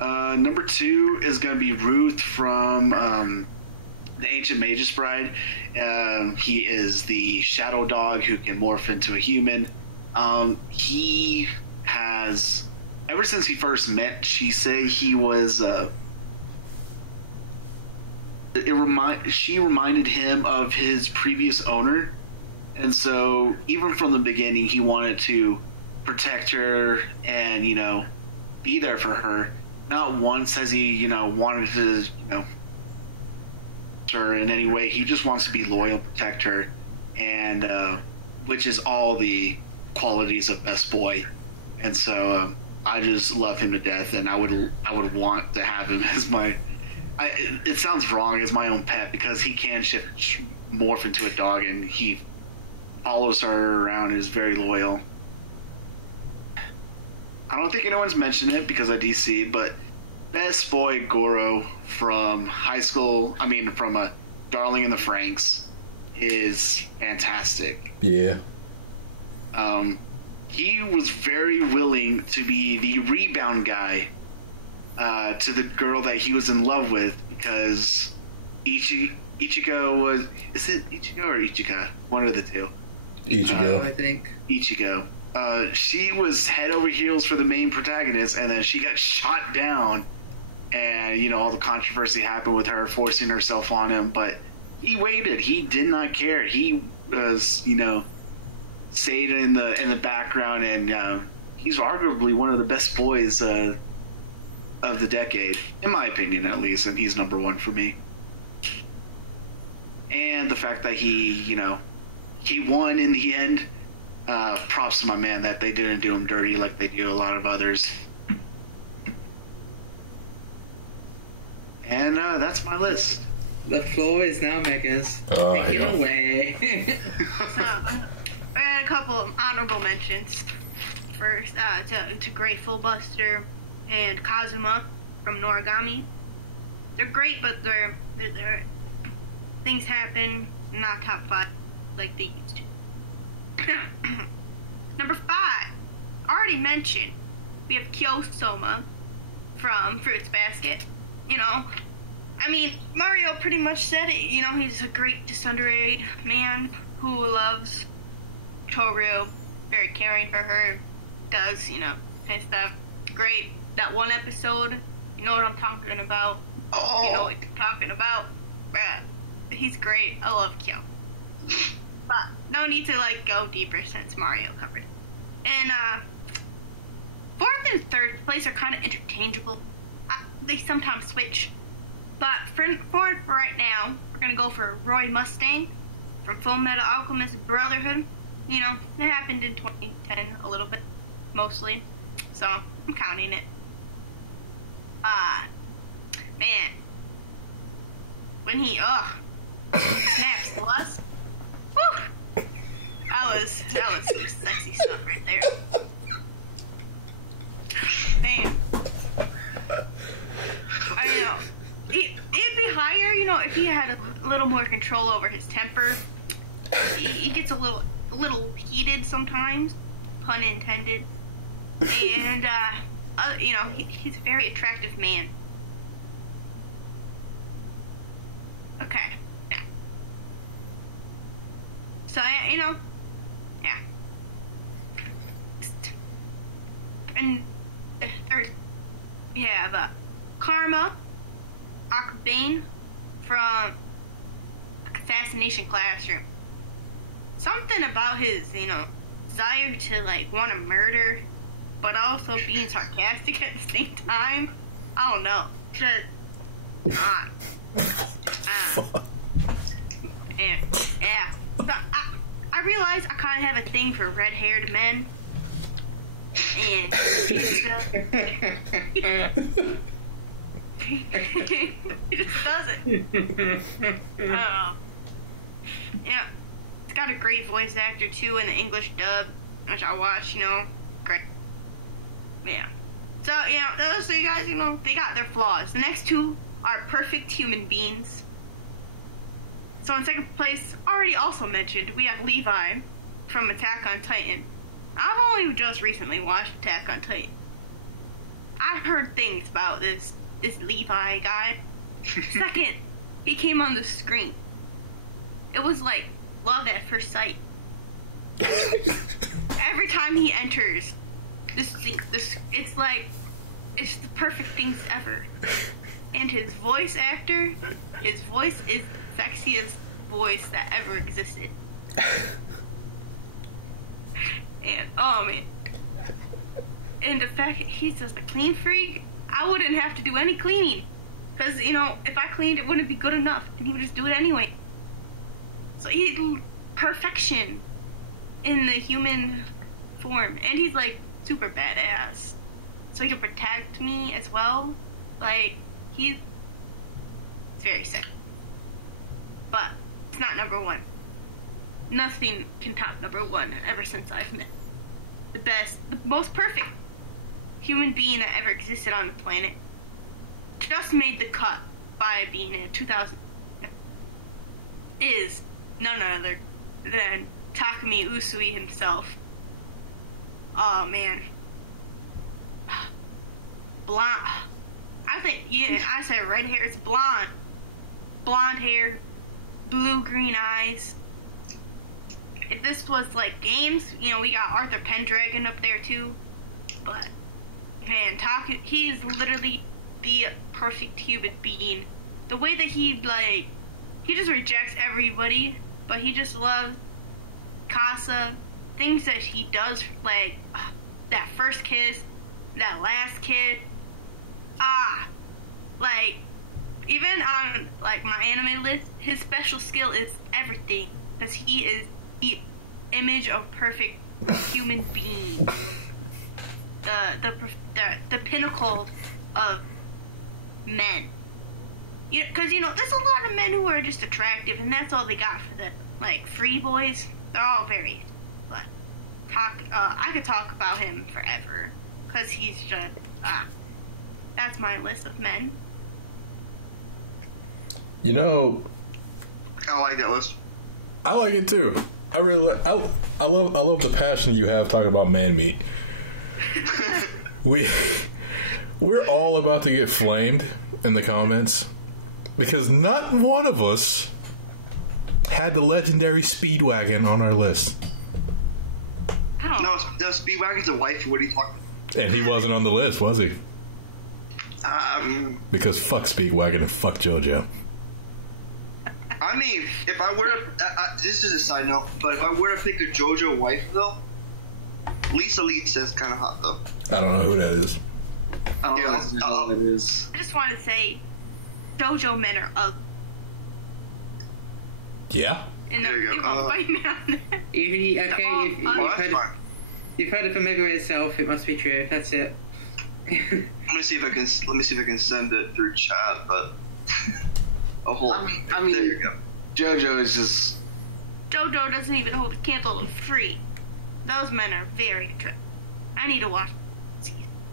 Number 2 is going to be Ruth from the Ancient Magus Bride. He is the shadow dog who can morph into a human. He has, ever since he first met Shisei, he was... she reminded him of his previous owner, and so even from the beginning he wanted to protect her and be there for her. Not once has he wanted to her in any way. He just wants to be loyal, protect her, and which is all the qualities of best boy. And so I just love him to death, and I would want to have him as my. It sounds wrong, as my own pet, because he can morph into a dog, and he follows her around and is very loyal. I don't think anyone's mentioned it because of DC, but best boy Goro from from Darling in the Franxx is fantastic. Yeah. He was very willing to be the rebound guy to the girl that he was in love with, because Ichigo was... Is it Ichigo or Ichika? One of the two. Ichigo. I think. Ichigo. She was head over heels for the main protagonist, and then she got shot down, and, all the controversy happened with her forcing herself on him, but he waited. He did not care. He was, stayed in the background, and he's arguably one of the best boys of the decade, in my opinion, at least, and he's number one for me. And the fact that he won in the end, props to my man that they didn't do him dirty like they do a lot of others. And that's my list. The floor is now Mega's. Take it away. So, I had a couple of honorable mentions. First, to Grateful Buster and Kazuma from Noragami. They're great, but they're things happen, not top 5 like they used to. Number 5, already mentioned, we have Kyosoma from Fruits Basket. Mario pretty much said it. He's a great, just underage man who loves Toru, very caring for her, does, his stuff. Great. That one episode, you know what I'm talking about. Oh. You know what I'm talking about. He's great. I love Kyo. But no need to, go deeper since Mario covered it. And, 4th and 3rd place are kind of interchangeable. They sometimes switch. But for right now, we're going to go for Roy Mustang from Full Metal Alchemist Brotherhood. It happened in 2010 a little bit, mostly. So, I'm counting it. Man. When he, snaps to us. Whew. That was some sexy stuff right there. Man. I know. It'd be higher, if he had a little more control over his temper. He gets a little heated sometimes, pun intended. And, he's a very attractive man. Okay. Yeah. So, yeah. And there's, we have, Karma, Akbane from Assassination Classroom. Something about his, desire to, want to murder, but also being sarcastic at the same time. I don't know. Just, yeah. So I realize I kind of have a thing for red-haired men. And he just does it. Yeah. It's got a great voice actor, too, in the English dub, which I watch, great. Yeah. So, those three guys, they got their flaws. The next two are perfect human beings. So in 2nd place, already also mentioned, we have Levi from Attack on Titan. I've only just recently watched Attack on Titan. I've heard things about this Levi guy. Second, he came on the screen. It was like love at first sight. Every time he enters, this it's the perfect things ever. And his voice actor, his voice is the sexiest voice that ever existed. And, oh man. And the fact that he's just a clean freak, I wouldn't have to do any cleaning. Because, you know, if I cleaned, it wouldn't be good enough, and he would just do it anyway. So he's perfection in the human form, and he's, like, super badass. So he can protect me as well. Like, he's very sick. But it's not number one. Nothing can top number one ever since I've met the best, the most perfect human being that ever existed on the planet. Just made the cut by being in 2000 is none other than Takumi Usui himself. Oh man. Blonde. I think, yeah, I said red hair. It's blonde. Blonde hair, blue-green eyes. If this was like games, you know, we got Arthur Pendragon up there too. But man, he's literally the perfect human being. The way that he just rejects everybody, but he just loves Casa. Things that he does, like that first kiss, that last kiss. Like even on like my anime list, his special skill is everything, because he is the image of perfect human being. The pinnacle of men. Because, you know, there's a lot of men who are just attractive, and that's all they got for the, like, free boys. They're all very, but, I could talk about him forever, because he's just, that's my list of men. You know, I like that list. I like it too. I really like, I love the passion you have talking about man meat. We're all about to get flamed in the comments because not one of us had the legendary Speedwagon on our list. No, Speedwagon's a wife. What are you talking about? And he wasn't on the list, was he? Because fuck Speedwagon and fuck JoJo. I mean, if I were to... this is a side note, but if I were to pick a JoJo wife, though, Lisa is kind of hot, though. I don't know who that is. I don't know who that is. I just want to say, JoJo men are ugly. Yeah? And There you go. You've heard it from Mega itself, it must be true. That's it. Let me see if I can send it through chat, but... oh, hold on. I mean, there you go. JoJo is just... JoJo doesn't even hold a candle to free. Those men are very attractive. I need to watch.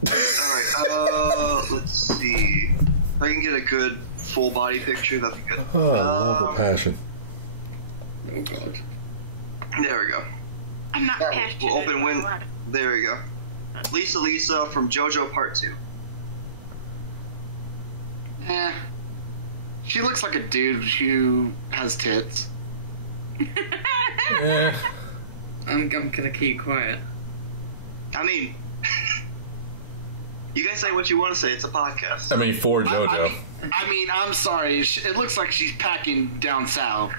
Alright, let's see. If I can get a good full body picture, that'd be good. Oh, I love the passion. Oh god. There we go. I'm not passionate. We'll open win. There we go. Lisa from JoJo Part 2. She looks like a dude who has tits. Yeah. I'm gonna keep quiet. I mean, you guys say what you want to say. It's a podcast. I mean, for JoJo. I mean, I'm sorry. It looks like she's packing down south.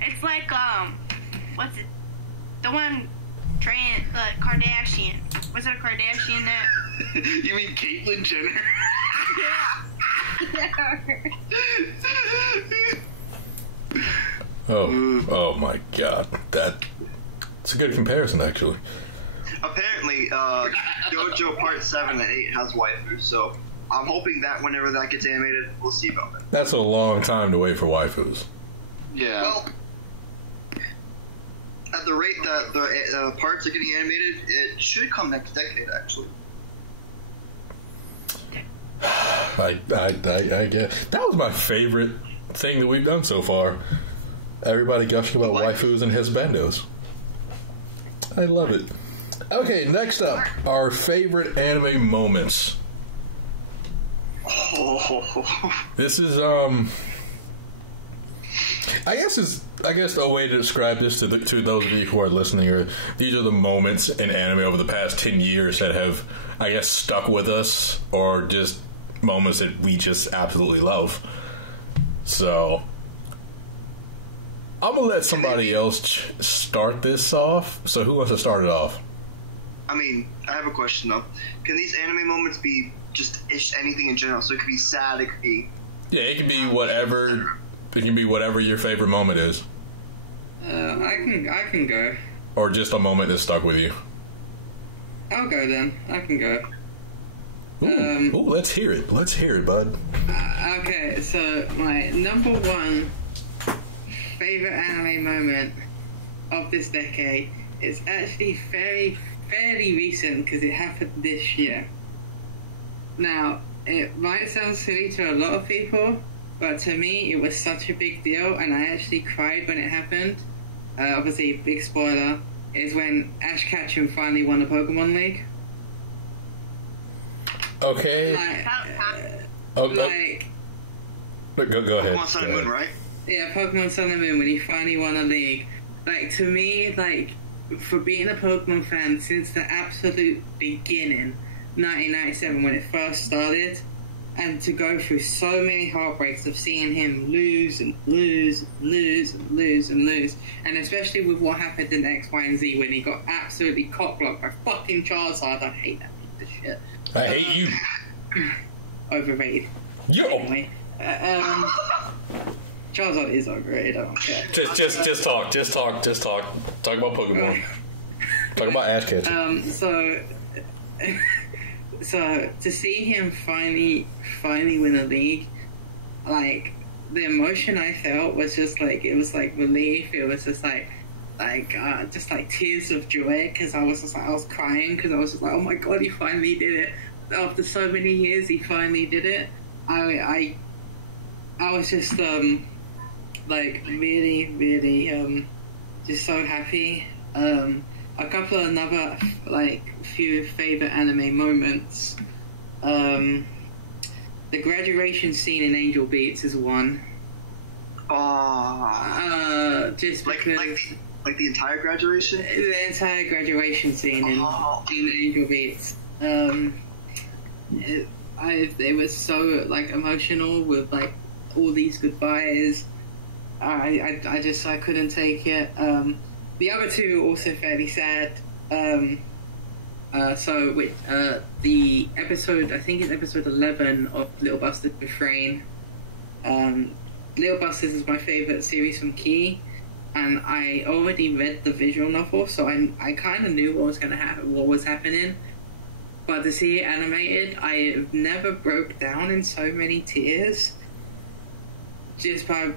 It's like, what's it? The one, the Kardashian. Was it a Kardashian that? You mean Caitlyn Jenner? Oh my god. It's a good comparison, actually. Apparently, JoJo Part 7 and 8 has waifus, so I'm hoping that whenever that gets animated, we'll see about that. That's a long time to wait for waifus. Yeah. Well, at the rate that the parts are getting animated, it should come next decade, actually. I get that was my favorite thing that we've done so far. Everybody gushing about waifus and husbandos. I love it. Okay, next up, our favorite anime moments. Oh. This is I guess a way to describe this to those of you who are listening are these are the moments in anime over the past 10 years that have, I guess, stuck with us, or just moments that we just absolutely love. So I'm gonna let somebody else start this off. So who wants to start it off? I mean, I have a question though. Can these anime moments be just anything in general. So it could be sad, it could be... Yeah, it can be whatever. It can be whatever your favorite moment is. I can go. Or just a moment that stuck with you. I'll go then. I can go. Ooh, let's hear it. Let's hear it, bud. Okay, so my number one favorite anime moment of this decade is actually fairly recent because it happened this year. Now, it might sound silly to a lot of people, but to me, it was such a big deal, and I actually cried when it happened. Obviously, big spoiler, is when Ash Ketchum finally won the Pokemon League. Okay. Go ahead. Pokemon Sun and Moon, right? Yeah, Pokemon Sun and Moon, when he finally won a league. Like, to me, like, for being a Pokemon fan since the absolute beginning, 1997, when it first started, and to go through so many heartbreaks of seeing him lose and lose and lose and lose and lose, and especially with what happened in X, Y, and Z when he got absolutely cockblocked by fucking Charizard. I hate that piece of shit. I hate you. Overrated. Yo. Anyway, Charizard is overrated. I don't care. Just talk. Talk about Pokemon. Talk about Ash Ketchum. So to see him finally win a league, like the emotion I felt was just like, it was like relief. It was just like tears of joy, because I was crying because I was just like, oh my god, he finally did it. After so many years, he finally did it. I was just like really just so happy. A couple of another few favorite anime moments. The graduation scene in Angel Beats is one. Just because like the entire graduation. The entire graduation scene in Angel Beats. It was so like emotional with like all these goodbyes. I couldn't take it. The other two also fairly sad. The episode, I think it's episode 11 of Little Buster's Refrain. Little Busters is my favourite series from Key, and I already read the visual novel, so I kind of knew what was going to happen, what was happening. But to see it animated, I never broke down in so many tears just by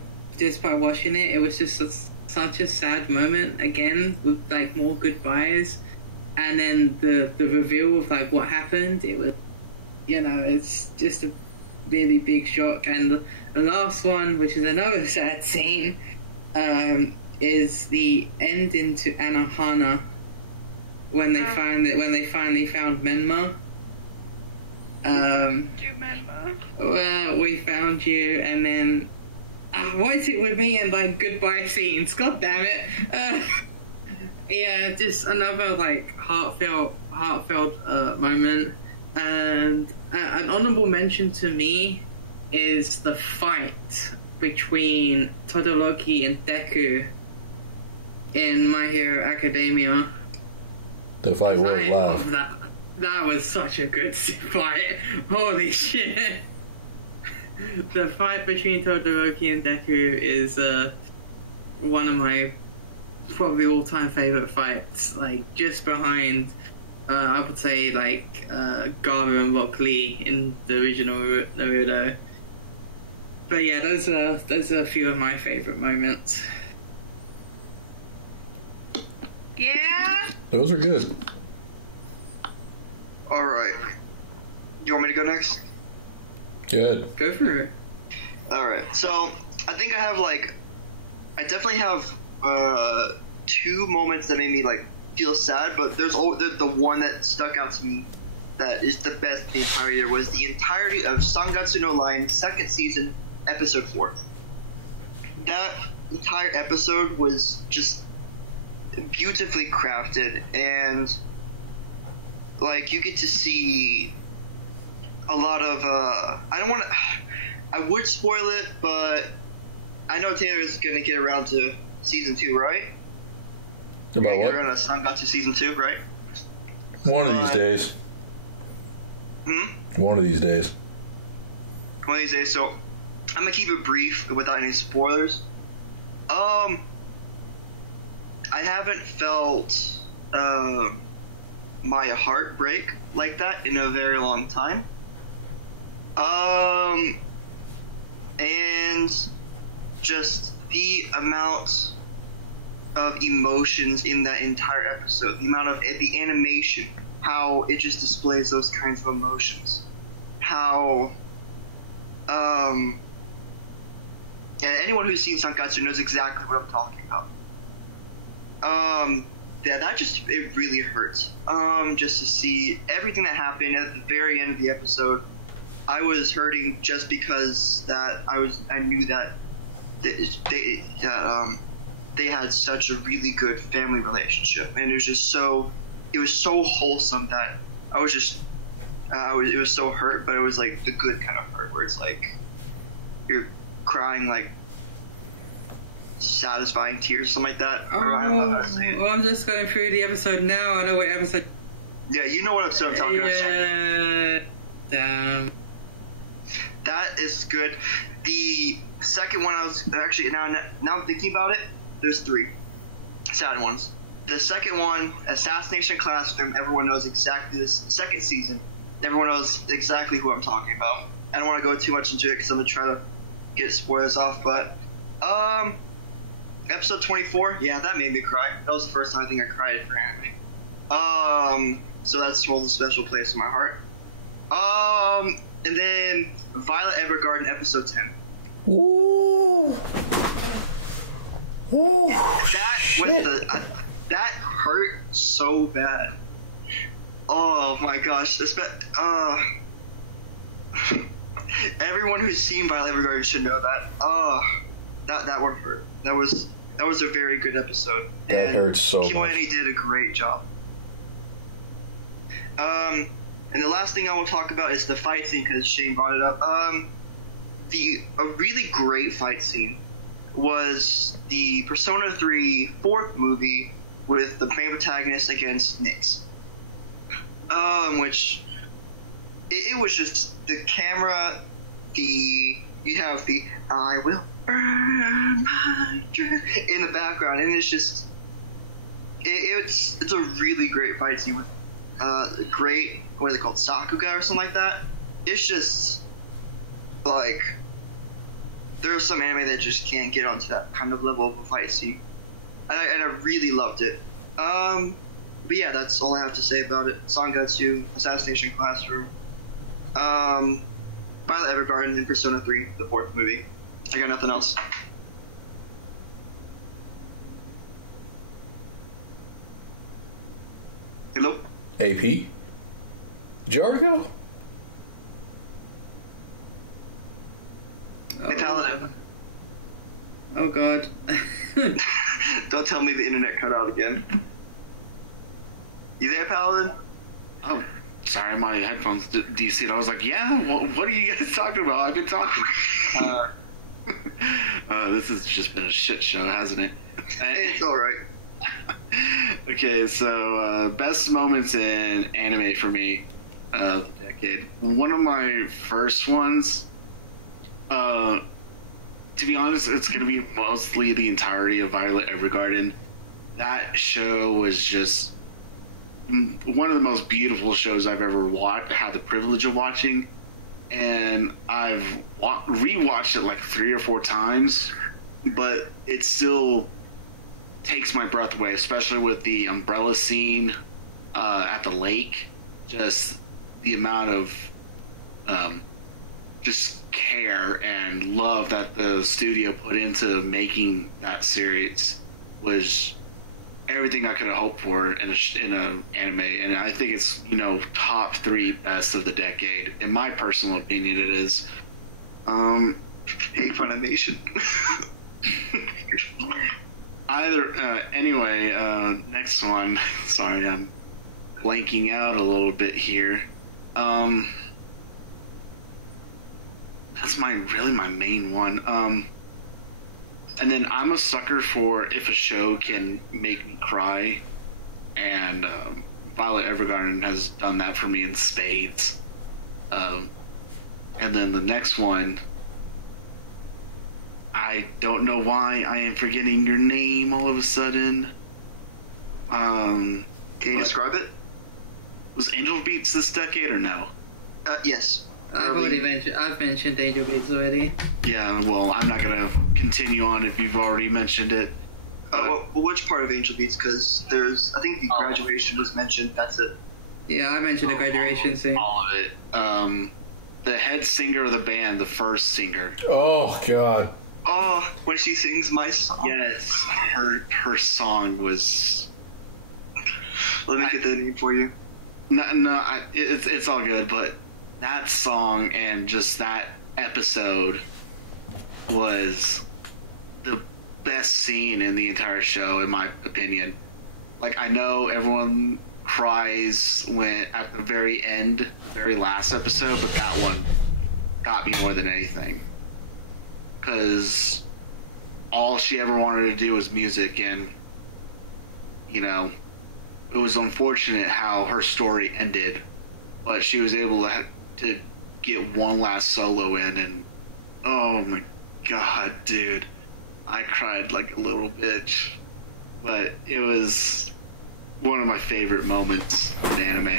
watching it. It was just such a sad moment again, with like more goodbyes, and then the reveal of like what happened. It was, it's just a really big shock. And the last one, which is another sad scene, is the ending to Anohana when they finally found Menma. Well, we found you, and then. Why is it with me and like goodbye scenes? God damn it! Yeah, just another like heartfelt moment. And an honorable mention to me is the fight between Todoroki and Deku in My Hero Academia. The fight was live. That was such a good fight. Holy shit! The fight between Todoroki and Deku is one of my probably all-time favorite fights. Like just behind, I would say like Gaara and Rock Lee in the original Naruto. But yeah, those are a few of my favorite moments. Yeah. Those are good. All right. You want me to go next? Good. Go for it. Alright, so I think I definitely have two moments that made me like feel sad, but there's the one that stuck out to me that is the best the entire year was the entirety of Sangatsu no Line second season episode 4. That entire episode was just beautifully crafted, and like you get to see a lot of I would spoil it, but I know Taylor's gonna get around to season 2, right? About what? Get around to Sangatsu season 2, right? One of these days. One of these days. One of these days. So I'm gonna keep it brief without any spoilers. I haven't felt my heart break like that in a very long time. And just the amount of emotions in that entire episode, the amount of the animation, how it just displays those kinds of emotions, how and anyone who's seen Sankatsu knows exactly what I'm talking about. Yeah, that just, it really hurts. Just to see everything that happened at the very end of the episode. I was hurting just because that I knew that they had such a really good family relationship, and it was so wholesome that I was just it was so hurt, but it was like the good kind of hurt where it's like you're crying like satisfying tears, something like that. Oh, well, I'm just going through the episode now. I know what episode. Yeah, you know what episode I'm talking about. Yeah, damn. That is good. The second one, I was actually now I'm thinking about it. There's 3 sad ones. The second one, Assassination Classroom. Everyone knows exactly this second season. Everyone knows exactly who I'm talking about. I don't want to go too much into it because I'm gonna try to get spoilers off. But episode 24, yeah, that made me cry. That was the first time I think I cried for anime. So that's holds a special place in my heart. And then Violet Evergarden episode 10. Ooh. Ooh. That hurt so bad. Oh my gosh, everyone who's seen Violet Evergarden should know that. That one hurt. That was a very good episode. That hurts so much. Kimoeni did a great job. And the last thing I will talk about is the fight scene, because Shane brought it up. A really great fight scene was the Persona 3 4th movie with the main protagonist against Nyx. Which it was just the camera, you have the I will burn my dream in the background, and it's just it's a really great fight scene with great, what is it called, Sakuga or something like that. It's just like there's some anime that just can't get onto that kind of level of a fight scene, and I really loved it. But yeah, that's all I have to say about it. Sangatsu, Assassination Classroom, Violet Evergarden, and Persona 3, the 4th movie. I got nothing else. Hello? AP? Jargo? Hey, Paladin. Oh god. Don't tell me the internet cut out again. You there, Paladin? Oh, sorry, my headphones DC'd. I was like, yeah, what are you guys talking about? I've been talking. This has just been a shit show, hasn't it? It's alright. Okay, so best moments in anime for me of the decade. One of my first ones, to be honest, it's going to be mostly the entirety of Violet Evergarden. That show was just one of the most beautiful shows I've ever had the privilege of watching, and I've rewatched it like 3 or 4 times, but it still takes my breath away, especially with the umbrella scene at the lake. Just the amount of just care and love that the studio put into making that series was everything I could have hoped for in an anime, and I think it's, top 3 best of the decade. In my personal opinion, it is. Hey, Funimation. Anyway, next one. Sorry, I'm blanking out a little bit here. That's my main one. And then I'm a sucker for if a show can make me cry, and Violet Evergarden has done that for me in spades. And then the next one, I don't know why I am forgetting your name all of a sudden. Can you describe it? Was Angel Beats this decade or no? Yes. I've mentioned Angel Beats already. Yeah, well, I'm not gonna continue on if you've already mentioned it. Well, which part of Angel Beats? Because I think the graduation was mentioned. That's it. Yeah, I mentioned the graduation scene. All of it. The head singer of the band, the first singer. Oh God. Oh, when she sings my song. Yes, her song was. Let me get the name for you. It's all good, but that song and just that episode was the best scene in the entire show, in my opinion. Like, I know everyone cries when at the very end, very last episode, but that one got me more than anything. Because all she ever wanted to do was music, and, you know, it was unfortunate how her story ended, but she was able to get one last solo in, and oh my god, dude, I cried like a little bitch. But it was one of my favorite moments in anime,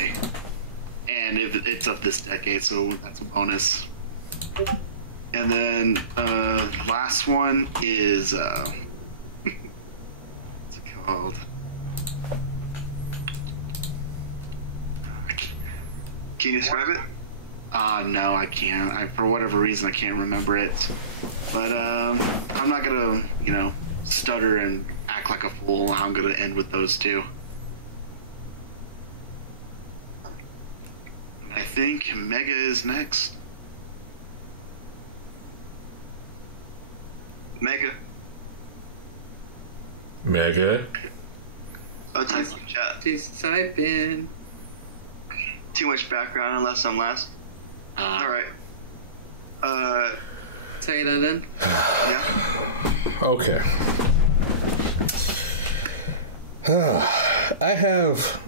and it's of this decade, so that's a bonus. And then last one is what's it called? Can you describe it? No, I can't. For whatever reason, I can't remember it. But I'm not gonna, stutter and act like a fool. I'm gonna end with those two. I think Mega is next. Mega. Oh, type in chat. Just type in. Too much background unless I'm last. Alright. Taylor then. Yeah. Okay. I have.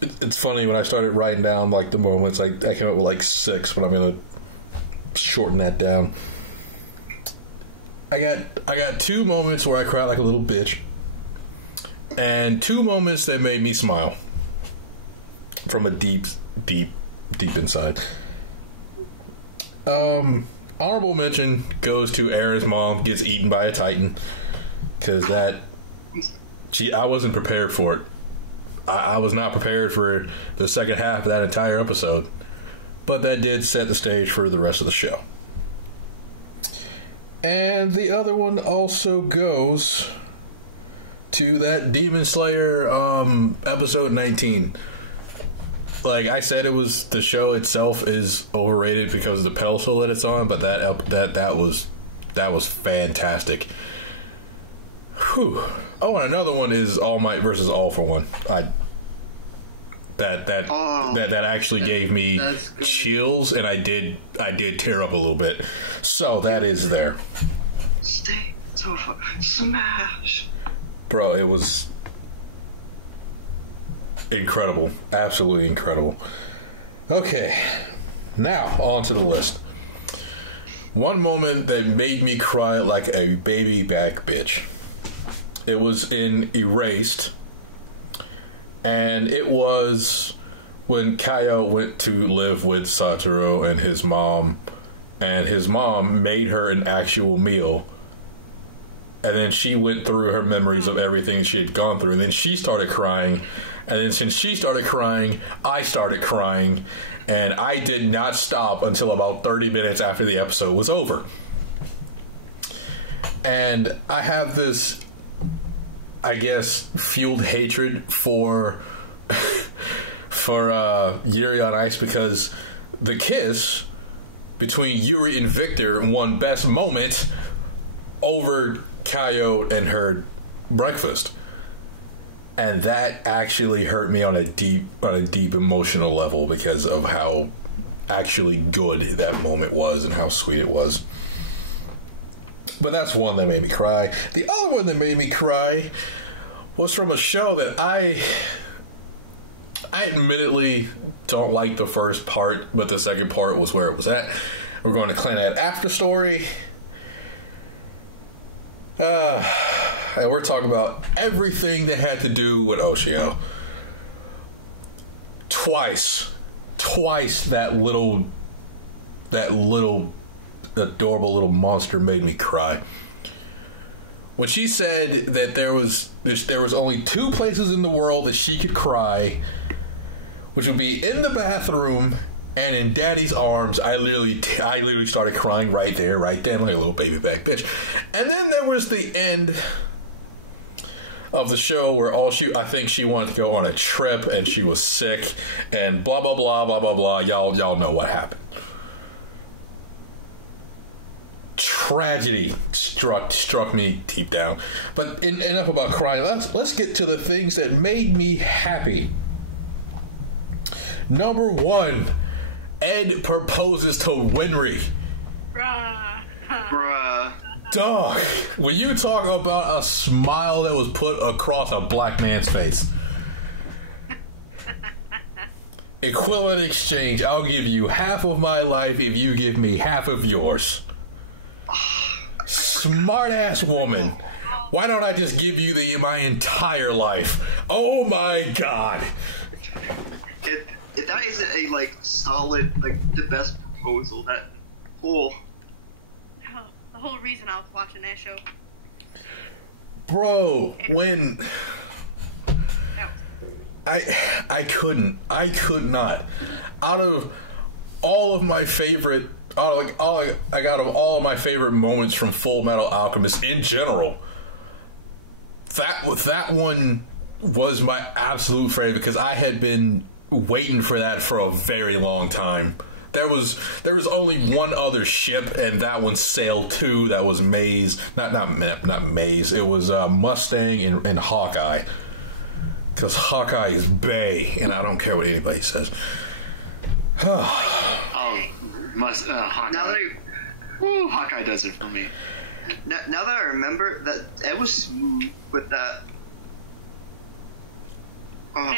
It's funny when I started writing down like the moments. I came up with like 6, but I'm gonna shorten that down. I got 2 moments where I cried like a little bitch, and 2 moments that made me smile from a deep inside. Honorable mention goes to Aaron's mom gets eaten by a Titan, because I wasn't prepared for it. I was not prepared for the second half of that entire episode, but that did set the stage for the rest of the show. And the other one also goes to that Demon Slayer episode 19. Like I said, the show itself is overrated because of the pedestal that it's on, but that was fantastic. Whew. Oh, and another one is All Might versus All for One. That actually gave me chills, and I did tear up a little bit. So that is there. Stay sofa smash. Bro, it was incredible. Absolutely incredible. Okay, now on to the list. One moment that made me cry like a baby back bitch. It was in Erased, and it was when Kaio went to live with Satoru and his mom made her an actual meal, and then she went through her memories of everything she had gone through, and then she started crying, and then since she started crying, I started crying, and I did not stop until about 30 minutes after the episode was over. And I have this, I guess, fueled hatred for Yuri on Ice, because the kiss between Yuri and Victor won Best Moment over Kaio and her breakfast, and that actually hurt me on a deep emotional level because of how actually good that moment was and how sweet it was. But that's one that made me cry. The other one that made me cry was from a show that I admittedly don't like the first part, but the second part was where it was at. We're going to Clannad After Story. And we're talking about everything that had to do with Oshio. Twice that little adorable little monster made me cry. When she said that there was only 2 places in the world that she could cry, which would be in the bathroom and in Daddy's arms, I literally started crying right then, like a little baby back bitch. And then there was the end of the show where I think she wanted to go on a trip and she was sick and blah blah blah blah blah blah. Y'all know what happened. Tragedy struck me deep down. But enough about crying. Let's get to the things that made me happy. Number 1, Ed proposes to Winry. Bruh. Dog, when you talk about a smile that was put across a black man's face. Equivalent exchange. I'll give you half of my life if you give me half of yours. Smart ass woman. Why don't I just give you my entire life? Oh my god. If that isn't a solid, the best proposal, that whole The whole reason I was watching that show. Bro, when I could not. Out of all of my favorite all of my favorite moments from Full Metal Alchemist in general, that one was my absolute favorite because I had been waiting for that for a very long time. There was only one other ship, and that one sailed too. That was Maze, not Maze. It was Mustang and Hawkeye, because Hawkeye is bae, and I don't care what anybody says. Hawkeye. Hawkeye does it for me. Now that I remember, that it was smooth with that. Oh.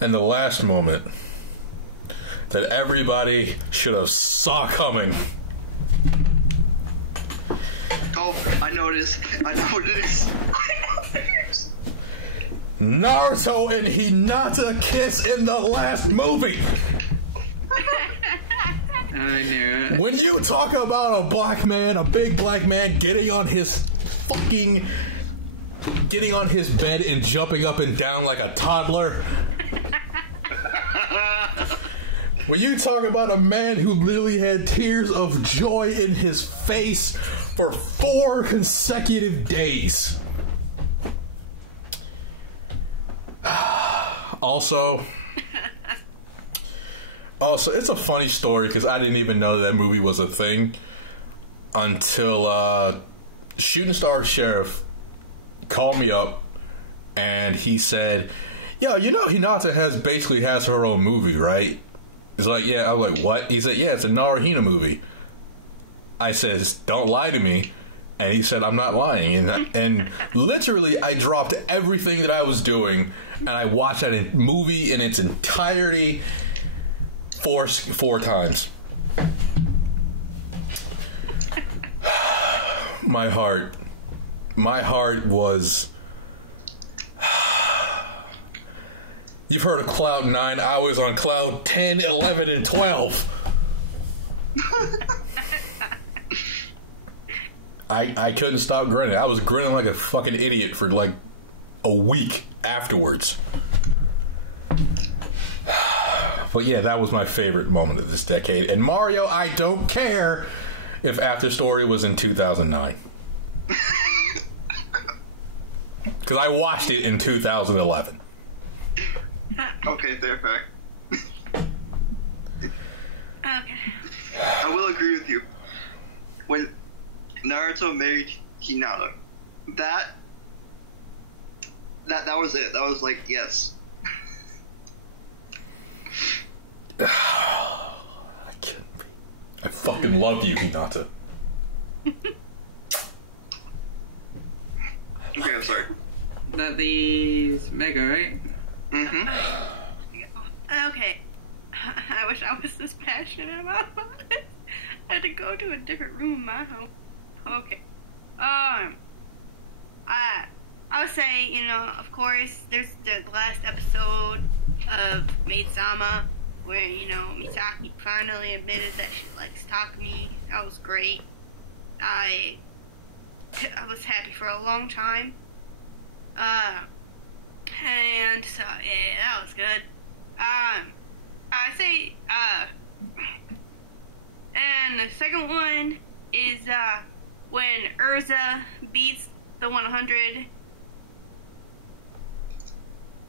And the last moment that everybody should have saw coming. Oh, I noticed. Naruto and Hinata kiss in the last movie. I knew it. When you talk about a big black man getting on his bed and jumping up and down like a toddler. When you talk about a man who literally had tears of joy in his face for 4 consecutive days. Also, it's a funny story because I didn't even know that movie was a thing until Shooting Star Sheriff called me up and he said, "Yo, you know Hinata has her own movie, right?" He's like, "Yeah." I was like, "What?" He said, "Yeah, it's a Naruhina movie." I said, "Don't lie to me." And he said, "I'm not lying." And literally, I dropped everything that I was doing, and I watched that movie in its entirety four times. My heart was... You've heard of Cloud 9. I was on Cloud 10, 11, and 12. I couldn't stop grinning. I was grinning like a fucking idiot for like a week afterwards. But yeah, that was my favorite moment of this decade. And Mario, I don't care if After Story was in 2009. Because I watched it in 2011. Okay, fair. Okay. I will agree with you. When Naruto married Hinata, that was it. That was like, yes. I can't be. I fucking love you, Hinata. Okay, I'm sorry. No, that the Mega, right? Mm-hmm. Okay. I wish I was this passionate about it. I had to go to a different room in my home. Okay. I would say, you know, of course, there's the last episode of Maid Sama where, you know, Misaki finally admitted that she likes Takumi. That was great. I was happy for a long time. And so, yeah, that was good. I say, and the second one is, when Urza beats the 100.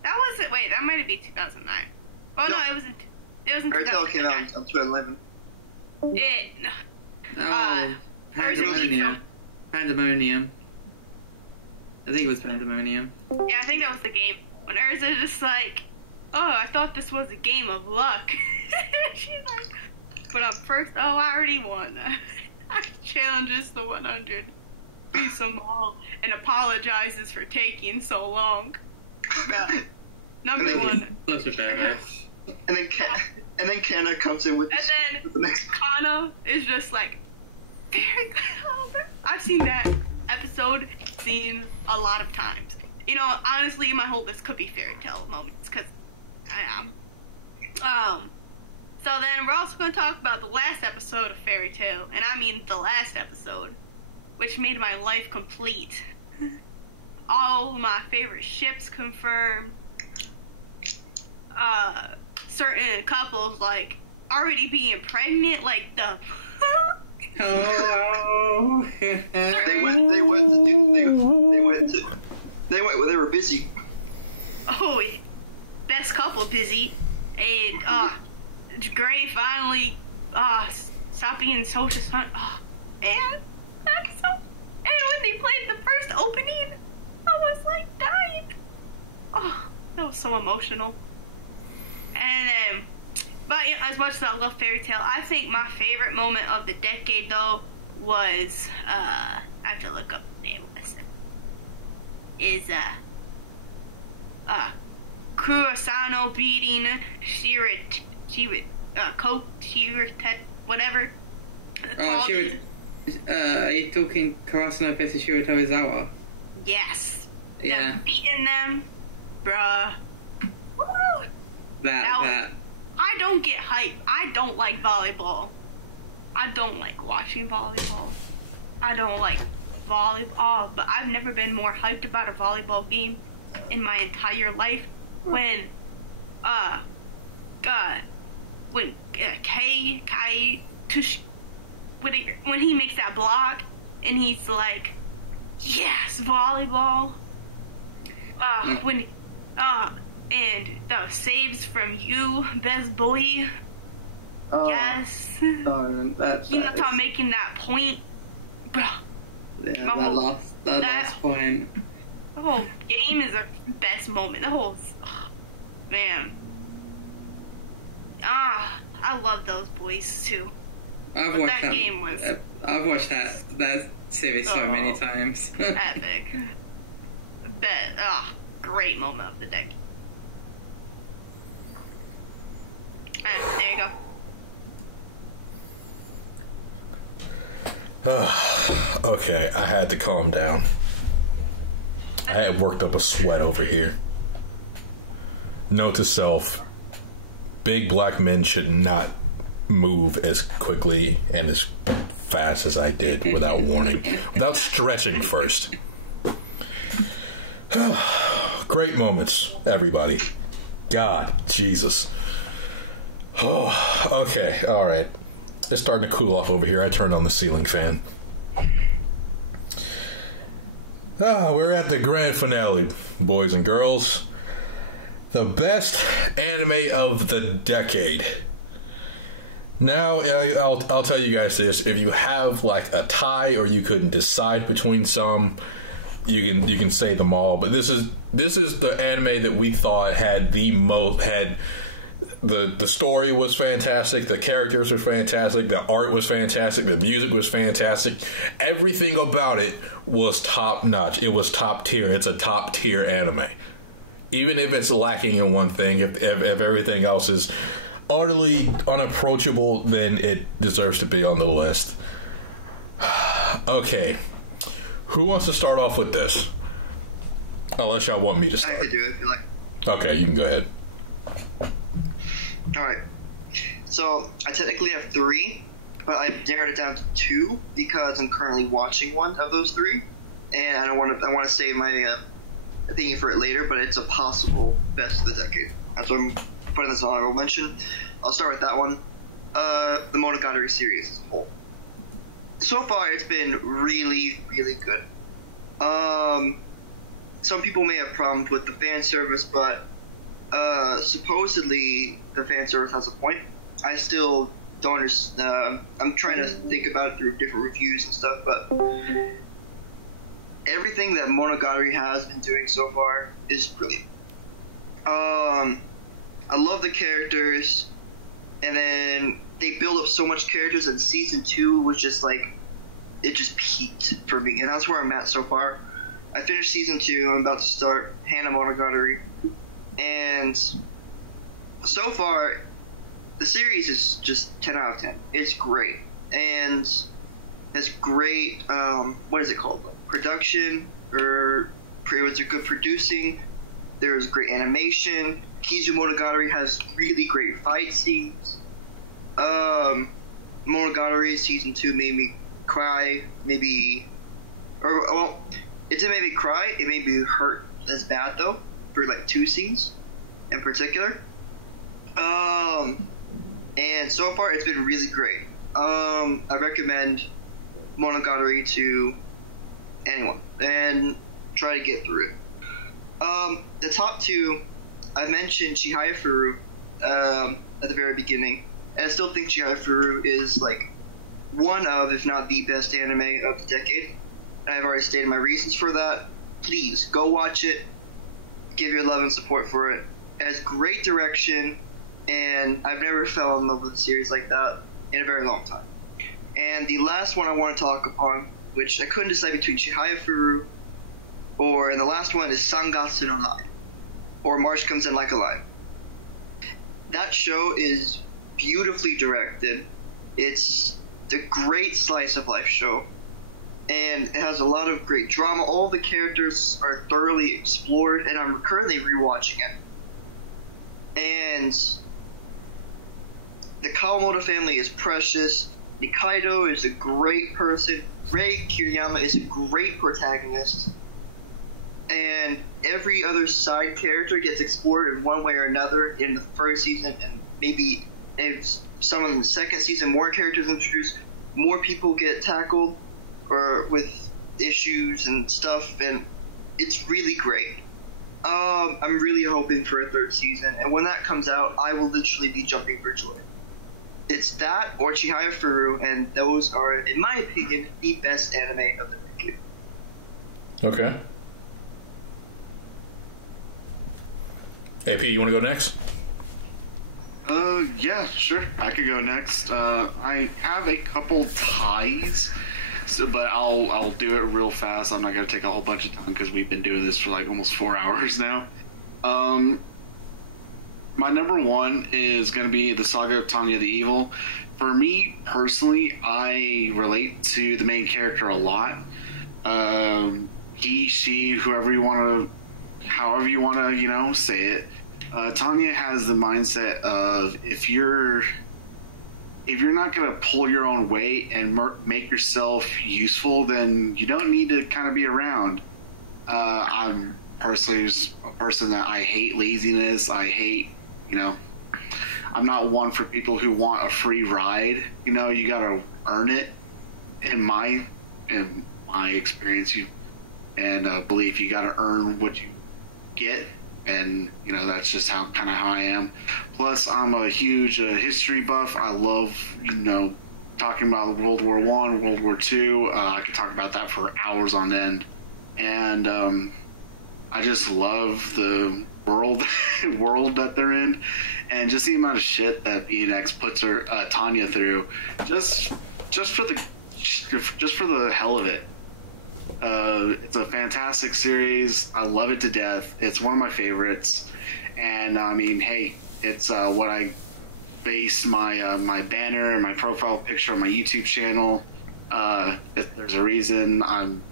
That wasn't, wait, that might have been 2009. Oh, no, it was in 2009. Urza came out in 2011. Pandemonium. Pandemonium. I think it was Pandemonium. Yeah, I think that was the game. When Urza just like, oh, I thought this was a game of luck. She's like, but up first, oh, I already won. I challenges the 100. Beats them all and apologizes for taking so long. Number one. Such a badass. And then Kana comes in with and the then next. Kana is just like, very good. I've seen that episode seen a lot of times. You know, honestly, my whole list could be fairy tale moments, because I am. So then we're also going to talk about the last episode of Fairy Tail, and I mean the last episode, which made my life complete. All my favorite ships confirmed. Certain couples, like, already being pregnant, like the... Oh. They were busy. Oh, yeah. Best couple busy. And, Gray finally, stopped being social fun. Oh, and that's so... And when they played the first opening, I was, like, dying. Oh, that was so emotional. And then, but you know, as much as I love Fairy Tail, I think my favorite moment of the decade, though, was, I have to look up the name of this. Is, Kurosano beating whatever. Oh, are you talking Kurosano versus Shiratorizawa? Yes. Yeah. Them beating them, bruh. Woo! That. I don't get hype. I don't like volleyball. I don't like watching volleyball. I don't like volleyball, but I've never been more hyped about a volleyball game in my entire life. When when he makes that block and he's like, yes, volleyball. And the saves from you, best boy. Oh, yes. Hinata making that point. Bro. Yeah, that last point. The whole game is the best moment. The whole... man. I love those boys, too. I've watched that series so many times. Epic. Great moment of the decade. There you go. Okay, I had to calm down. I had worked up a sweat over here. Note to self, big black men should not move as quickly and as fast as I did without warning, without stretching first. Great moments, everybody. God, Jesus. Oh, okay, alright. It's starting to cool off over here. I turned on the ceiling fan. We're at the grand finale, boys and girls. The best anime of the decade. Now, I'll tell you guys this. If you have, like, a tie or you couldn't decide between some, you can say them all. But this is the anime that we thought had The story was fantastic. The characters were fantastic. The art was fantastic. The music was fantastic. Everything about it was top notch. It was top tier. It's a top tier anime. Even if it's lacking in one thing, if everything else is utterly unapproachable, then it deserves to be on the list. Okay. Who wants to start off with this? Unless y'all want me to start. I could do it if you like. Okay, you can go ahead. Alright. So, I technically have 3, but I narrowed it down to 2 because I'm currently watching one of those 3. And I want to save my opinion for it later, but it's a possible best of the decade. That's why I'm putting this on honorable mention. I'll start with that one. The Monogatari series as a whole. So far, it's been really, really good. Some people may have problems with the fan service, but supposedly the fan service has a point. I still don't understand. I'm trying to think about it through different reviews and stuff, but everything that Monogatari has been doing so far is brilliant. I love the characters, and then they build up so much characters, and season 2 was just like, it just peaked for me, and that's where I'm at so far. I finished season 2, I'm about to start Hana Monogatari, and so far, the series is just 10 out of 10. It's great, and it's great, what is it called? Production, or it's a good producing, there's great animation, Kizu Monogatari has really great fight scenes, Monogatari season 2 made me cry, maybe, or, well, it didn't make me cry, it made me hurt as bad though, for like 2 scenes in particular. And so far it's been really great. I recommend Monogatari to anyone, and try to get through it. The top 2, I mentioned Chihaya Furu at the very beginning, and I still think Chihaya Furu is like one of, if not the best anime of the decade. I've already stated my reasons for that. Please, go watch it. Give your love and support for it. It has great direction, and I've never fell in love with a series like that in a very long time. And the last one I want to talk upon, which I couldn't decide between Chihaya Furu and the last one is Sangatsu no Lion, or March Comes In Like a Lion. That show is beautifully directed. It's a great slice of life show, and it has a lot of great drama. All the characters are thoroughly explored, and I'm currently rewatching it. And the Kawamoto family is precious. Nikaido is a great person. Rei Kiriyama is a great protagonist. And every other side character gets explored in one way or another in the first season, and maybe if some in the second season, more characters introduced, more people get tackled or with issues and stuff, and it's really great. I'm really hoping for a 3rd season, and when that comes out, I will literally be jumping for joy. It's that or Chihaya Furu, and those are, in my opinion, the best anime of the decade. Okay. AP, you want to go next? Yeah, sure. I could go next. I have a couple ties, but I'll do it real fast. I'm not going to take a whole bunch of time because we've been doing this for like almost 4 hours now. My number 1 is going to be the Saga of Tanya the Evil. For me, personally, I relate to the main character a lot. He, she, however you want to, say it. Tanya has the mindset of if you're not going to pull your own weight and make yourself useful, then you don't need to kind of be around. I'm personally just a person that I hate laziness. I hate, I'm not one for people who want a free ride. You got to earn it. In my experience, belief, you got to earn what you get. And that's just how I am. Plus, I'm a huge history buff. I love talking about World War I, World War II. I could talk about that for hours on end. And I just love the world that they're in, and just the amount of shit that BNX puts her Tanya through, just for the hell of it. It's a fantastic series. I love it to death. It's one of my favorites, and I mean, hey, it's what I base my my banner and my profile picture on my YouTube channel. There's a reason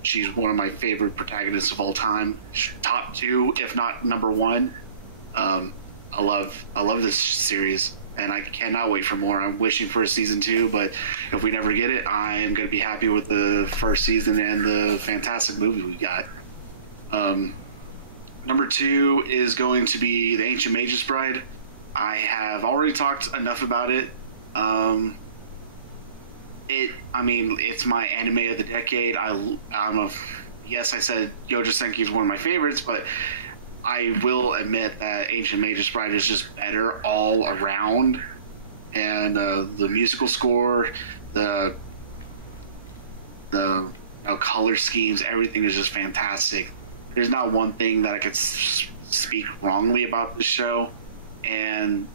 she's one of my favorite protagonists of all time. Top 2, if not number 1. I love this series, and I cannot wait for more. I'm wishing for a season 2, but if we never get it, I am going to be happy with the first season and the fantastic movie we got. Number 2 is going to be The Ancient Magus Bride. I have already talked enough about it. It's my anime of the decade. Yes, I said Yojo Senki is one of my favorites, but I will admit that Ancient Magus Bride is just better all around. And the musical score, the color schemes, everything is just fantastic. There's not one thing that I could speak wrongly about the show, and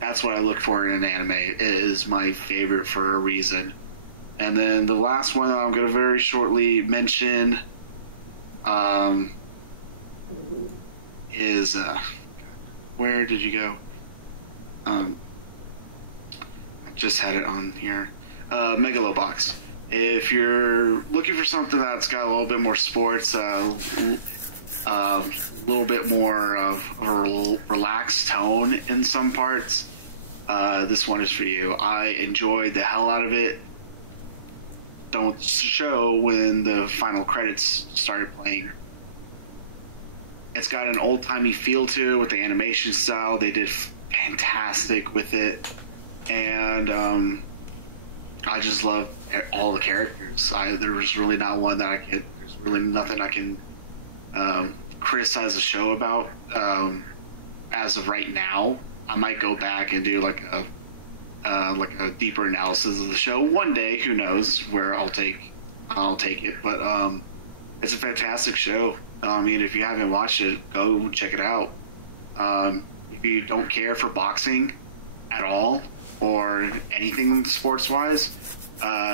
that's what I look for in an anime. It is my favorite for a reason. And then the last one that I'm going to very shortly mention is where did you go? I just had it on here. Megalobox. If you're looking for something that's got a little bit more sports, a little bit more of a relaxed tone in some parts, this one is for you. I enjoyed the hell out of it. Don't show when the final credits started playing. It's got an old-timey feel to it with the animation style. They did fantastic with it, and I just love all the characters. There's really not one that there's really nothing I can criticize the show about as of right now. I might go back and do like a deeper analysis of the show one day. Who knows where I'll take it, but it's a fantastic show. I mean, if you haven't watched it, go check it out. If you don't care for boxing at all or anything sports wise,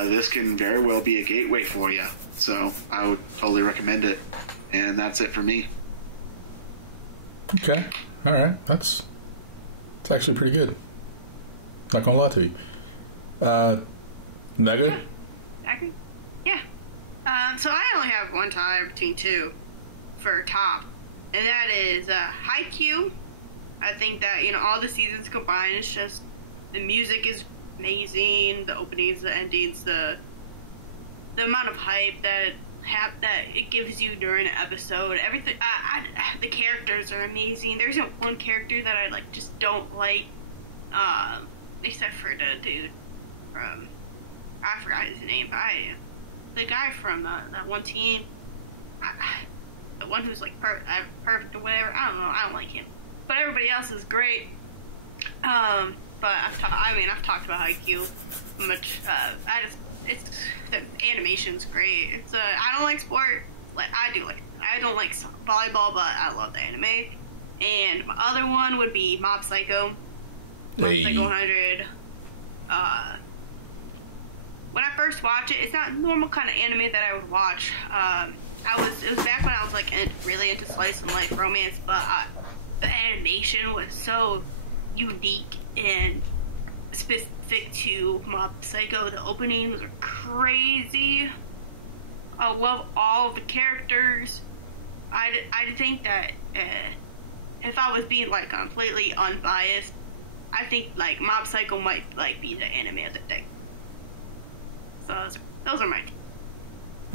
this can very well be a gateway for you. So I would totally recommend it. And that's it for me. Okay. All right. It's actually pretty good. Not gonna lie to you. Mega? Yeah. So I only have one tie between two for top, and that is Haikyuu. I think that all the seasons combined, it's just the music is amazing, the openings, the endings, the amount of hype that it gives you during an episode. Everything. The characters are amazing. There's no one character that I just don't like, except for the dude from, I forgot his name. The guy from that one team, the one who's perfect or whatever. I don't know. I don't like him. But everybody else is great. But I've talked about Haikyuu much. The animation's great. I don't like sport. I don't like volleyball, but I love the anime. And my other one would be Mob Psycho. Mob Psycho 100. When I first watched it, it's not normal kind of anime that I would watch. It was back when I was really into slice and life romance, but the animation was so unique and specific to Mob Psycho. The openings are crazy. I love all of the characters. I think that if I was being completely unbiased, I think Mob Psycho might be the anime of the day. So those are mine.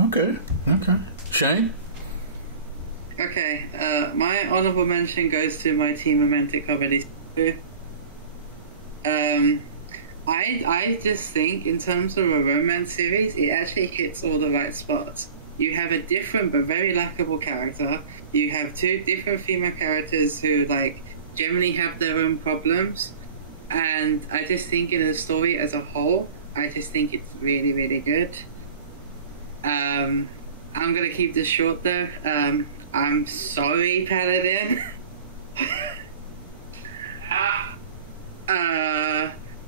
Okay. Shane? Okay, my honorable mention goes to my Team Romantic Comedy. I just think in terms of a romance series, it actually hits all the right spots. You have a different but very likable character. You have two different female characters who generally have their own problems. And I just think in a story as a whole, I just think it's really, really good. I'm going to keep this short though. I'm sorry, Paladin.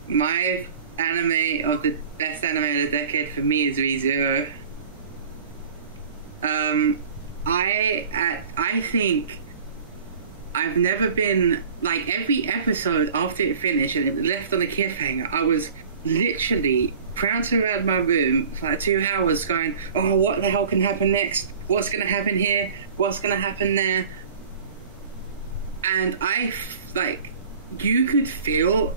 My anime of the best anime of the decade for me is ReZero. I think I've never been, like, every episode after it finished and it left on a cliffhanger, I was literally prancing around my room for like 2 hours going, oh, what the hell can happen next? What's going to happen here? What's going to happen there? And you could feel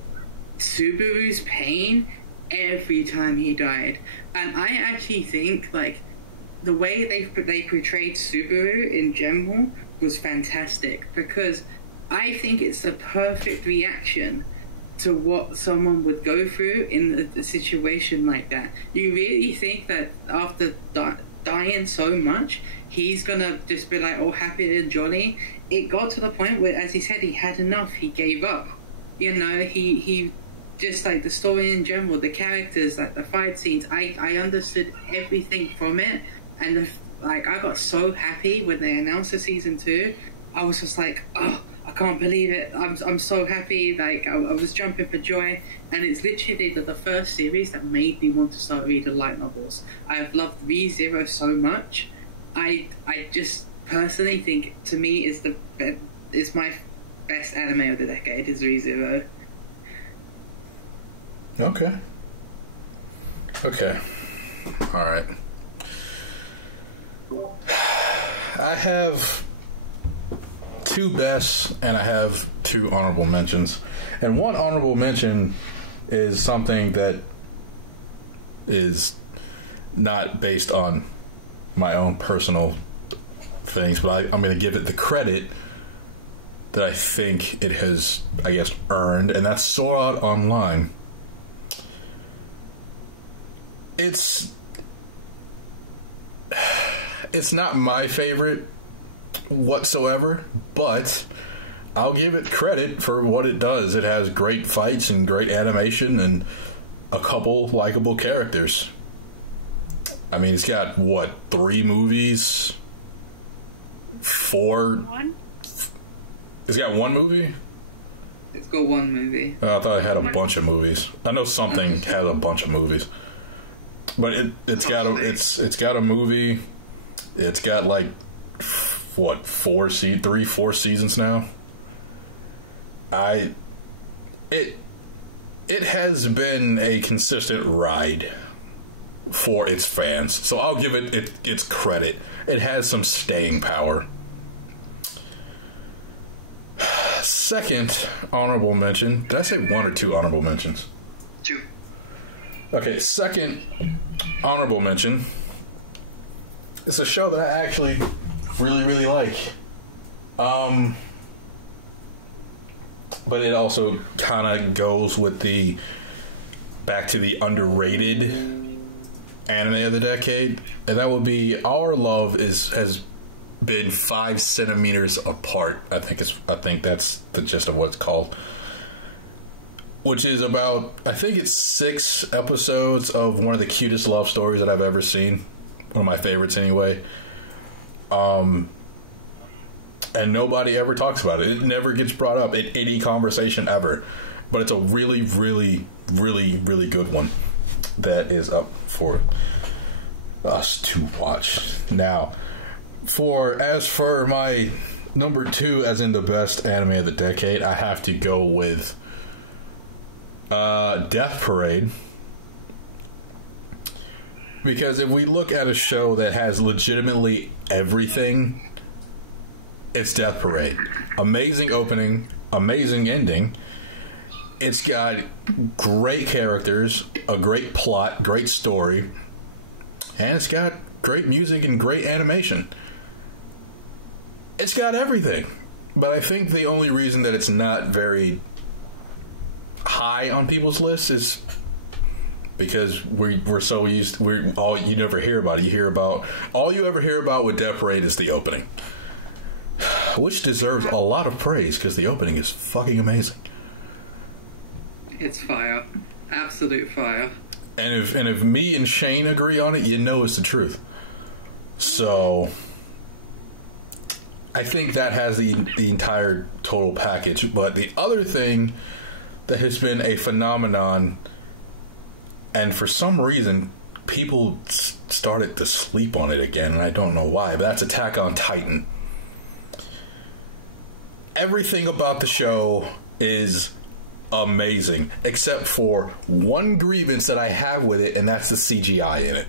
Subaru's pain every time he died. And I actually think, like, the way they portrayed Subaru in general was fantastic, because I think it's the perfect reaction to what someone would go through in a situation like that. You really think that after dying so much, he's gonna just be like all happy and jolly? It got to the point where, as he said, he had enough. He gave up. You know, he just, like, the story in general, the characters, like the fight scenes, I understood everything from it. And I got so happy when they announced the season 2. I was just like, oh, I can't believe it. I'm so happy. Like, I was jumping for joy. And it's literally the first series that made me want to start reading light novels. I've loved ReZero so much. I just personally think, to me, it's my best anime of the decade is ReZero. Okay. Alright. I have 2 bests and I have 2 honorable mentions. And one honorable mention is something that is not based on my own personal things, but I'm going to give it the credit that I think it has, I guess, earned, and that's Sword Art Online. It's not my favorite whatsoever, but I'll give it credit for what it does. It has great fights and great animation and a couple likable characters. I mean, it's got, 3 movies? 4? One? It's got 1 movie? It's got 1 movie. I thought it had a bunch of movies. I know something has a bunch of movies. But it's got a movie. It's got, like, 4 seasons now. It has been a consistent ride for its fans, so I'll give it its credit. It has some staying power. Second honorable mention. Did I say 1 or 2 honorable mentions? 2. Okay, second honorable mention. It's a show that I actually really, really like. But it also kind of goes with back to the underrated anime of the decade, and that would be Our Love has been 5 centimeters apart. I think that's the gist of what it's called. Which is about, I think it's 6 episodes of one of the cutest love stories that I've ever seen. One of my favorites, anyway. And nobody ever talks about it. It never gets brought up in any conversation ever. But it's a really, really, really, really good one that is up for us to watch. Now, as for my number 2, as in the best anime of the decade, I have to go with Death Parade. Because if we look at a show that has legitimately everything, it's Death Parade. Amazing opening, amazing ending. It's got great characters, a great plot, great story, and it's got great music and great animation. It's got everything. But I think the only reason that it's not very high on people's lists is because we're so used. You never hear about it. All you ever hear about with Death Parade is the opening, which deserves a lot of praise because the opening is fucking amazing. It's fire, absolute fire. And if me and Shane agree on it, you know it's the truth. So I think that has the entire total package. But the other thing that has been a phenomenon, and for some reason people started to sleep on it again, and I don't know why, but that's Attack on Titan. Everything about the show is amazing, except for one grievance that I have with it, and that's the CGI in it.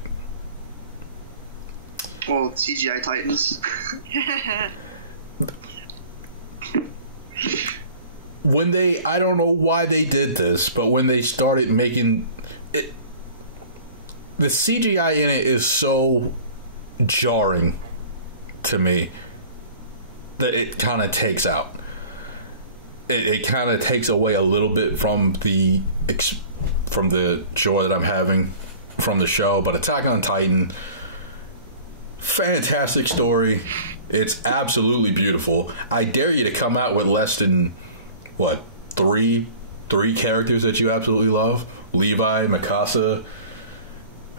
Well, CGI Titans. When I don't know why they did this, but when they started making it, the CGI in it is so jarring to me that it kind of takes out. It kind of takes away a little bit from the joy that I'm having from the show. But Attack on Titan, fantastic story. It's absolutely beautiful. I dare you to come out with less than three characters that you absolutely love. Levi, Mikasa.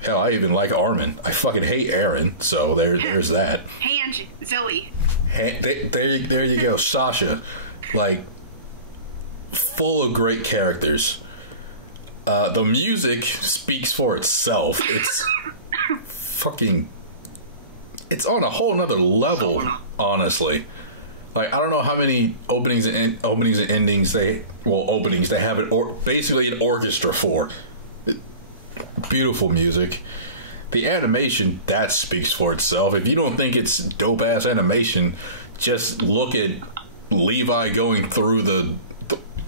Hell, I even like Armin. I fucking hate Eren, so there's that. Hange, Zoe. There you go, Sasha. Like, full of great characters. The music speaks for itself. It's fucking... It's on a whole nother level, honestly. Like, I don't know how many openings and endings openings they have it, basically an orchestra for. Beautiful music. The animation, that speaks for itself. If you don't think it's dope-ass animation, just look at Levi going through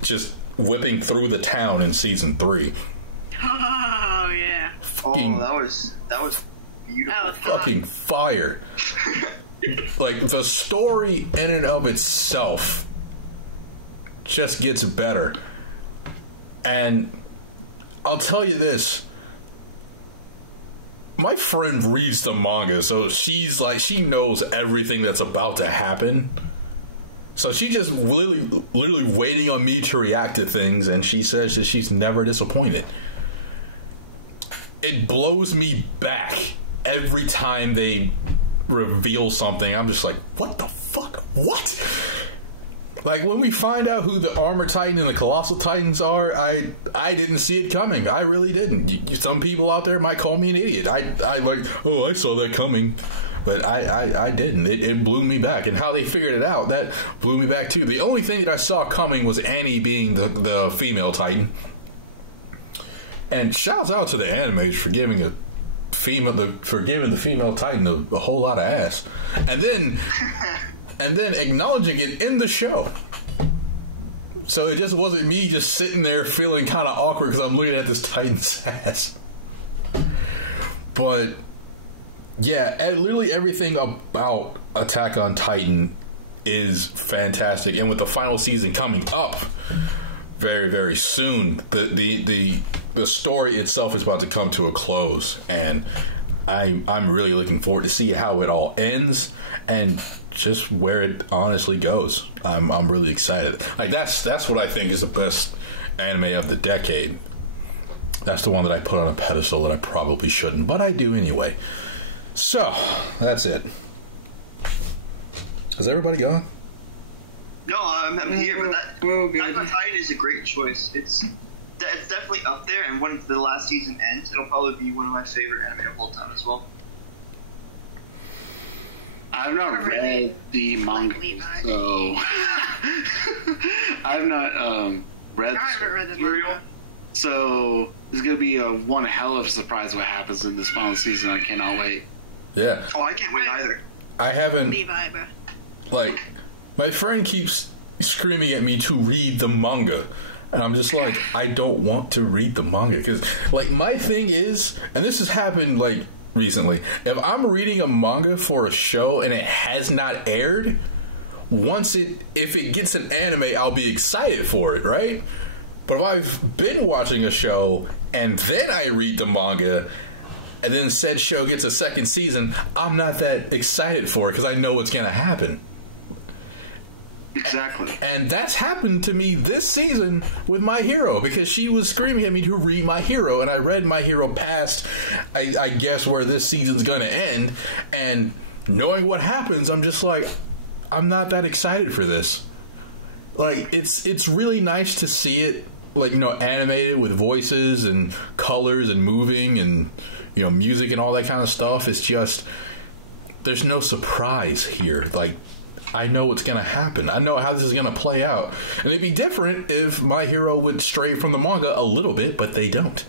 just whipping through the town in season 3. Oh, yeah. Fucking, that was beautiful. That was fucking fire. Like, the story in and of itself just gets better. And I'll tell you this, my friend reads the manga, so she's like, she knows everything that's about to happen. So she just literally waiting on me to react to things, and she says that she's never disappointed. It blows me back every time they reveal something. I'm just like, what the fuck? What? Like, when we find out who the Armor Titan and the Colossal Titans are, I didn't see it coming. I really didn't. Some people out there might call me an idiot. I saw that coming. But I didn't. It blew me back. And how they figured it out, that blew me back too. The only thing that I saw coming was Annie being the female Titan. And shouts out to the animators for giving the female Titan a whole lot of ass. And then acknowledging it in the show. So it just wasn't me just sitting there feeling kind of awkward because I'm looking at this Titan's ass. But yeah, literally everything about Attack on Titan is fantastic. And with the final season coming up very, very soon, the story itself is about to come to a close. And I'm really looking forward to see how it all ends and just where it honestly goes. I'm really excited. Like, that's what I think is the best anime of the decade. That's the one that I put on a pedestal that I probably shouldn't, but I do anyway. So, that's it. Is everybody gone? No, I'm here, but Attack on Titan is a great choice. It's definitely up there, and when the last season ends, it'll probably be one of my favorite anime of all time as well. I've not read the manga, so I've not read the material. So it's gonna be one hell of a surprise what happens in this final season. I cannot wait. Yeah. Oh, I can't wait either. I haven't. Like, my friend keeps screaming at me to read the manga. And I'm just like, I don't want to read the manga. Because, like, my thing is, and this has happened, like, recently. If I'm reading a manga for a show and it has not aired, if it gets an anime, I'll be excited for it, right? But if I've been watching a show and then I read the manga and then said show gets a second season, I'm not that excited for it because I know what's going to happen. Exactly. And that's happened to me this season with My Hero, because she was screaming at me to read My Hero, and I read My Hero past, I guess, where this season's going to end, and knowing what happens, I'm just like, I'm not that excited for this. Like, it's really nice to see it, like, you know, animated with voices and colors and moving and, you know, music and all that kind of stuff. It's just, there's no surprise here. Like, I know what's going to happen. I know how this is going to play out. And it'd be different if My Hero would stray from the manga a little bit, but they don't.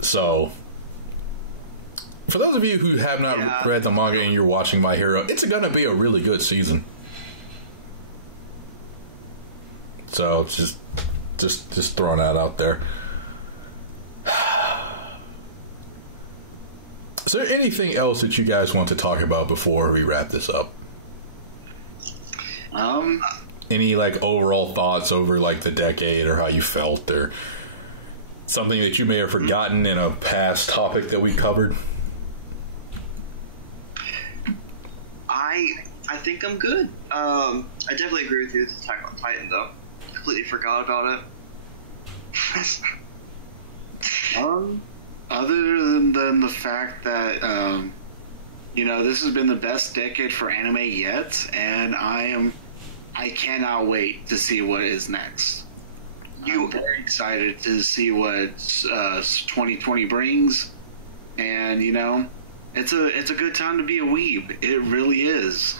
So, for those of you who have not read the manga and you're watching My Hero, it's going to be a really good season. So, just throwing that out there. Is there anything else that you guys want to talk about before we wrap this up? Any, like, overall thoughts over, like, the decade or how you felt or something that you may have forgotten in a past topic that we covered? I think I'm good. I definitely agree with you with Attack on Titan, though. Completely forgot about it. Other than the fact that, you know, this has been the best decade for anime yet, and I cannot wait to see what is next. I'm very excited to see what 2020 brings, and, you know, it's a good time to be a weeb. It really is.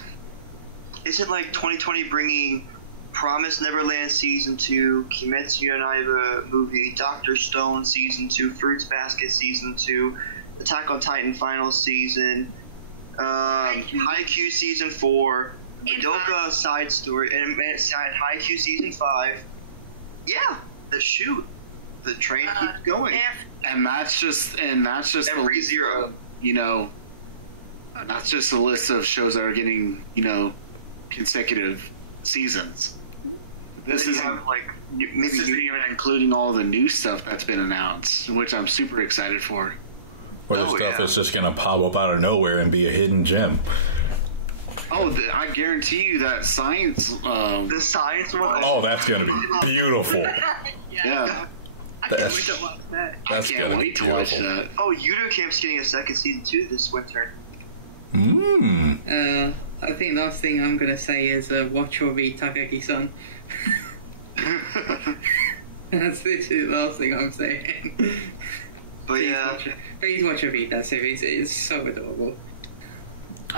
Isn't, like, 2020 bringing Promised Neverland Season 2, Kimetsu no Yaiba movie, Dr. Stone Season 2, Fruits Basket Season 2, Attack on Titan Final Season, Haikyuu Season 4, Madoka Side Story, and Haikyuu Season 5. Yeah, the train keeps going. And that's just Every zero. You know, that's just a list of shows that are getting, you know, consecutive seasons. This isn't even including all the new stuff that's been announced, which I'm super excited for. Or the stuff that's just going to pop up out of nowhere and be a hidden gem. Oh, I guarantee you that science... the science one? Oh, that's going to be beautiful. Yeah. I can't wait to watch that. I can't wait to watch that. Oh, Yudo Camp's getting a second season 2 this winter. I think the last thing I'm going to say is watch or read Takagi-san. That's literally the last thing I'm saying. But please watch or read that series. It's so adorable.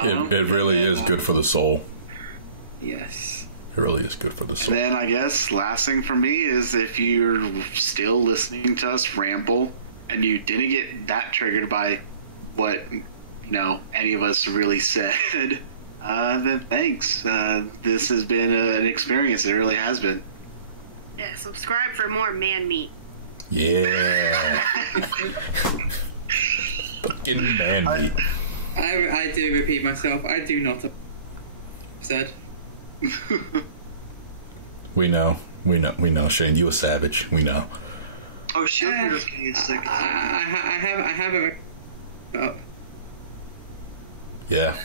It really is good for the soul. Yes. It really is good for the soul. And then I guess last thing for me is if you're still listening to us ramble and you didn't get that triggered by what, you know, any of us really said, then thanks. This has been an experience. It really has been. Yeah, subscribe for more man meat. Yeah. Fucking man meat. I do repeat myself. I do not said. We know, Shane. You a savage. We know. Oh, Shield Hero's getting a second. I have a. Oh. Yeah.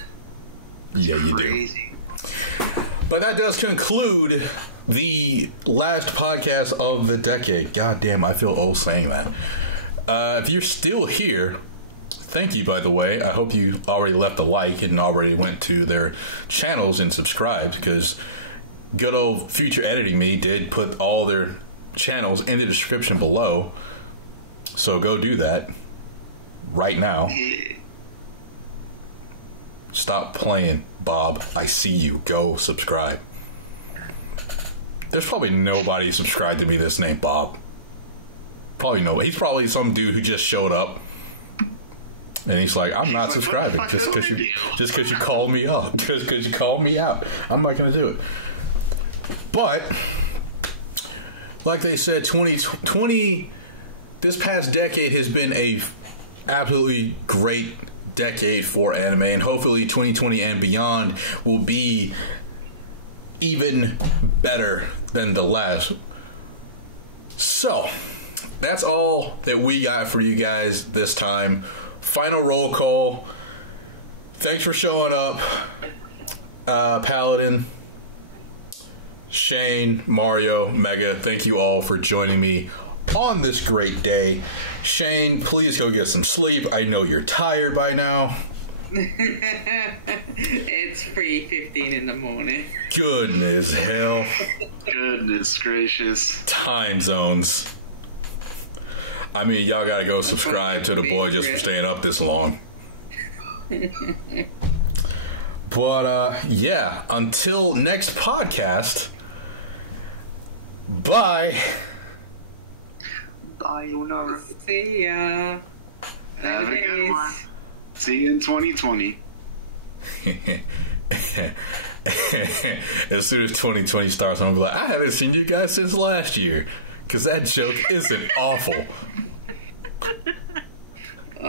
Yeah, you Crazy. do. But that does conclude the last podcast of the decade. God damn, I feel old saying that. If you're still here, thank you, by the way. I hope you already left a like and already went to their channels and subscribed, because good old Future Editing Me did put all their channels in the description below. So go do that right now. Stop playing, Bob. I see you. Go subscribe. There's probably nobody subscribed to me that's named Bob. Probably nobody. He's probably some dude who just showed up. And he's like, I'm not subscribing just because you called me up. Just because you called me out. I'm not going to do it. But, like they said, 2020, this past decade has been a absolutely great decade for anime, and hopefully 2020 and beyond will be even better than the last. So, that's all that we got for you guys this time. Final roll call. Thanks for showing up, Paladin, Shane, Mario, Mega. Thank you all for joining me on this great day. Shane, please go get some sleep. I know you're tired by now. It's 3:15 in the morning. Goodness hell. Goodness gracious. Time zones. I mean, y'all gotta go subscribe to the boy just for staying up this long. But, yeah, until next podcast, bye. Sayonara. See ya. Have a good one. See you in 2020. As soon as 2020 starts, I'm gonna be like, I haven't seen you guys since last year. Because that joke isn't awful.